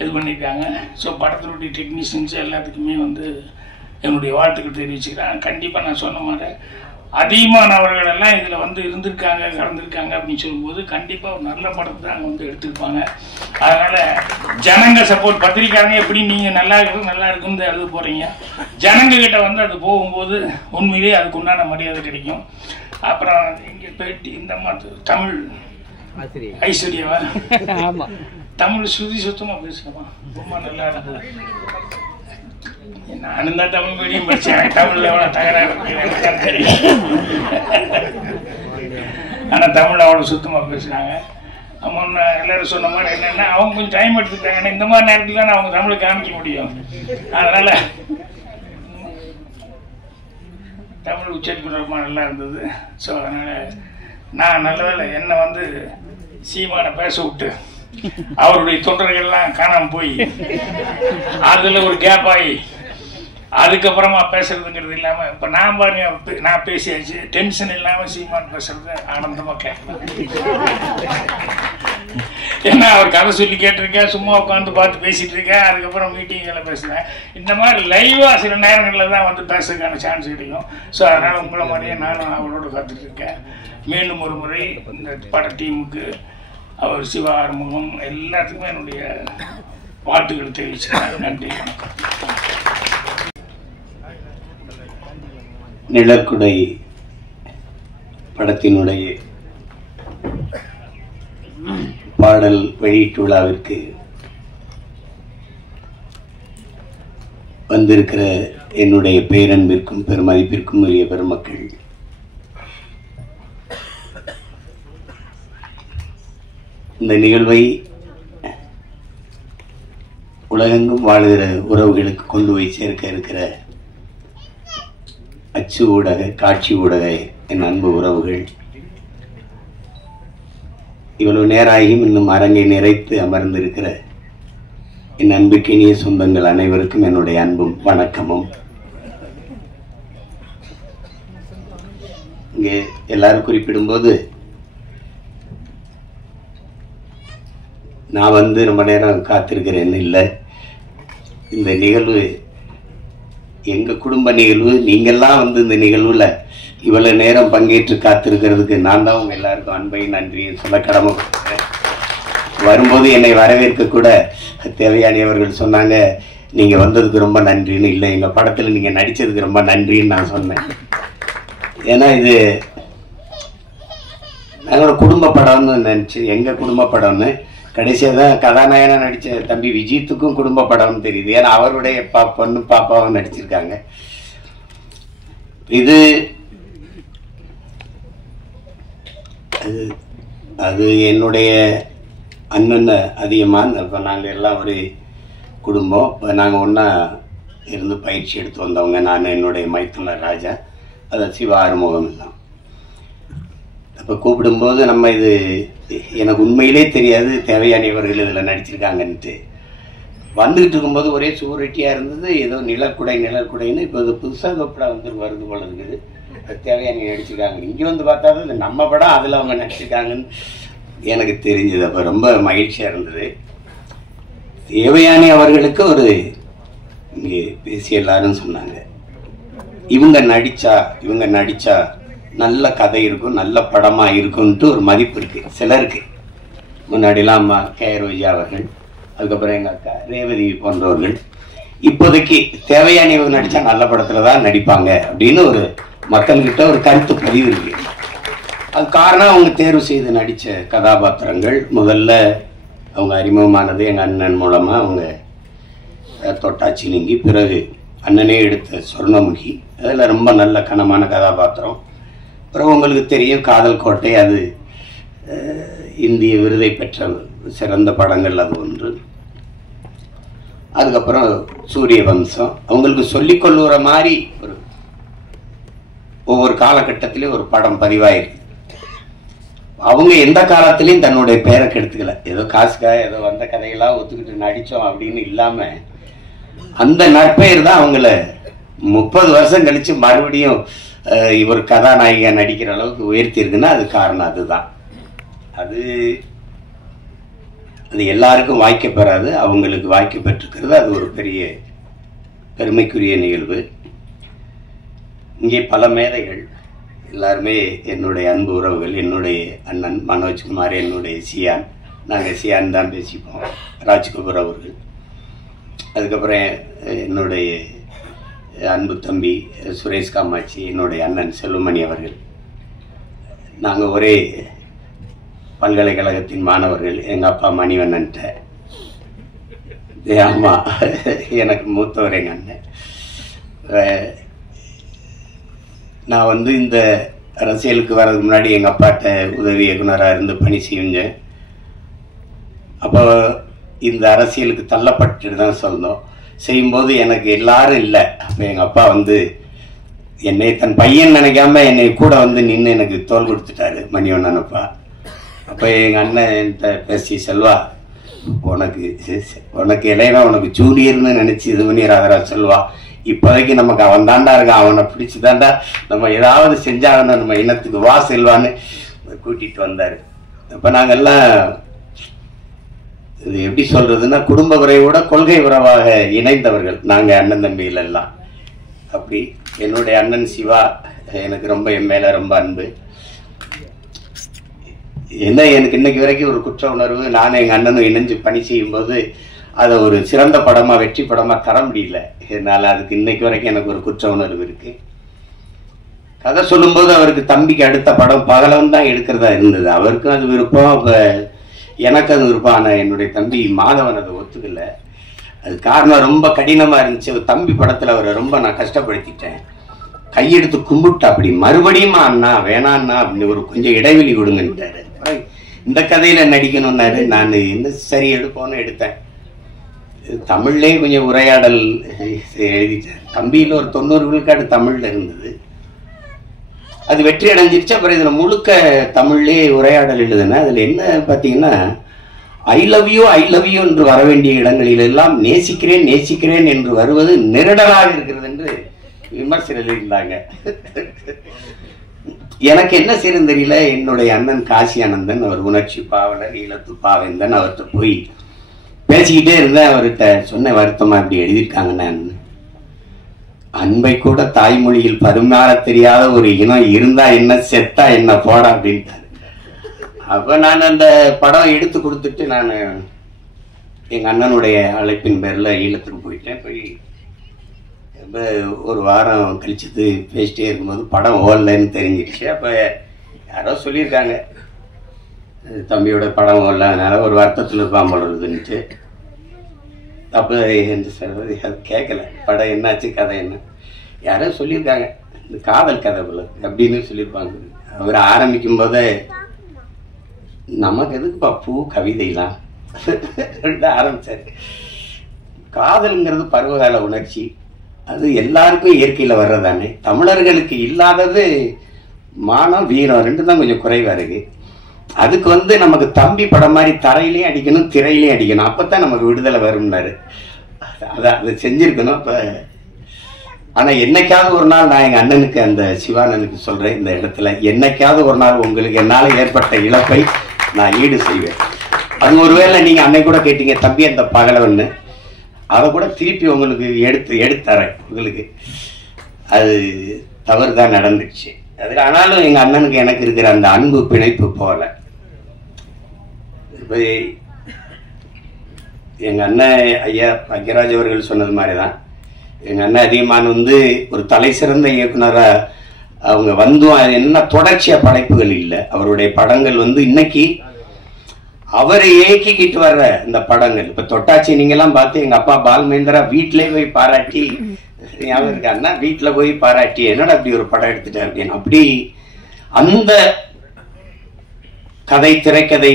இது பண்ணியிருக்காங்க. ஸோ படத்தினுடைய டெக்னீஷியன்ஸ் எல்லாத்துக்குமே வந்து என்னுடைய வாழ்த்துக்கள் தெரிவிச்சுக்கிறேன். கண்டிப்பாக நான் சொன்ன மாதிரி அதிகமானவர்கள் எல்லாம் இதில் வந்து இருந்திருக்காங்க, கலந்துருக்காங்க அப்படின்னு சொல்லும்போது கண்டிப்பாக ஒரு நல்ல படத்தை தான் அங்கே வந்து எடுத்திருப்பாங்க. அதனால் ஜனங்க சப்போர்ட், பத்திரிக்காரங்க எப்படி நீங்கள் நல்லா இருக்குன்னு எழுத போகிறீங்க, ஜனங்க கிட்ட வந்து அது போகும்போது உண்மையிலேயே அதுக்கு உண்டான மரியாதை கிடைக்கும். அப்புறம் இங்கே பேட்டி இந்த மாதிரி தமிழ் ஐஸ்வர்யாவா தமிழ் சுதி சுத்தமாக பேசுகிறோமா, ரொம்ப நல்லா இருந்தது. நானும் தான் தமிழ் மீடியம் படித்தேன், தமிழில் எவ்வளோ தகராறு இருக்கு தெரியும். ஆனால் தமிழ் அவ்வளோ சுத்தமாக பேசுனாங்க. முன்ன எல்லாரும் சொன்ன மாதிரி என்னென்னா அவங்க கொஞ்சம் டைம் எடுத்துக்கிட்டாங்க. இந்த மாதிரி நேரத்தில் தான் அவங்க தமிழை காமிக்க முடியும். அதனால் தமிழ் உச்சரிப்பு ரொம்ப நல்லா இருந்தது. ஸோ அதனால் நான் நல்லதில்லை என்னை வந்து சீமானை பேச விட்டு அவருடைய தொண்டர்கள்லாம் காணாமல் போய் அதில் ஒரு கேப் ஆகி அதுக்கப்புறமா பேசுறதுங்கிறது இல்லாமல் இப்போ நான் பாருங்க, நான் பேசியாச்சு, டென்ஷன் இல்லாமல் சீமான் பேசுறது ஆனந்தமாக கேட்கலாம். ஏன்னா அவர் கதை சொல்லி கேட்டிருக்கேன், சும்மா உட்காந்து பார்த்து பேசிட்டு இருக்கேன், அதுக்கப்புறம் மீட்டிங்கில் பேசுகிறேன். இந்த மாதிரி லைவாக சில நேரங்களில் தான் வந்து பேசுறதுக்கான சான்ஸ் கிடைக்கும். ஸோ அதனால் உங்களை மாதிரியே நானும் அவளோட காத்துட்டு இருக்கேன். மீண்டும் ஒரு முறை இந்த பட டீமுக்கு, அவர் சிவா ஆறுமுகம் எல்லாத்துக்குமே என்னுடைய வாழ்த்துக்கள் தெரிவிச்சுக்கிறேன். நன்றி, வணக்கம். நிழற்குடை படத்தினுடைய பாடல் வெளியீட்டு விழாவிற்கு வந்திருக்கிற என்னுடைய பேரன்பிற்கும் பெருமதிப்பிற்கும் உரிய பெருமக்கள், இந்த நிகழ்வை உலகெங்கும் வாழுகிற உறவுகளுக்கு கொண்டு போய் சேர்க்க இருக்கிற அச்சு ஊடக, காட்சி ஊடக என் அன்பு உறவுகள், இவ்வளவு நேராகியும் இன்னும் அரங்கை நிறைத்து அமர்ந்திருக்கிற என் அன்புக்கினிய சொந்தங்கள் அனைவருக்கும் என்னுடைய அன்பும் வணக்கமும். இங்கே எல்லாரும் குறிப்பிடும்போது நான் வந்து ரொம்ப நேரம் காத்திருக்கிறேன்னு இல்லை. இந்த நிகழ்வு எங்கள் குடும்ப நிகழ்வு. நீங்கள்லாம் வந்து இந்த நிகழ்வில் இவ்வளோ நேரம் பங்கேற்று காத்திருக்கிறதுக்கு நான் தான் உங்கள் எல்லாருக்கும் அன்பையும் நன்றியும் சொல்ல கடமைப்பட்டேன். வரும்போது என்னை வரவேற்க கூட தேவயானியவர்கள் சொன்னாங்க, நீங்கள் வந்ததுக்கு ரொம்ப நன்றின்னு. இல்லை, எங்கள் படத்தில் நீங்கள் நடித்ததுக்கு ரொம்ப நன்றின்னு நான் சொன்னேன். ஏன்னா இது நாங்கள் குடும்ப படம்னு நினச்சி, எங்கள் குடும்ப படம்னு. கடைசியாக தான் கதாநாயகனாக நடித்த தம்பி விஜித்துக்கும் குடும்ப படம்னு தெரியுது. ஏன்னா அவருடைய பொண்ணு பாப்பாவும் நடிச்சிருக்காங்க. இது அது என்னுடைய அண்ணன் அதிகமாக. இப்போ நாங்கள் எல்லாம் ஒரு குடும்பம். இப்போ நாங்கள் ஒன்றா இருந்து பயிற்சி எடுத்து வந்தவங்க. நான், என்னுடைய மைத்துனர் ராஜா, அதை சிவா ஆறுமுகம் எல்லாம். அப்போ கூப்பிடும்போது நம்ம இது எனக்கு உண்மையிலே தெரியாது தேவயானியவர்கள் இதில் நடிச்சிருக்காங்கன்ட்டு. வந்துக்கிட்டு இருக்கும்போது ஒரே சூரிட்டியாக இருந்தது. ஏதோ நிழற்குடைன்னு இப்போ இது புதுசாக படம் வந்து வருது போல இருக்குது. தேவயானி நடிச்சிருக்காங்க. இங்கே வந்து பார்த்தா தான் இது நம்ம படம், அதில் அவங்க நடிச்சிருக்காங்கன்னு எனக்கு தெரிஞ்சது. அப்போ ரொம்ப மகிழ்ச்சியாக இருந்தது. தேவயானி அவர்களுக்கு ஒரு இங்கே பேசி எல்லாரும் சொன்னாங்க, இவங்க நடித்தா நல்ல கதை இருக்கும், நல்ல படமாக இருக்கும்ன்ட்டு ஒரு மதிப்பு இருக்குது சிலருக்கு. முன்னாடிலாம் அம்மா கேஆர் விஜயா அவர்கள், அதுக்கப்புறம் எங்கள் அக்கா ரேவதி போன்றவர்கள், இப்போதைக்கு தேவயானி இவங்க நடித்தா நல்ல படத்தில் தான் நடிப்பாங்க அப்படின்னு ஒரு மக்கள்கிட்ட ஒரு கருத்து பதிவு இருக்கு. அது காரணம் அவங்க தேர்வு செய்து நடித்த கதாபாத்திரங்கள். முதல்ல அவங்க அறிமுகமானது எங்கள் அண்ணன் மூலமாக, அவங்க தொட்டாச்சிலிங்கி, பிறகு அண்ணனே எடுத்த சொர்ணமுகி, அதில் ரொம்ப நல்ல கனமான கதாபாத்திரம். அப்புறம் உங்களுக்கு தெரியும் காதல் கோட்டை, அது இந்திய விருதை பெற்ற சிறந்த படங்கள் அது ஒன்று. அதுக்கப்புறம் சூரிய வம்சம். அவங்களுக்கு சொல்லிக்கொள்ளுற மாதிரி ஒரு ஒவ்வொரு காலகட்டத்திலையும் ஒரு படம் பதிவாயிருக்கு. அவங்க எந்த காலத்திலையும் தன்னுடைய பேரை கெடுத்துக்கல. ஏதோ காசுக்காக ஏதோ வந்த கதையெல்லாம் ஒத்துக்கிட்டு நடித்தோம் அப்படின்னு இல்லாமல் அந்த நற்பெயர் தான் அவங்கள 30 வருஷம் கழிச்சு மறுபடியும் இவர் கதாநாயகியா நடிக்கிற அளவுக்கு உயர்த்தி இருக்குன்னா அது காரணம் அதுதான். அது எல்லாருக்கும் வாய்க்க பெறாது, அவங்களுக்கு வாய்க்க பெற்றிருக்கிறது. அது ஒரு பெரிய பெருமைக்குரிய நிகழ்வு. இங்கே பல மேதைகள் எல்லாருமே என்னுடைய அன்பு உறவுகள். என்னுடைய அண்ணன் மனோஜ்குமார், என்னுடைய சியான், நாங்கள் சியான் தான் பேசிப்போம், ராஜ்குமார் அவர்கள். அதுக்கப்புறம் என்னுடைய அன்பு தம்பி சுரேஷ் காமாட்சி, என்னுடைய அண்ணன் செல்வமணி அவர்கள். நாங்கள் ஒரே பல்கலைக்கழகத்தின் மாணவர்கள். எங்கள் அப்பா மணிவண்ணன்ட்ட, ஆமாம், எனக்கு மூத்தவர் எங்கள் அண்ணன். நான் இந்த அரசியலுக்கு வர்றதுக்கு முன்னாடி எங்கள் அப்பாட்ட உதவி இயக்குனராக இருந்து பணி செஞ்சேன். அப்போ இந்த அரசியலுக்கு தள்ளப்பட்டு தான் சொன்னோம். செய்யும்போது எனக்கு எல்லாரும் இல்லை. அப்போ எங்கள் அப்பா என்னை தன் பையன் நினைக்காம என்னை கூட நின்று எனக்கு தோல் கொடுத்துட்டாரு, மணிவண்ணன் அப்பா. அப்போ எங்கள் அண்ணன் பேசி, செல்வா, உனக்கு இளையவன், உனக்கு ஜூனியர்னு நினச்சி இது பண்ணிடுறாதரா செல்வா, இப்போதைக்கு நமக்கு அவன் தாண்டா இருக்கான், அவனை பிடிச்சி தாண்டா நம்ம ஏதாவது செஞ்சாகணும், நம்ம இனத்துக்கு வா செல்வான்னு கூட்டிகிட்டு வந்தார். அப்போ நாங்கள்லாம் இது எப்படி சொல்றதுன்னா, குடும்ப உறவோட கொள்கை உறவாக இணைந்தவர்கள் நாங்கள் அண்ணன் தம்பிகள் எல்லாம். அப்படி என்னுடைய அண்ணன் சிவா எனக்கு ரொம்ப என் மேல ரொம்ப அன்பு. எனக்கு இன்னைக்கு வரைக்கும் ஒரு குற்ற உணர்வு. நானும் எங்கள் அண்ணனும் இணைஞ்சு பணி செய்யும்போது அதை ஒரு சிறந்த படமாக வெற்றி படமாக தர முடியல. என்னால் அதுக்கு இன்னைக்கு வரைக்கும் எனக்கு ஒரு குற்ற உணர்வு இருக்கு. கதை சொல்லும்போது அவருக்கு தம்பிக்கு அடுத்த படம் பகலவன் தான் எடுக்கிறதா இருந்தது. அவருக்கும் அது விருப்பம், அப்போ எனக்கு அது விருப்பம். ஆனால் என்னுடைய தம்பி மாதவன் அதை ஒத்துக்கல. அது காரணம் ரொம்ப கடினமாக இருந்துச்சு. தம்பி படத்தில் அவரை ரொம்ப நான் கஷ்டப்படுத்திட்டேன். கையெடுத்து கும்பிட்டா, அப்படி மறுபடியும் அண்ணா வேணான்னா அப்படின்னு ஒரு கொஞ்சம் இடைவெளி கொடுங்கன்ட்டாரு. இந்த கதையில் நடிக்கணும்னாரு. நான் என்ன சரி எடுப்போன்னு எடுத்தேன். தமிழ்லேயே கொஞ்சம் உரையாடல் எழுதிட்டேன். தம்பியில் ஒரு 90 விழுக்காடு தமிழில் இருந்தது. அது வெற்றி அடைஞ்சிருச்சு. அப்புறம் இதில் முழுக்க தமிழ்லேயே உரையாடல் எழுதுனேன். அதில் என்ன பார்த்தீங்கன்னா, ஐ லவ் யூ என்று வர வேண்டிய இடங்களில் எல்லாம் நேசிக்கிறேன் நேசிக்கிறேன் என்று வருவது நெருடலாக இருக்கிறது என்று விமர்சனம் எழுதியிருந்தாங்க. எனக்கு என்ன செய்யணும் தெரியல. என்னுடைய அண்ணன் காசி ஆனந்தன், அவர் உணர்ச்சி பாவலர், ஈழத்து பாவேந்தன், அவர்கிட்ட போய் பேசிக்கிட்டே இருந்தேன். அவர்கிட்ட சொன்ன வருத்தமா இப்படி எழுதியிருக்காங்கன்னு. அன்பை கூட தாய்மொழியில் பரிமாற தெரியாத ஒரு இனம் இருந்தா என்ன, செத்தா என்ன, போட அப்படின்ட்டாரு. அப்ப நான் அந்த படம் எடுத்து கொடுத்துட்டு நான் எங்க அண்ணனுடைய அழைப்பின் பேர்ல ஈழத்துக்கு போயிட்டேன். போய் ஒரு வாரம் கழிச்சது பேசிட்டே இருக்கும்போது படம் ஓடலன்னு தெரிஞ்சிடுச்சு. அப்போ யாரோ சொல்லியிருக்காங்க, தம்பியோட படம் ஓடல, அதனால ஒரு வருத்தத்தில் இருப்பான் போடுறதுன்ட்டு. அப்போ அது கேட்கல. படம் என்னாச்சு, கதை என்ன, யாரோ சொல்லியிருக்காங்க, இந்த காதல் கதை போல அப்படின்னு சொல்லியிருப்பாங்க. அவர் ஆரம்பிக்கும் போதே நமக்கு எதுக்குப்பா பூ கவிதைலாம் ஆரம்பிச்சாரு. காதல்ங்கிறது பருவகால உணர்ச்சி, அது எல்லாருக்கும் இயற்கையில் வர்றதானே. தமிழர்களுக்கு இல்லாதது மானம் வீரம், ரெண்டு தான் கொஞ்சம் குறைவாக இருக்கு. அதுக்கு நமக்கு தம்பி படம் மாதிரி தரையிலையும் அடிக்கணும், திரையிலையும் அடிக்கணும், அப்போத்தான் நமக்கு விடுதலை வரும்னாரு. அதான் அதை செஞ்சிருக்கணும். இப்போ ஆனால் என்னைக்காவது ஒரு நாள் நான் எங்கள் அண்ணனுக்கு, அந்த சிவானனுக்கு சொல்கிறேன் இந்த இடத்துல, என்னைக்காவது ஒரு நாள் உங்களுக்கு என்னால் ஏற்பட்ட இழப்பை நான் ஈடு செய்வேன். அது ஒருவேளை நீங்கள் அன்னை கூட கேட்டீங்க தம்பி அந்த பகலவன்னு, அதை கூட திருப்பி உங்களுக்கு எடுத்துறேன் உங்களுக்கு. அது தவறு தான் நடந்துச்சு அது. ஆனாலும் எங்கள் அண்ணனுக்கு எனக்கு இருக்கிற அந்த அன்பு பிணைப்பு போல. இப்போ எங்கள் அண்ணன் ஐயா பாக்யராஜ் அவர்கள் சொன்னது மாதிரி தான், எங்கள் அண்ணன் அதிகமான ஒரு தலை சிறந்த இயக்குனராக அவங்க அது என்ன தொடர்ச்சியாக படைப்புகள் இல்லை. அவருடைய படங்கள் இன்னைக்கு அவரை இயக்கிக்கிட்டு வர்ற இந்த படங்கள், இப்ப தொட்டாச்சி நீங்கெல்லாம் பார்த்து எங்க அப்பா பால்மேந்திரா வீட்டிலே போய் பாராட்டி, ஞாபகம் இருக்காருன்னா வீட்டுல போய் பாராட்டி, என்னடா அப்படி ஒரு படம் எடுத்துட்டேன் அப்படின்னு. அப்படி அந்த கதை திரைக்கதை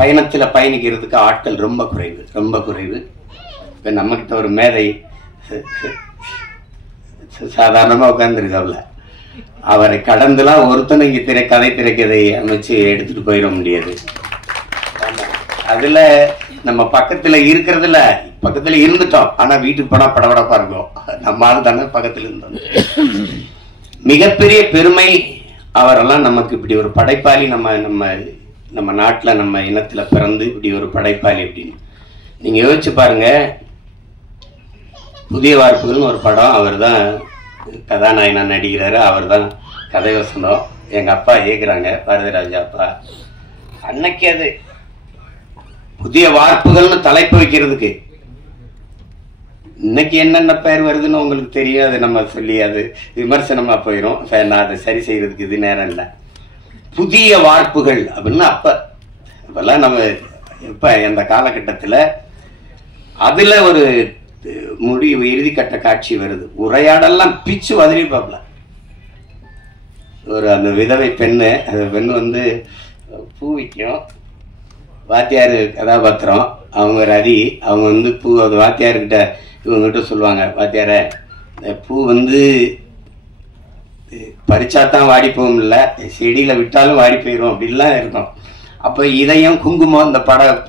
பயணத்துல பயணிக்கிறதுக்கு ஆட்கள் ரொம்ப குறைவு, ரொம்ப குறைவு. இப்போ நம்மக்கிட்ட ஒரு மேதை சாதாரணமாக உட்காந்துருக்காப்ல, அவரை கடந்துலாம் ஒருத்தனை இங்கே கதை திரைக்கதை அமைச்சு எடுத்துட்டு போயிட முடியாது. அதுல நம்ம பக்கத்துல இருக்கிறதுல பக்கத்துல இருந்துட்டோம், ஆனா வீட்டுக்கு போனா படபடப்பா இருக்கும். நம்ம ஆள் தானே பக்கத்துல இருந்தோம். மிகப்பெரிய பெருமை அவரெல்லாம் நமக்கு இப்படி ஒரு படைப்பாளி, நம்ம நம்ம நம்ம நாட்டுல நம்ம இனத்துல பிறந்து இப்படி ஒரு படைப்பாளி அப்படின்னு நீங்க யோசிச்சு பாருங்க. புதிய வார்ப்புகள்னு ஒரு படம், அவர் தான் கதாநாயகனா நடிக்கிறாரு, அவர் தான் கதை வசனம். எங்க அப்பா ஏக்குறாங்க, பாரதிராஜா அப்பா. அன்னைக்கு அது புதிய வார்ப்புகள்னு தலைப்பு வைக்கிறதுக்கு இன்னைக்கு என்னென்ன பெயர் வருதுன்னு உங்களுக்கு தெரியும். அது நம்ம சொல்லி அது விமர்சனமா போயிடும். நான் அதை சரி செய்யறதுக்கு இது நேரம் இல்லை. புதிய வார்ப்புகள் அப்படின்னு அப்பெல்லாம் நம்ம இப்ப அந்த காலகட்டத்தில் அதுல ஒரு முடிவு இறுதி கட்ட காட்சி வருது. உரையாடெல்லாம் பிச்சு வதறிப்பாப்ல. ஒரு அந்த விதவை பெண்ணு, அந்த பெண்ணு வந்து பூ விற்கும், வாத்தியார் கதாபாத்திரம், அவங்க ரதி, அவங்க வந்து பூ அது வாத்தியார்கிட்ட இவங்ககிட்ட சொல்லுவாங்க, வாத்தியார இந்த பூ வந்து பறிச்சாதான் வாடி போகும், இல்லை செடியில விட்டாலும் வாடி போயிடும் அப்படின்லாம் இருக்கும். அப்போ இதயம் குங்குமம் இந்த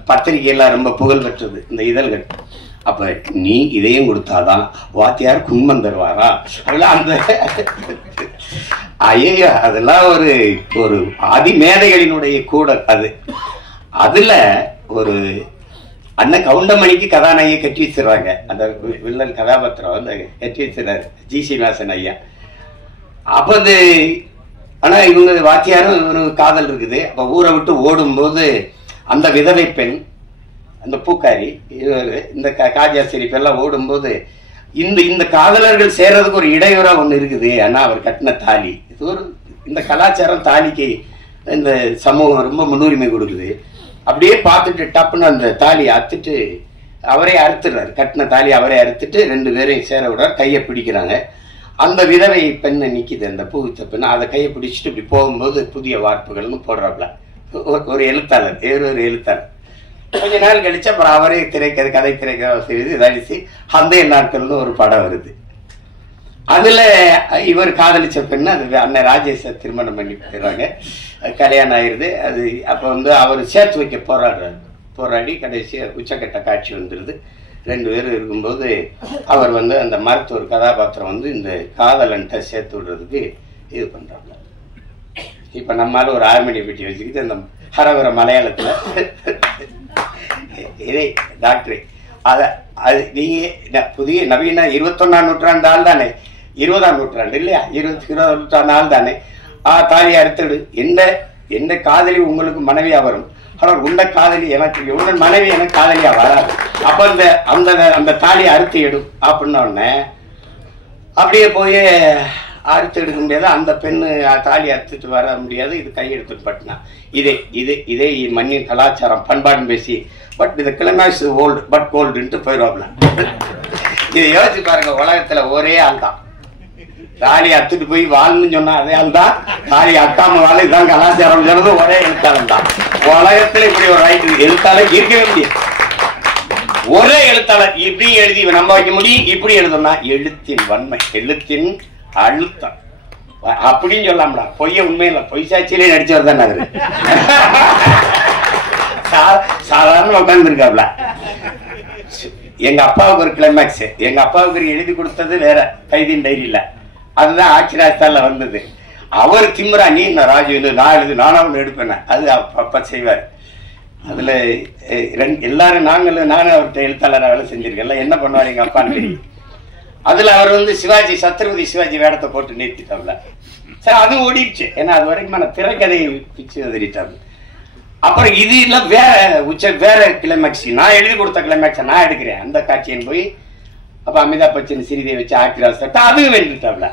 பத்திரிகையெல்லாம் ரொம்ப புகழ் பெற்றது இந்த இதழ்கள். அப்ப நீ இதயம் கொடுத்தாதான் வாத்தியார் குங்குமம் தருவாரா? அதெல்லாம் அந்த ஐயா அதெல்லாம் ஒரு ஒரு அதிமேதைகளினுடைய கூட அது. அதுல ஒரு அண்ணன் கவுண்டமணிக்கு கதாநாயகியை கட்டி வச்சிடுறாங்க. அந்த வில்லன் கதாபாத்திரம் வந்து கட்டி வச்சிடறாரு ஜி சீனிவாசன் ஐயா. அப்ப அது ஆனா இவங்க வாத்தியாரும் ஒரு காதல் இருக்குது. அப்ப ஊரை விட்டு ஓடும்போது அந்த விதவை பெண், அந்த பூக்காரி, இந்த காஜா சிரிப்பெல்லாம் ஓடும்போது இந்த காதலர்கள் சேர்றதுக்கு ஒரு இடையூறா ஒண்ணு இருக்குது. ஆனா அவர் கட்டின தாலி, இது ஒரு இந்த கலாச்சாரம் தாலிக்கு இந்த சமூகம் ரொம்ப முன்னுரிமை கொடுக்குது. அப்படியே பார்த்துட்டு டப்புன்னு அந்த தாலியை அறுத்துட்டு அவரே அறுத்துடுறாரு. கட்டின தாலி அவரே அறுத்துட்டு ரெண்டு பேரையும் சேர விடுறாரு. கையை பிடிக்கிறாங்க. அந்த விதவை பெண்ணை நிற்கிது, அந்த பூவித்த பெண்ணை. அதை கையை பிடிச்சிட்டு இப்படி போகும்போது புதிய வார்ப்புகள்னு போடுறாப்புல ஒரு எழுத்தாளர், வேறொரு எழுத்தாளர். கொஞ்ச நாள் கழிச்சு அப்புறம் அவரே கதை திரைக்கதை செய்து இதாச்சு அந்த நாட்கள்னு ஒரு படம் வருது. அதுல இவர் காதலிச்ச பெண்ணு அது அண்ணன் ராஜேஷை திருமணம் பண்ணி போயிடுறாங்க. கல்யாணம் ஆயிடுது. அது அப்போ வந்து அவர் சேர்த்து வைக்க போராடி கடைசி உச்சக்கட்ட காட்சி வந்துடுது. ரெண்டு பேரும் இருக்கும்போது அவர் வந்து அந்த மருத்துவர் கதாபாத்திரம் வந்து இந்த காதலன்ட்ட சேர்த்து விடுறதுக்கு இது பண்றாங்க. இப்ப நம்மளால ஒரு ஆர்மணி பெட்டி வச்சுக்கிட்டு அந்த ஹரவர மலையாளத்துல இதே டாக்டர் அது நீங்க புதிய நவீன 21ஆம் நூற்றாண்டு ஆள் தானே, 20ஆம் நூற்றாண்டு இல்லையா, 20ஆம் நூற்றாண்டு ஆள் தானே. தாலி அறுத்துடு, எந்த காதலி உங்களுக்கு மனைவியா வரும், ஆனால் உண்ட காதலி எனக்கு, உன்ன மனைவி எனக்கு காதலியா வராது. அப்ப அந்த அந்த தாலியை அறுத்து எடும் அப்படின்ன உடனே அப்படியே போய் அறுத்து எடுக்க முடியாது. அந்த பெண்ணு தாலி அறுத்துட்டு வர முடியாது. இது கையெடுத்துட்டு பட்டினா இதே மண்ணின் கலாச்சாரம் பண்பாடுன்னு பேசி பட் இந்த கிளைமேக்ஸ் ஓல்டு பட் கோல்டுன்ட்டு போயிடுவாப்ல. இதை யோசிச்சு பாருங்க. உலகத்துல ஒரே ஆள் தான் தாலி அத்துட்டு போய் வாழ்னு சொன்னா அதே ஆள் தான். தாலி அக்காம வாழ இதுதான் கலாச்சாரம் சொன்னது ஒரே எழுத்தாளர் தான். உலகத்துல இப்படி ஒரு ரைட் எழுத்தாளர் இருக்கவே முடியாது. ஒரே எழுத்தாளர் இப்படி எழுதி நம்ப வைக்க முடியும். இப்படி எழுதணும்னா எழுத்தின் வன்மை, எழுத்தின் அழுத்தம் அப்படின்னு சொல்லாமடா. பொய்ய உண்மையில பொய் சாட்சியிலே நடிச்சவர் தான் அவரு. சாதாரண உட்கார்ந்து இருக்காப்ல. எங்க அப்பாவுக்கு ஒரு கிளைமேக்ஸ், எங்க அப்பாவுக்கு எழுதி கொடுத்தது வேற, கைதின் டைரியில. அதுதான் ஆட்சிராஜ்தான்ல வந்தது. அவர் திமுறா நீ ராஜு நானும் ஒன்று எடுப்பேன். அது அப்பா செய்வார். அதுல எல்லாரும் நானும் அவர்கிட்ட எழுத்தாளராக வேலை செஞ்சிருக்கேன். என்ன பண்ணுவார் எங்க அப்பான்னு தெரியும். அதுல அவர் வந்து சிவாஜி, சத்ரபதி சிவாஜி வேடத்தை போட்டு நிறுத்திட்டாப்ல. சரி, அதுவும் ஓடிடுச்சு. ஏன்னா அது வரைக்கும் திரைக்கதையை பிச்சு எதிரிட்டாப்ல. அப்புறம் இது இல்ல வேற கிளைமேக்ஸ், நான் எழுதி கொடுத்த கிளைமேக்ஸை நான் எடுக்கிறேன் அந்த காட்சியின் போய் அப்ப அமிதாப் பச்சன் சிறிதை வச்சு ஆக்கிராஸ் தட்டா அதுவும் வென்றுட்டாப்ல.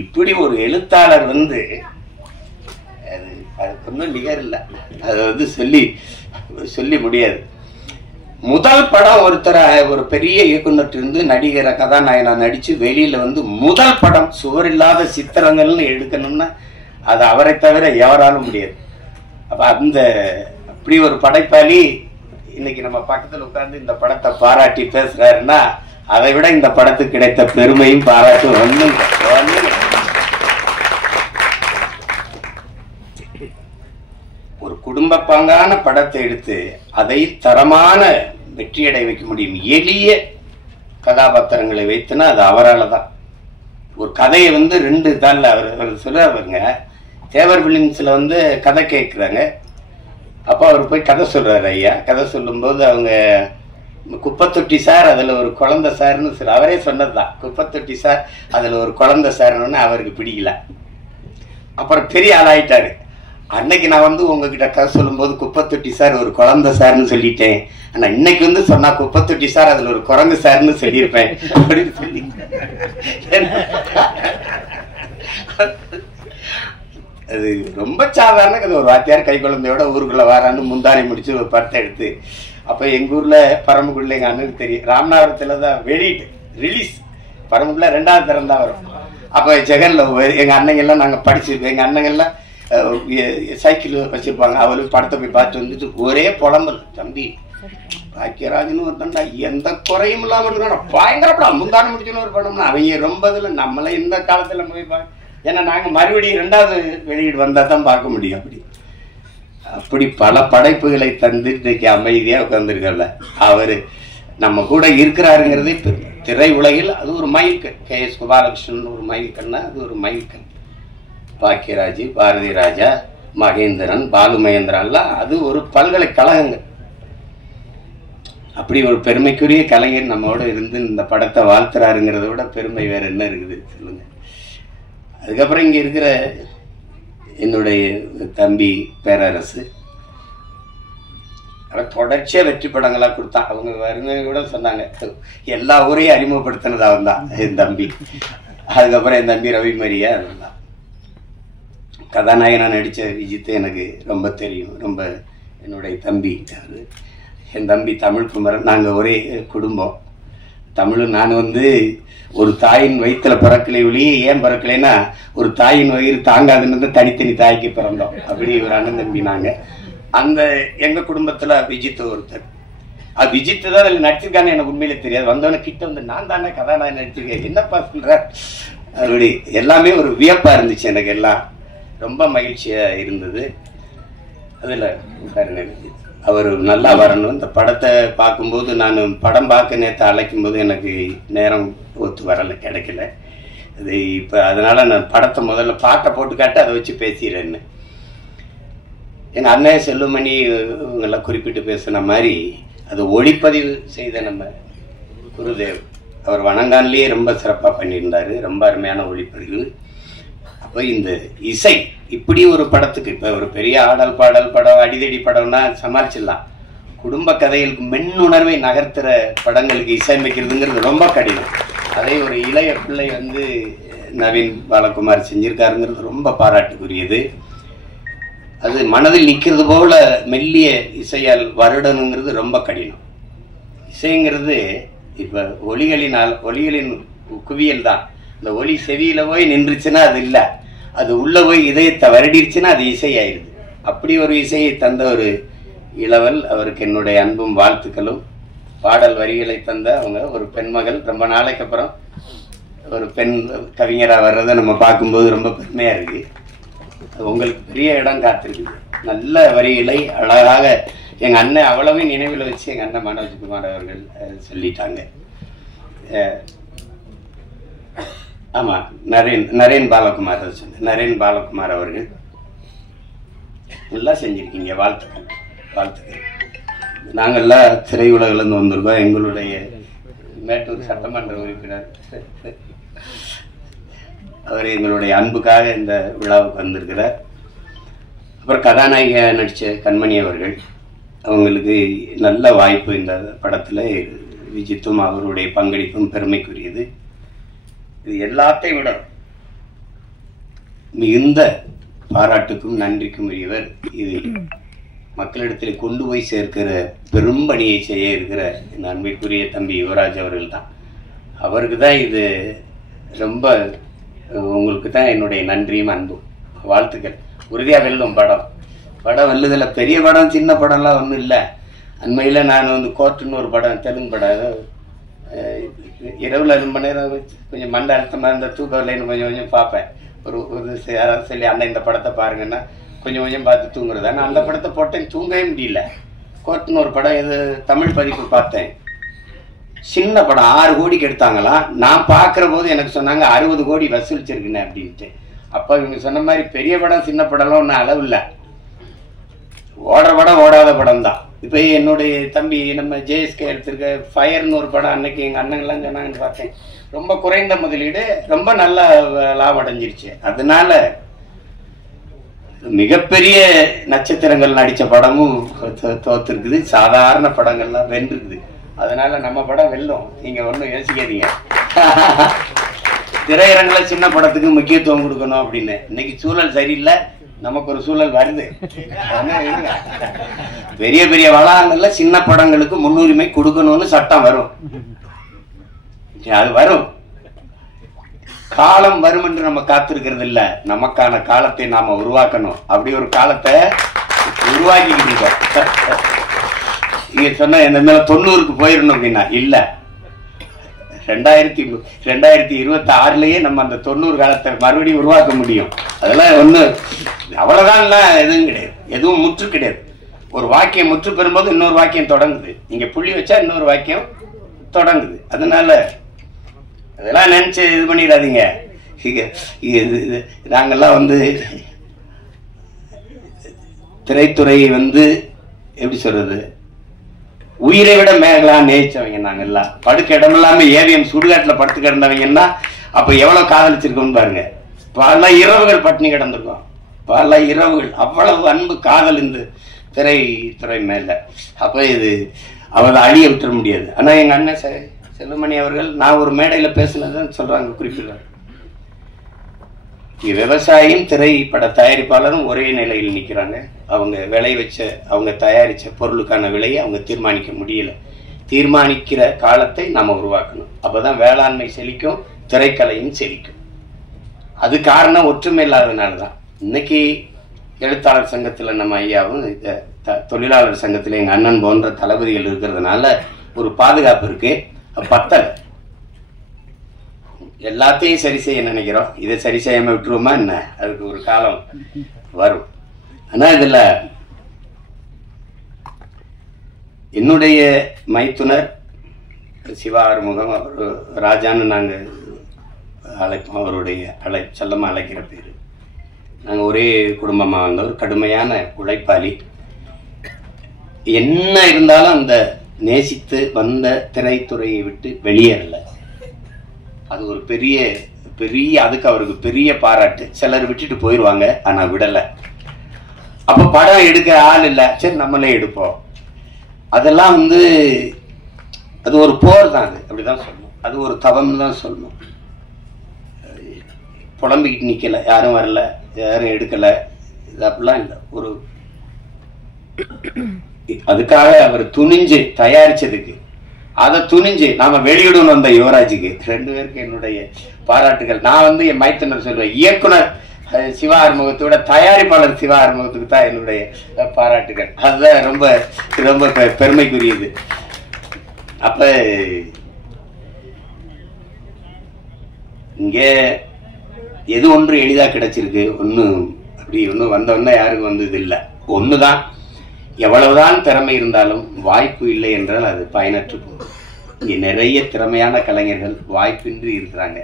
இப்படி ஒரு எழுத்தாளர் வந்து அதுக்கு ஒன்றும் நிகர் இல்லை. அது வந்து சொல்லி முடியாது. முதல் படம் ஒரு பெரிய இயக்குனர் இருந்து நடிகரை கதாநாயகனா நடிச்சு வெளியில வந்து முதல் படம் சுவரில்லாத சித்திரங்கள்னு எடுக்கணும்னா அது அவரை தவிர எவராலும் முடியாது. அப்ப அப்படி ஒரு படைப்பாளி இன்னைக்கு நம்ம பக்கத்தில் உட்கார்ந்து இந்த படத்தை பாராட்டி பேசுறாருன்னா அதை விட இந்த படத்துக்கு கிடைத்த பெருமையும் பாராட்டும் ஒன்றும். ஒரு குடும்ப பாங்கான படத்தை எடுத்து அதை தரமான வெற்றியடை வைக்க முடியும். எளிய கதாபாத்திரங்களை வைத்துனா அது அவரால் தான். ஒரு கதையை 2 தாளில் அவர் சொல்லுவாருங்க. தேவர் பிலிம்ஸில் கதை கேட்குறாங்க. அப்போ அவர் போய் கதை சொல்றாரு. ஐயா கதை சொல்லும்போது அவங்க குப்பத்தொட்டி சார் அதில் ஒரு குழந்தை சார்னு அவரே சொன்னது தான். குப்பத்தொட்டி சார் அதில் ஒரு குழந்தை சார்னு அவருக்கு பிடிக்கல. அப்புறம் பெரிய ஆளாயிட்டாரு. அன்னைக்கு நான் உங்ககிட்ட கதை சொல்லும்போது குப்பத்தொட்டி சார் ஒரு குழந்தை சார்னு சொல்லிட்டேன். ஆனா இன்னைக்கு சொன்னா குப்பத்தொட்டி சார் அதுல ஒரு குரங்கு சார்னு சொல்லியிருப்பேன் அப்படின்னு சொல்லி அது ரொம்ப சாதாரண கதை. ஒரு வாத்தியார் கை குழந்தையோட ஊருக்குள்ள வரான்னு முந்தானை முடிச்சு ஒரு படத்தை எடுத்து, அப்ப எங்க ஊர்ல பரமக்குடியில எங்க அண்ணனுக்கு தெரியும், ராமநாதபுரத்துல தான் வெளியிட்டு ரிலீஸ். பரமக்குடியில 2வது தரம் தான் வரும். அப்ப ஜெகன்ல எங்க அண்ணங்க எல்லாம் நாங்க படிச்சிருக்கோம். எங்க அண்ணங்க எல்லாம் சைக்கிள் வச்சிருப்பாங்க. அவளுக்கு படத்தை போய் பார்த்து வந்துட்டு ஒரே புலம்பல், தம்பி பாக்கியராஜன்னு ஒரு தண்டா எந்த குறையும் இல்லாம இருக்கணும், பயங்கர படம் முந்தான முடிச்சுன்னு ஒரு படம்னா அவங்க ரொம்ப இதுல நம்மள இந்த காலத்துல போய் ஏன்னா நாங்க மறுபடியும் 2வது வெளியீடு வந்தா தான் பார்க்க முடியும். அப்படி பல படைப்புகளை தந்து இன்னைக்கு அமைதியா உட்கார்ந்துருக்கல அவரு நம்ம கூட இருக்கிறாருங்கிறது திரை உலகில் அது ஒரு மைல்கல். KS கோபாலகிருஷ்ணன் ஒரு மைல்கல்னா அது ஒரு மைல்கல். பாக்கியராஜ், பாரதி ராஜா, மகேந்திரன், பாலு மகேந்திரன்லாம் அது ஒரு பல்கலைக்கழகங்கள். அப்படி ஒரு பெருமைக்குரிய கலைஞர் நம்மோட இருந்து இந்த படத்தை வாழ்த்துறாருங்கிறத விட பெருமை வேற என்ன இருக்குது சொல்லுங்க. அதுக்கப்புறம் இங்க இருக்கிற என்னுடைய தம்பி பேரரசு தொடர்ச்சியா வெற்றி படங்களா கொடுத்தான். அவங்க வருங்க கூட சொன்னாங்க எல்லா ஊரையும் அறிமுகப்படுத்தினது அவன் தான் என் தம்பி. அதுக்கப்புறம் என் தம்பி ரவி மரியா அதுதான் கதாநாயகனா நடிச்ச விஜித் எனக்கு ரொம்ப தெரியும். ரொம்ப என்னுடைய தம்பி என் தம்பி தமிழ் குமரன். நாங்கள் ஒரே குடும்பம். தமிழ் நான் ஒரு தாயின் வயிற்றுல பிறக்கலை ஒளியே. ஏன் பிறக்கலைன்னா ஒரு தாயின் வயிறு தாங்காதுன்னு தனித்தனி தாய்க்கு பிறந்தோம். அப்படி ஒரு அண்ணன் தம்பி நாங்க. அந்த எங்க குடும்பத்துல விஜித் ஒருத்தர். அது விஜித் தான் அதில் நடிச்சிருக்கான்னு எனக்கு உண்மையிலே தெரியாது. வந்தவன கிட்ட நான் தானே கதாநாயகன் நடிச்சிருக்கேன் என்னப்பா சொல்ற அப்படி எல்லாமே ஒரு வியப்பா இருந்துச்சு. எனக்கு எல்லாம் ரொம்ப மகிழ்ச்சியா இருந்தது. அதுல அவர் நல்லா வரணும். இந்த படத்தை பார்க்கும்போது நான் படம் பார்க்க நேற்று அழைக்கும் போது எனக்கு நேரம் ஒத்து வரலை, கிடைக்கல. அது இப்போ அதனால நான் படத்தை முதல்ல பாட்டை போட்டு காட்டு அதை வச்சு பேசிடுறேன்னு. எங்கள் அண்ணன் செல்லுமணி இவங்கெல்லாம் குறிப்பிட்டு பேசின மாதிரி அது ஒளிப்பதிவு செய்த நம்ம குருதேவ் அவர் வணங்கான்லேயே ரொம்ப சிறப்பாக பண்ணியிருந்தார். ரொம்ப அருமையான ஒளிப்பதிவு. அப்போ இந்த இசை இப்படி ஒரு படத்துக்கு இப்போ ஒரு பெரிய ஆடல் பாடல் படம் அடிதடி படம்னா சமாளிச்சிடலாம். குடும்ப கதைகளுக்கு மென்னுணர்வை நகர்த்துற படங்களுக்கு இசையமைக்கிறதுங்கிறது ரொம்ப கடினம். அதை ஒரு இளைய பிள்ளை நவீன் பாலகுமார் செஞ்சிருக்காருங்கிறது ரொம்ப பாராட்டுக்குரியது. அது மனதில் நிற்கிறது போல மெல்லிய இசையால் வருடணுங்கிறது ரொம்ப கடினம். இசைங்கிறது இப்போ ஒலிகளின் குவியல் தான். இந்த ஒலி செவியில போய் நின்றுச்சுன்னா அது இல்லை, அது உள்ள போய் இதயத்தை வருடிருச்சுன்னா அது இசையாயிருது. அப்படி ஒரு இசையை தந்த ஒரு இளவல் அவருக்கு என்னுடைய அன்பும் வாழ்த்துக்களும். பாடல் வரிகளை தந்த அவங்க ஒரு பெண்மகள். ரொம்ப நாளைக்கு அப்புறம் ஒரு பெண் கவிஞராக வர்றதை நம்ம பார்க்கும்போது ரொம்ப பெருமையாக இருக்கு. உங்களுக்கு பெரிய இடம் காத்திருக்குது. நல்ல வரிகளை அழகாக எங்கள் அண்ணன் அவ்வளவே நினைவில் வச்சு எங்கள் அண்ணன் மனோஜ்குமார் அவர்கள் சொல்லிட்டாங்க. ஆமாம், நரேன் பாலகுமார் நரேன் பாலகுமார் அவர்கள் நல்லா செஞ்சுருக்கீங்க. வாழ்த்துக்கள் வாழ்த்துக்கள். நாங்கள்லாம் திரையுலகிலிருந்து வந்திருக்கோம். எங்களுடைய மேட்டூர் சட்டமன்ற உறுப்பினர் அவர் எங்களுடைய அன்புக்காக இந்த விழாவுக்கு வந்திருக்கிறார். அப்புறம் கதாநாயக நடித்த கண்மணி அவர்கள், அவங்களுக்கு நல்ல வாய்ப்பு. இந்த படத்தில் விஜித்தும் அவருடைய பங்களிப்பும் பெருமைக்குரியது. இது எல்லாத்தையும் விட மிகுந்த பாராட்டுக்கும் நன்றிக்கும் உரியவர். இது மக்களிடத்தில் கொண்டு போய் சேர்க்கிற பெரும் பணியை செய்ய இருக்கிற இந்த அன்பிற்குரிய தம்பி யுவராஜ் அவர்கள் தான். அவருக்கு தான் இது ரொம்ப, உங்களுக்கு தான் என்னுடைய நன்றியும் அன்பும் வாழ்த்துக்கள். உறுதியாக வெல்லும் படம் வெல்லுதில்ல. பெரிய படம் சின்ன படம்லாம் ஒன்றும் இல்லை. அண்மையில் நான் வந்து கோர்ட்டுன்னு ஒரு படம், தெலுங்கு படம், இரவில் 2 மணி நேரம் கொஞ்சம் மண்டை அழுத்தமாக இருந்தால் தூக்கம் இல்லைன்னு கொஞ்சம் கொஞ்சம் பார்ப்பேன். ஒரு யாராவது சொல்லி அண்ணன் இந்த படத்தை பாருங்கன்னா கொஞ்சம் கொஞ்சம் பார்த்து தூங்குறது. ஆனால் அந்த படத்தை போட்டேன், தூங்கவே முடியல. கோர்ட்டுன்னு ஒரு படம், இது தமிழ் பதிப்பு பார்த்தேன். சின்ன படம், 6 கோடிக்கு எடுத்தாங்களாம். நான் பார்க்குற போது எனக்கு சொன்னாங்க 60 கோடி வசூலிச்சிருக்குண்ணே அப்படின்ட்டு. அப்போ இவங்க சொன்ன மாதிரி பெரிய படம் சின்ன படம்லாம் ஒன்றும் அளவு இல்லை, ஓடுற படம் ஓடாத படம் தான். இப்போ என்னுடைய தம்பி நம்ம ஜேஎஸ்கே எடுத்திருக்க ஃபயர்னு ஒரு படம், அன்னைக்கு எங்கள் அண்ணங்கள்லாம் சொன்னாங்கன்னு பார்த்தேன். ரொம்ப குறைந்த முதலீடு, ரொம்ப நல்ல லாபம் அடைஞ்சிருச்சு. அதனால மிகப்பெரிய நட்சத்திரங்கள் நடித்த படமும் தோத்துருக்குது, சாதாரண படங்கள்லாம் வென்றுருக்குது. அதனால நம்ம படம் வெல்லும், நீங்கள் ஒன்றும் யோசிக்காதீங்க. திரையரங்கில் சின்ன படத்துக்கு முக்கியத்துவம் கொடுக்கணும் அப்படின்னு. இன்னைக்கு சூழல் சரியில்லை, நமக்கு ஒரு சூழல் வருது. பெரிய பெரிய வளாகங்கள்ல சின்ன படங்களுக்கு முன்னுரிமை கொடுக்கணும்னு சட்டம் வரும், அது வரும். காலம் வரும் என்று நம்ம காத்திருக்கிறது இல்ல, நமக்கான காலத்தை நாம உருவாக்கணும். அப்படி ஒரு காலத்தை உருவாக்கிக்கிட்டு இருக்கோம். நீங்க சொன்ன இந்த மேல 90க்கு போயிடணும் அப்படின்னா இல்ல, 2026லயே நம்ம அந்த 90 காலத்தை மறுபடியும் உருவாக்க முடியும். அதெல்லாம் ஒண்ணு அவ்வளவுதான், எதுவும் கிடையாது, எதுவும் முற்று கிடையாது. ஒரு வாக்கியம் முற்று பெறும்போது இன்னொரு வாக்கியம் தொடங்குது, நீங்க புள்ளி வச்சா இன்னொரு வாக்கியம் தொடங்குது. அதனால அதெல்லாம் நினைச்சு இது பண்ணிடாதீங்க. நாங்கெல்லாம் வந்து திரைத்துறை வந்து எப்படி சொல்றது, உயிரை விட மேகலா நேசிச்சவங்க நாங்கெல்லாம். படுக்க இடம் இல்லாம ஏவிஎம் சுடுகாட்டுல படுத்து கிடந்தவங்கன்னா அப்ப எவ்வளவு காதலிச்சிருக்கோம்னு பாருங்க. பல இரவுகள் பட்டினி கிடந்திருக்கோம், பல இரவுகள். அவ்வளவு அன்பு காதல் இந்த திரைத்துறை மேல. அப்ப இது அவளை அழிய விட்டுற முடியாது. ஆனா எங்க அண்ணன் செல்வமணி அவர்கள் நான் ஒரு மேடையில பேசினதான் சொல்றாங்க, குறிப்பிடுறாங்க, விவசாயியும் திரைப்பட தயாரிப்பாளரும் ஒரே நிலையில் நிற்கிறாங்க. அவங்க விளை வச்ச, அவங்க தயாரிச்ச பொருளுக்கான விலையை அவங்க தீர்மானிக்க முடியல. தீர்மானிக்கிற காலத்தை நாம உருவாக்கணும். அப்பதான் வேளாண்மை செழிக்கும், திரைக்கலையும் செழிக்கும். அது காரணம் ஒற்றுமை இல்லாததுனாலதான். இன்னைக்கு எழுத்தாளர் சங்கத்துல நம்ம ஐயாவும், தொழிலாளர் சங்கத்துல எங்க அண்ணன் போன்ற தளபதிகள் இருக்கிறதுனால ஒரு பாதுகாப்பு இருக்கு. பத்தல, எல்லாத்தையும் சரி செய்ய நினைக்கிறோம், இதை சரி செய்யாம விட்டுருவோமா என்ன? அதுக்கு ஒரு காலம் வரும். ஆனா இதுல என்னுடைய மைத்துனர் சிவா ஆறுமுகம், அவர் ராஜான்னு நாங்க அழைப்போம், அவருடைய செல்லமா அழைக்கிற பேரு. நாங்க ஒரே குடும்பமா வந்தவர், கடுமையான உழைப்பாளி. என்ன இருந்தாலும் அந்த நேசித்து வந்த திரைத்துறையை விட்டு வெளியேறல. அது ஒரு பெரிய பெரிய, அதுக்கு அவருக்கு பெரிய பாராட்டு. சிலர் விட்டுட்டு போயிடுவாங்க, ஆனா விடல. அப்ப படம் எடுக்க ஆள் இல்லை, சரி நம்மளே எடுப்போம். அதெல்லாம் வந்து அது ஒரு போர் தான், அது அப்படிதான் சொல்லணும், அது ஒரு தவம் தான் சொல்லணும். புலம்பிக்கிட்டு நிக்கல, யாரும் வரல, யாரும் எடுக்கல, இது அப்படிலாம் இல்லை. ஒரு அதுக்காக அவர் துணிஞ்சு தயாரிச்சதுக்கு, அதை துணிஞ்சு நாம வெளியிடணும் வந்த யுவராஜுக்கு, 2 பேருக்கு என்னுடைய பாராட்டுகள். நான் வந்து என் மைத்தனர் சொல்வேன், இயக்குனர் சிவா ஆறுமுகத்தோட தயாரிப்பாளர் சிவா ஆறுமுகத்துக்கு தான் என்னுடைய பாராட்டுகள். அதுதான் ரொம்ப ரொம்ப பெருமைக்குரியது. அப்ப இங்க எது ஒன்று எளிதா கிடைச்சிருக்கு, ஒன்னும் அப்படி ஒன்னும் வந்தவொன்னா யாருக்கும் வந்தது இல்லை. ஒண்ணுதான், எவ்வளவுதான் திறமை இருந்தாலும் வாய்ப்பு இல்லை என்றால் அது பயனற்று போகும். இங்க நிறைய திறமையான கலைஞர்கள் வாய்ப்பின்றி இருக்கிறாங்க.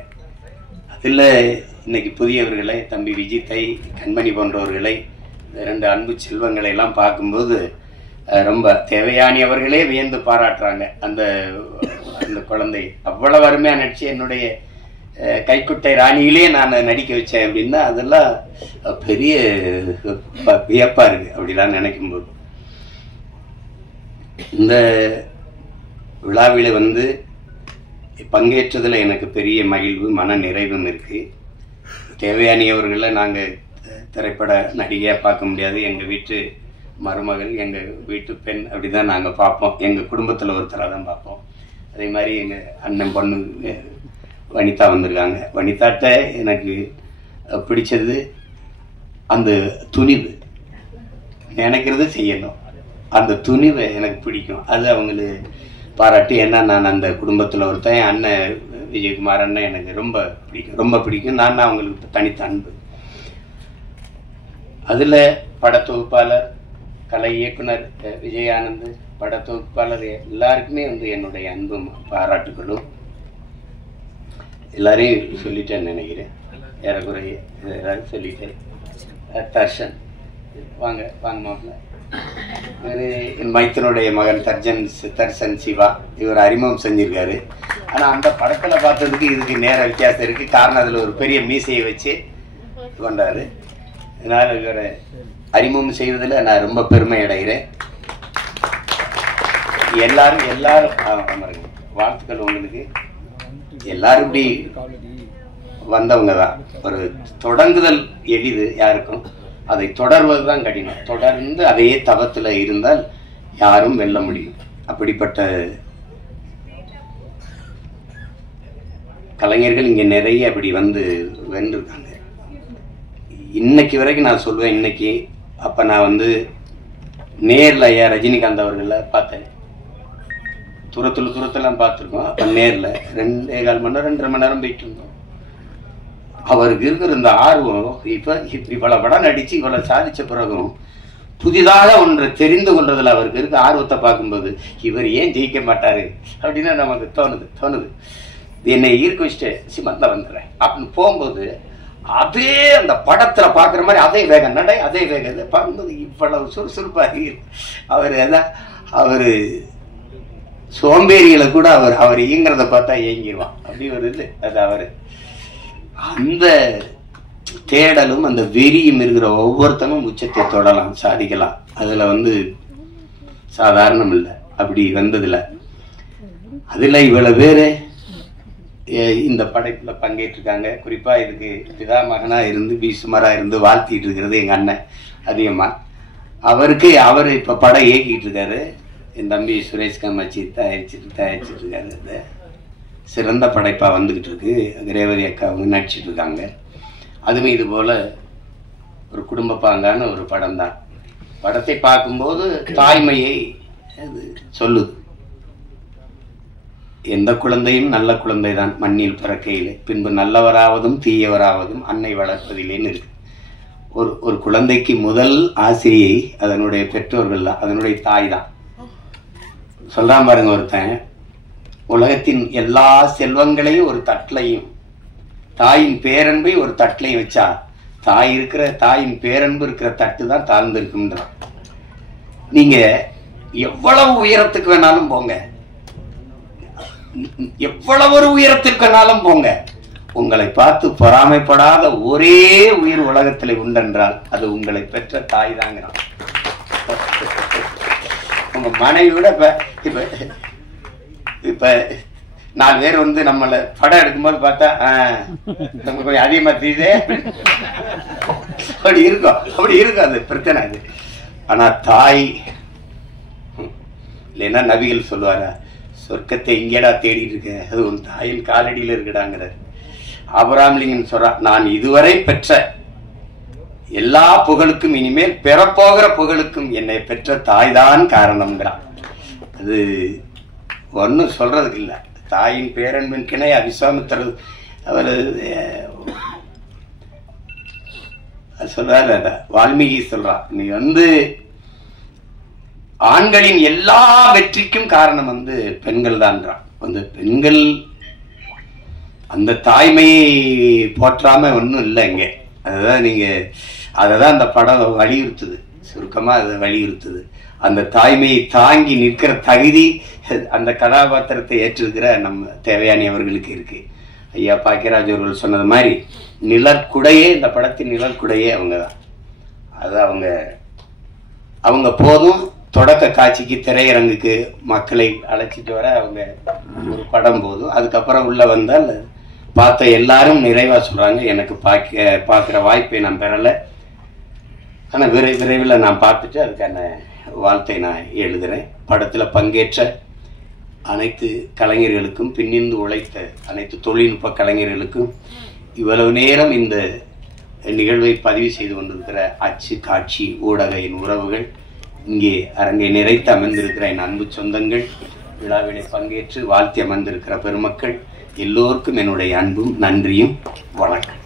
அதுல இன்னைக்கு புதியவர்களை, தம்பி விஜித்தை, கண்மணி போன்றவர்களை, 2 அன்பு செல்வங்களை எல்லாம் பார்க்கும்போது ரொம்ப தேவையானி அவர்களே வியந்து பாராட்டுறாங்க. அந்த அந்த குழந்தை அவ்வளவு அருமையா நடிச்சு என்னுடைய கைக்குட்டை ராணியிலே நான் நடிக்க வச்சேன் அப்படின்னா அதெல்லாம் பெரிய வியப்பா இருக்கு. அப்படிலாம் நினைக்கும்போது இந்த விழாவில வந்து பங்கேற்றதுல எனக்கு பெரிய மகிழ்வு, மன நிறைவும் இருக்கு. தேவயானியவர்களை நாங்கள் திரைப்பட நடிகையா பார்க்க முடியாது, எங்க வீட்டு மருமகள், எங்க வீட்டு பெண், அப்படிதான் நாங்க பார்ப்போம். எங்க குடும்பத்துல ஒருத்தராக தான் பார்ப்போம். அதே மாதிரி எங்க அண்ணன் பொண்ணு வனிதா வந்திருக்காங்க. வனிதாட்ட எனக்கு பிடிச்சது அந்த துணிவு, நினைக்கிறது செய்யணும். அந்த துணிவை எனக்கு பிடிக்கும். அது அவங்களுக்கு பாராட்டி. ஏன்னா நான் அந்த குடும்பத்தில் ஒருத்தன், அண்ணன் விஜயகுமார் அண்ணன் எனக்கு ரொம்ப பிடிக்கும். நான் அவங்களுக்கு தனித்த அன்பு. அதில் படத்தொகுப்பாளர், கலை இயக்குனர் விஜயானந்த், படத்தொகுப்பாளர் எல்லாருக்குமே என்னுடைய அன்பும் பாராட்டுகளும். எல்லாரையும் சொல்லிட்டேன்னு நினைக்கிறேன், ஏறக்குறைய சொல்லிட்டேன். தர்ஷன் வாங்க மாப்பிள்ள. என் மைத்தனுடைய மகன் தர்ஷன் சிவா, இவர் அறிமுகம் செஞ்சிருக்காரு. ஆனால் அந்த படத்தில் பார்த்ததுக்கு இதுக்கு நேர வித்தியாசம் இருக்குது. காரணம் அதில் ஒரு பெரிய மீசையை வச்சு கொண்டாரு. அதனால் இவரை அறிமுகம் செய்வதில் நான் ரொம்ப பெருமை அடைகிறேன். எல்லாரும் வாழ்த்துக்கள் உங்களுக்கு. எல்லாரும் இப்படி வந்தவங்க தான். ஒரு தொடங்குதல் எளிது யாருக்கும், அதை தொடர்வது தான் கடினம். தொடர்ந்து அதையே தவத்தில் இருந்தால் யாரும் வெல்ல முடியும். அப்படிப்பட்ட கலைஞர்கள் இங்கே நிறைய அப்படி வென்றிருக்காங்க. இன்னைக்கு வரைக்கும் நான் சொல்வேன், இன்னைக்கு அப்போ நான் நேரில் ஐயா ரஜினிகாந்த் அவர்களை பார்த்தேன். தூரத்தெல்லாம் பார்த்துருக்கோம். அப்போ நேரில் 2.25 மணி நேரம் 2.5 மணி நேரம் போயிட்டு இருந்தோம். அவருக்கு இருக்கிற இந்த ஆர்வம், இப்போ இவ்வளவு படம் நடிச்சு இவ்வளவு சாதிச்ச பிறகும் புதிதாக ஒன்றை தெரிந்து கொள்றதுல அவருக்கு இருக்க ஆர்வத்தை பார்க்கும்போது இவர் ஏன் ஜெயிக்க மாட்டாரு அப்படின்னு நமக்கு தோணுது. என்னை ஈர்க்க வச்சுட்டு சிமந்தில் வந்துடுறேன் அப்படின்னு போகும்போது அதே அந்த படத்துல பாக்குற மாதிரி அதே வேகம் நடை, அதே வேகம் பார்க்கும்போது இவ்வளவு சுறுசுறுப்பாக அவரு சோம்பேறிகளை கூட அவர் இயங்குறத பார்த்தா இயங்கிடுவான். அப்படி ஒரு இது அது அவரு. அந்த தேடலும் அந்த வெறியும் இருக்கிற ஒவ்வொருத்தரும் உச்சத்தை தொடலாம், சாதிக்கலாம். அதுல சாதாரணம் இல்லை. அப்படி வந்ததுல அதுல இவ்வளவு பேரு இந்த படைப்புல பங்கேற்றிருக்காங்க. குறிப்பா இதுக்கு பிதா மகனா இருந்து பீசுமரா இருந்து வாழ்த்திட்டு இருக்கிறது எங்க அண்ணன் அதிகமா. அவர் இப்ப படம் இயக்கிட்டு இருக்காரு. என் தம்பி சுரேஷ் காமாட்சி தயாரிச்சிட்டு இருக்காரு. அந்த சிறந்த படைப்பா வந்துகிட்டு இருக்கு. ரேவதி அக்கா அவங்க நடிச்சிட்டு இருக்காங்க. அதுவும் இது போல ஒரு குடும்ப பாங்கான ஒரு படம் தான். படத்தை பார்க்கும்போது தாய்மையை அது சொல்லுது. எந்த குழந்தையும் நல்ல குழந்தை தான் மண்ணில் பிறக்கையிலே, பின்பு நல்லவராவதும் தீயவராவதும் அன்னை வளர்ப்பதிலேன்னு இருக்கு. ஒரு குழந்தைக்கு முதல் ஆசிரியை அதனுடைய பெற்றோர்கள் தான், அதனுடைய தாய் தான். சொல்றான் பாருங்க ஒருத்தன், உலகத்தின் எல்லா செல்வங்களையும் ஒரு தட்டிலையும் தாயின் பேரன்பை ஒரு தட்டிலையும் வச்சா தாயின் பேரன்பு இருக்கிற தட்டு தான் தாழ்ந்து இருக்குன்றான். நீங்க எவ்வளவு உயரத்துக்கு வேணாலும் போங்க, எவ்வளவு ஒரு உயரத்திற்கு வேணாலும் போங்க, உங்களை பார்த்து பொறாமைப்படாத ஒரே உயிர் உலகத்தில் உண்டென்றால் அது உங்களை பெற்ற தாய் தாங்கிறான். உங்க மனைவியோட இப்ப 4 பேர் நம்மள படம் எடுக்கும்போது பார்த்தா நம்ம கொஞ்சம் அதிகமா தெரியுதே அப்படி இருக்கும் அது பிரச்சனை அது. ஆனா தாய் இல்லைன்னா நபிகள் சொல்லுவாரா, சொர்க்கத்தை எங்கேடா தேடிட்டு இருக்க, அது உன் தாயின் காலடியில் இருக்குடாங்கிறார். ஆபிரகாம் சொல்றான், நான் இதுவரை பெற்ற எல்லா புகழுக்கும் இனிமேல் பெறப்போகிற புகழுக்கும் என்னை பெற்ற தாய்தான் காரணம்ங்கிறான். அது ஒன்னும் சொல்றதுக்கு இல்லை. தாயின் பேரன்பின் கிணை அவிஸ்வாமித்திரர் அவர் சொல்றாரு, வால்மீகி சொல்றான், நீ ஆண்களின் எல்லா வெற்றிக்கும் காரணம் பெண்கள் தான்றான். பெண்கள் அந்த தாய்மையை போற்றாம ஒன்றும் இல்லை இங்க. அதுதான் அததான் அந்த படம் வலியுறுத்துது. சுருக்கமா அதை வலியுறுத்துது. அந்த தாய்மையை தாங்கி நிற்கிற தகுதி அந்த கதாபாத்திரத்தை ஏற்றிருக்கிற நம்ம தேவயானி அவர்களுக்கு இருக்கு. ஐயா பாக்கியராஜ் அவர்கள் சொன்னது மாதிரி நிழற்குடையே, இந்த படத்தின் நிழற்குடையே அவங்க தான். அது அவங்க போதும் தொடக்க காட்சிக்கு திரையரங்குக்கு மக்களை அழைச்சிட்டு வர அவங்க ஒரு படம் போதும். அதுக்கப்புறம் உள்ள வந்தால் பார்த்த எல்லாரும் நிறைவா சொல்றாங்க, எனக்கு பார்க்குற வாய்ப்பை நான் பெறலை, ஆனால் விரைவில் நான் பார்த்துட்டு அதுக்கான வாழ்த்தை நான் எழுதுறேன். படத்தில் பங்கேற்ற அனைத்து கலைஞர்களுக்கும், பின்னிருந்து உழைத்த அனைத்து தொழில்நுட்ப கலைஞர்களுக்கும், இவ்வளவு நேரம் இந்த நிகழ்வை பதிவு செய்து கொண்டிருக்கிற அச்சு, காட்சி, ஊடக உறவுகள், இங்கே அரங்கை நிறைத்து அமர்ந்திருக்கிற என் அன்பு சொந்தங்கள், விழாவிலே பங்கேற்று வாழ்த்தி அமர்ந்திருக்கிற பெருமக்கள் எல்லோருக்கும் என்னுடைய அன்பும் நன்றியும் வணக்கம்.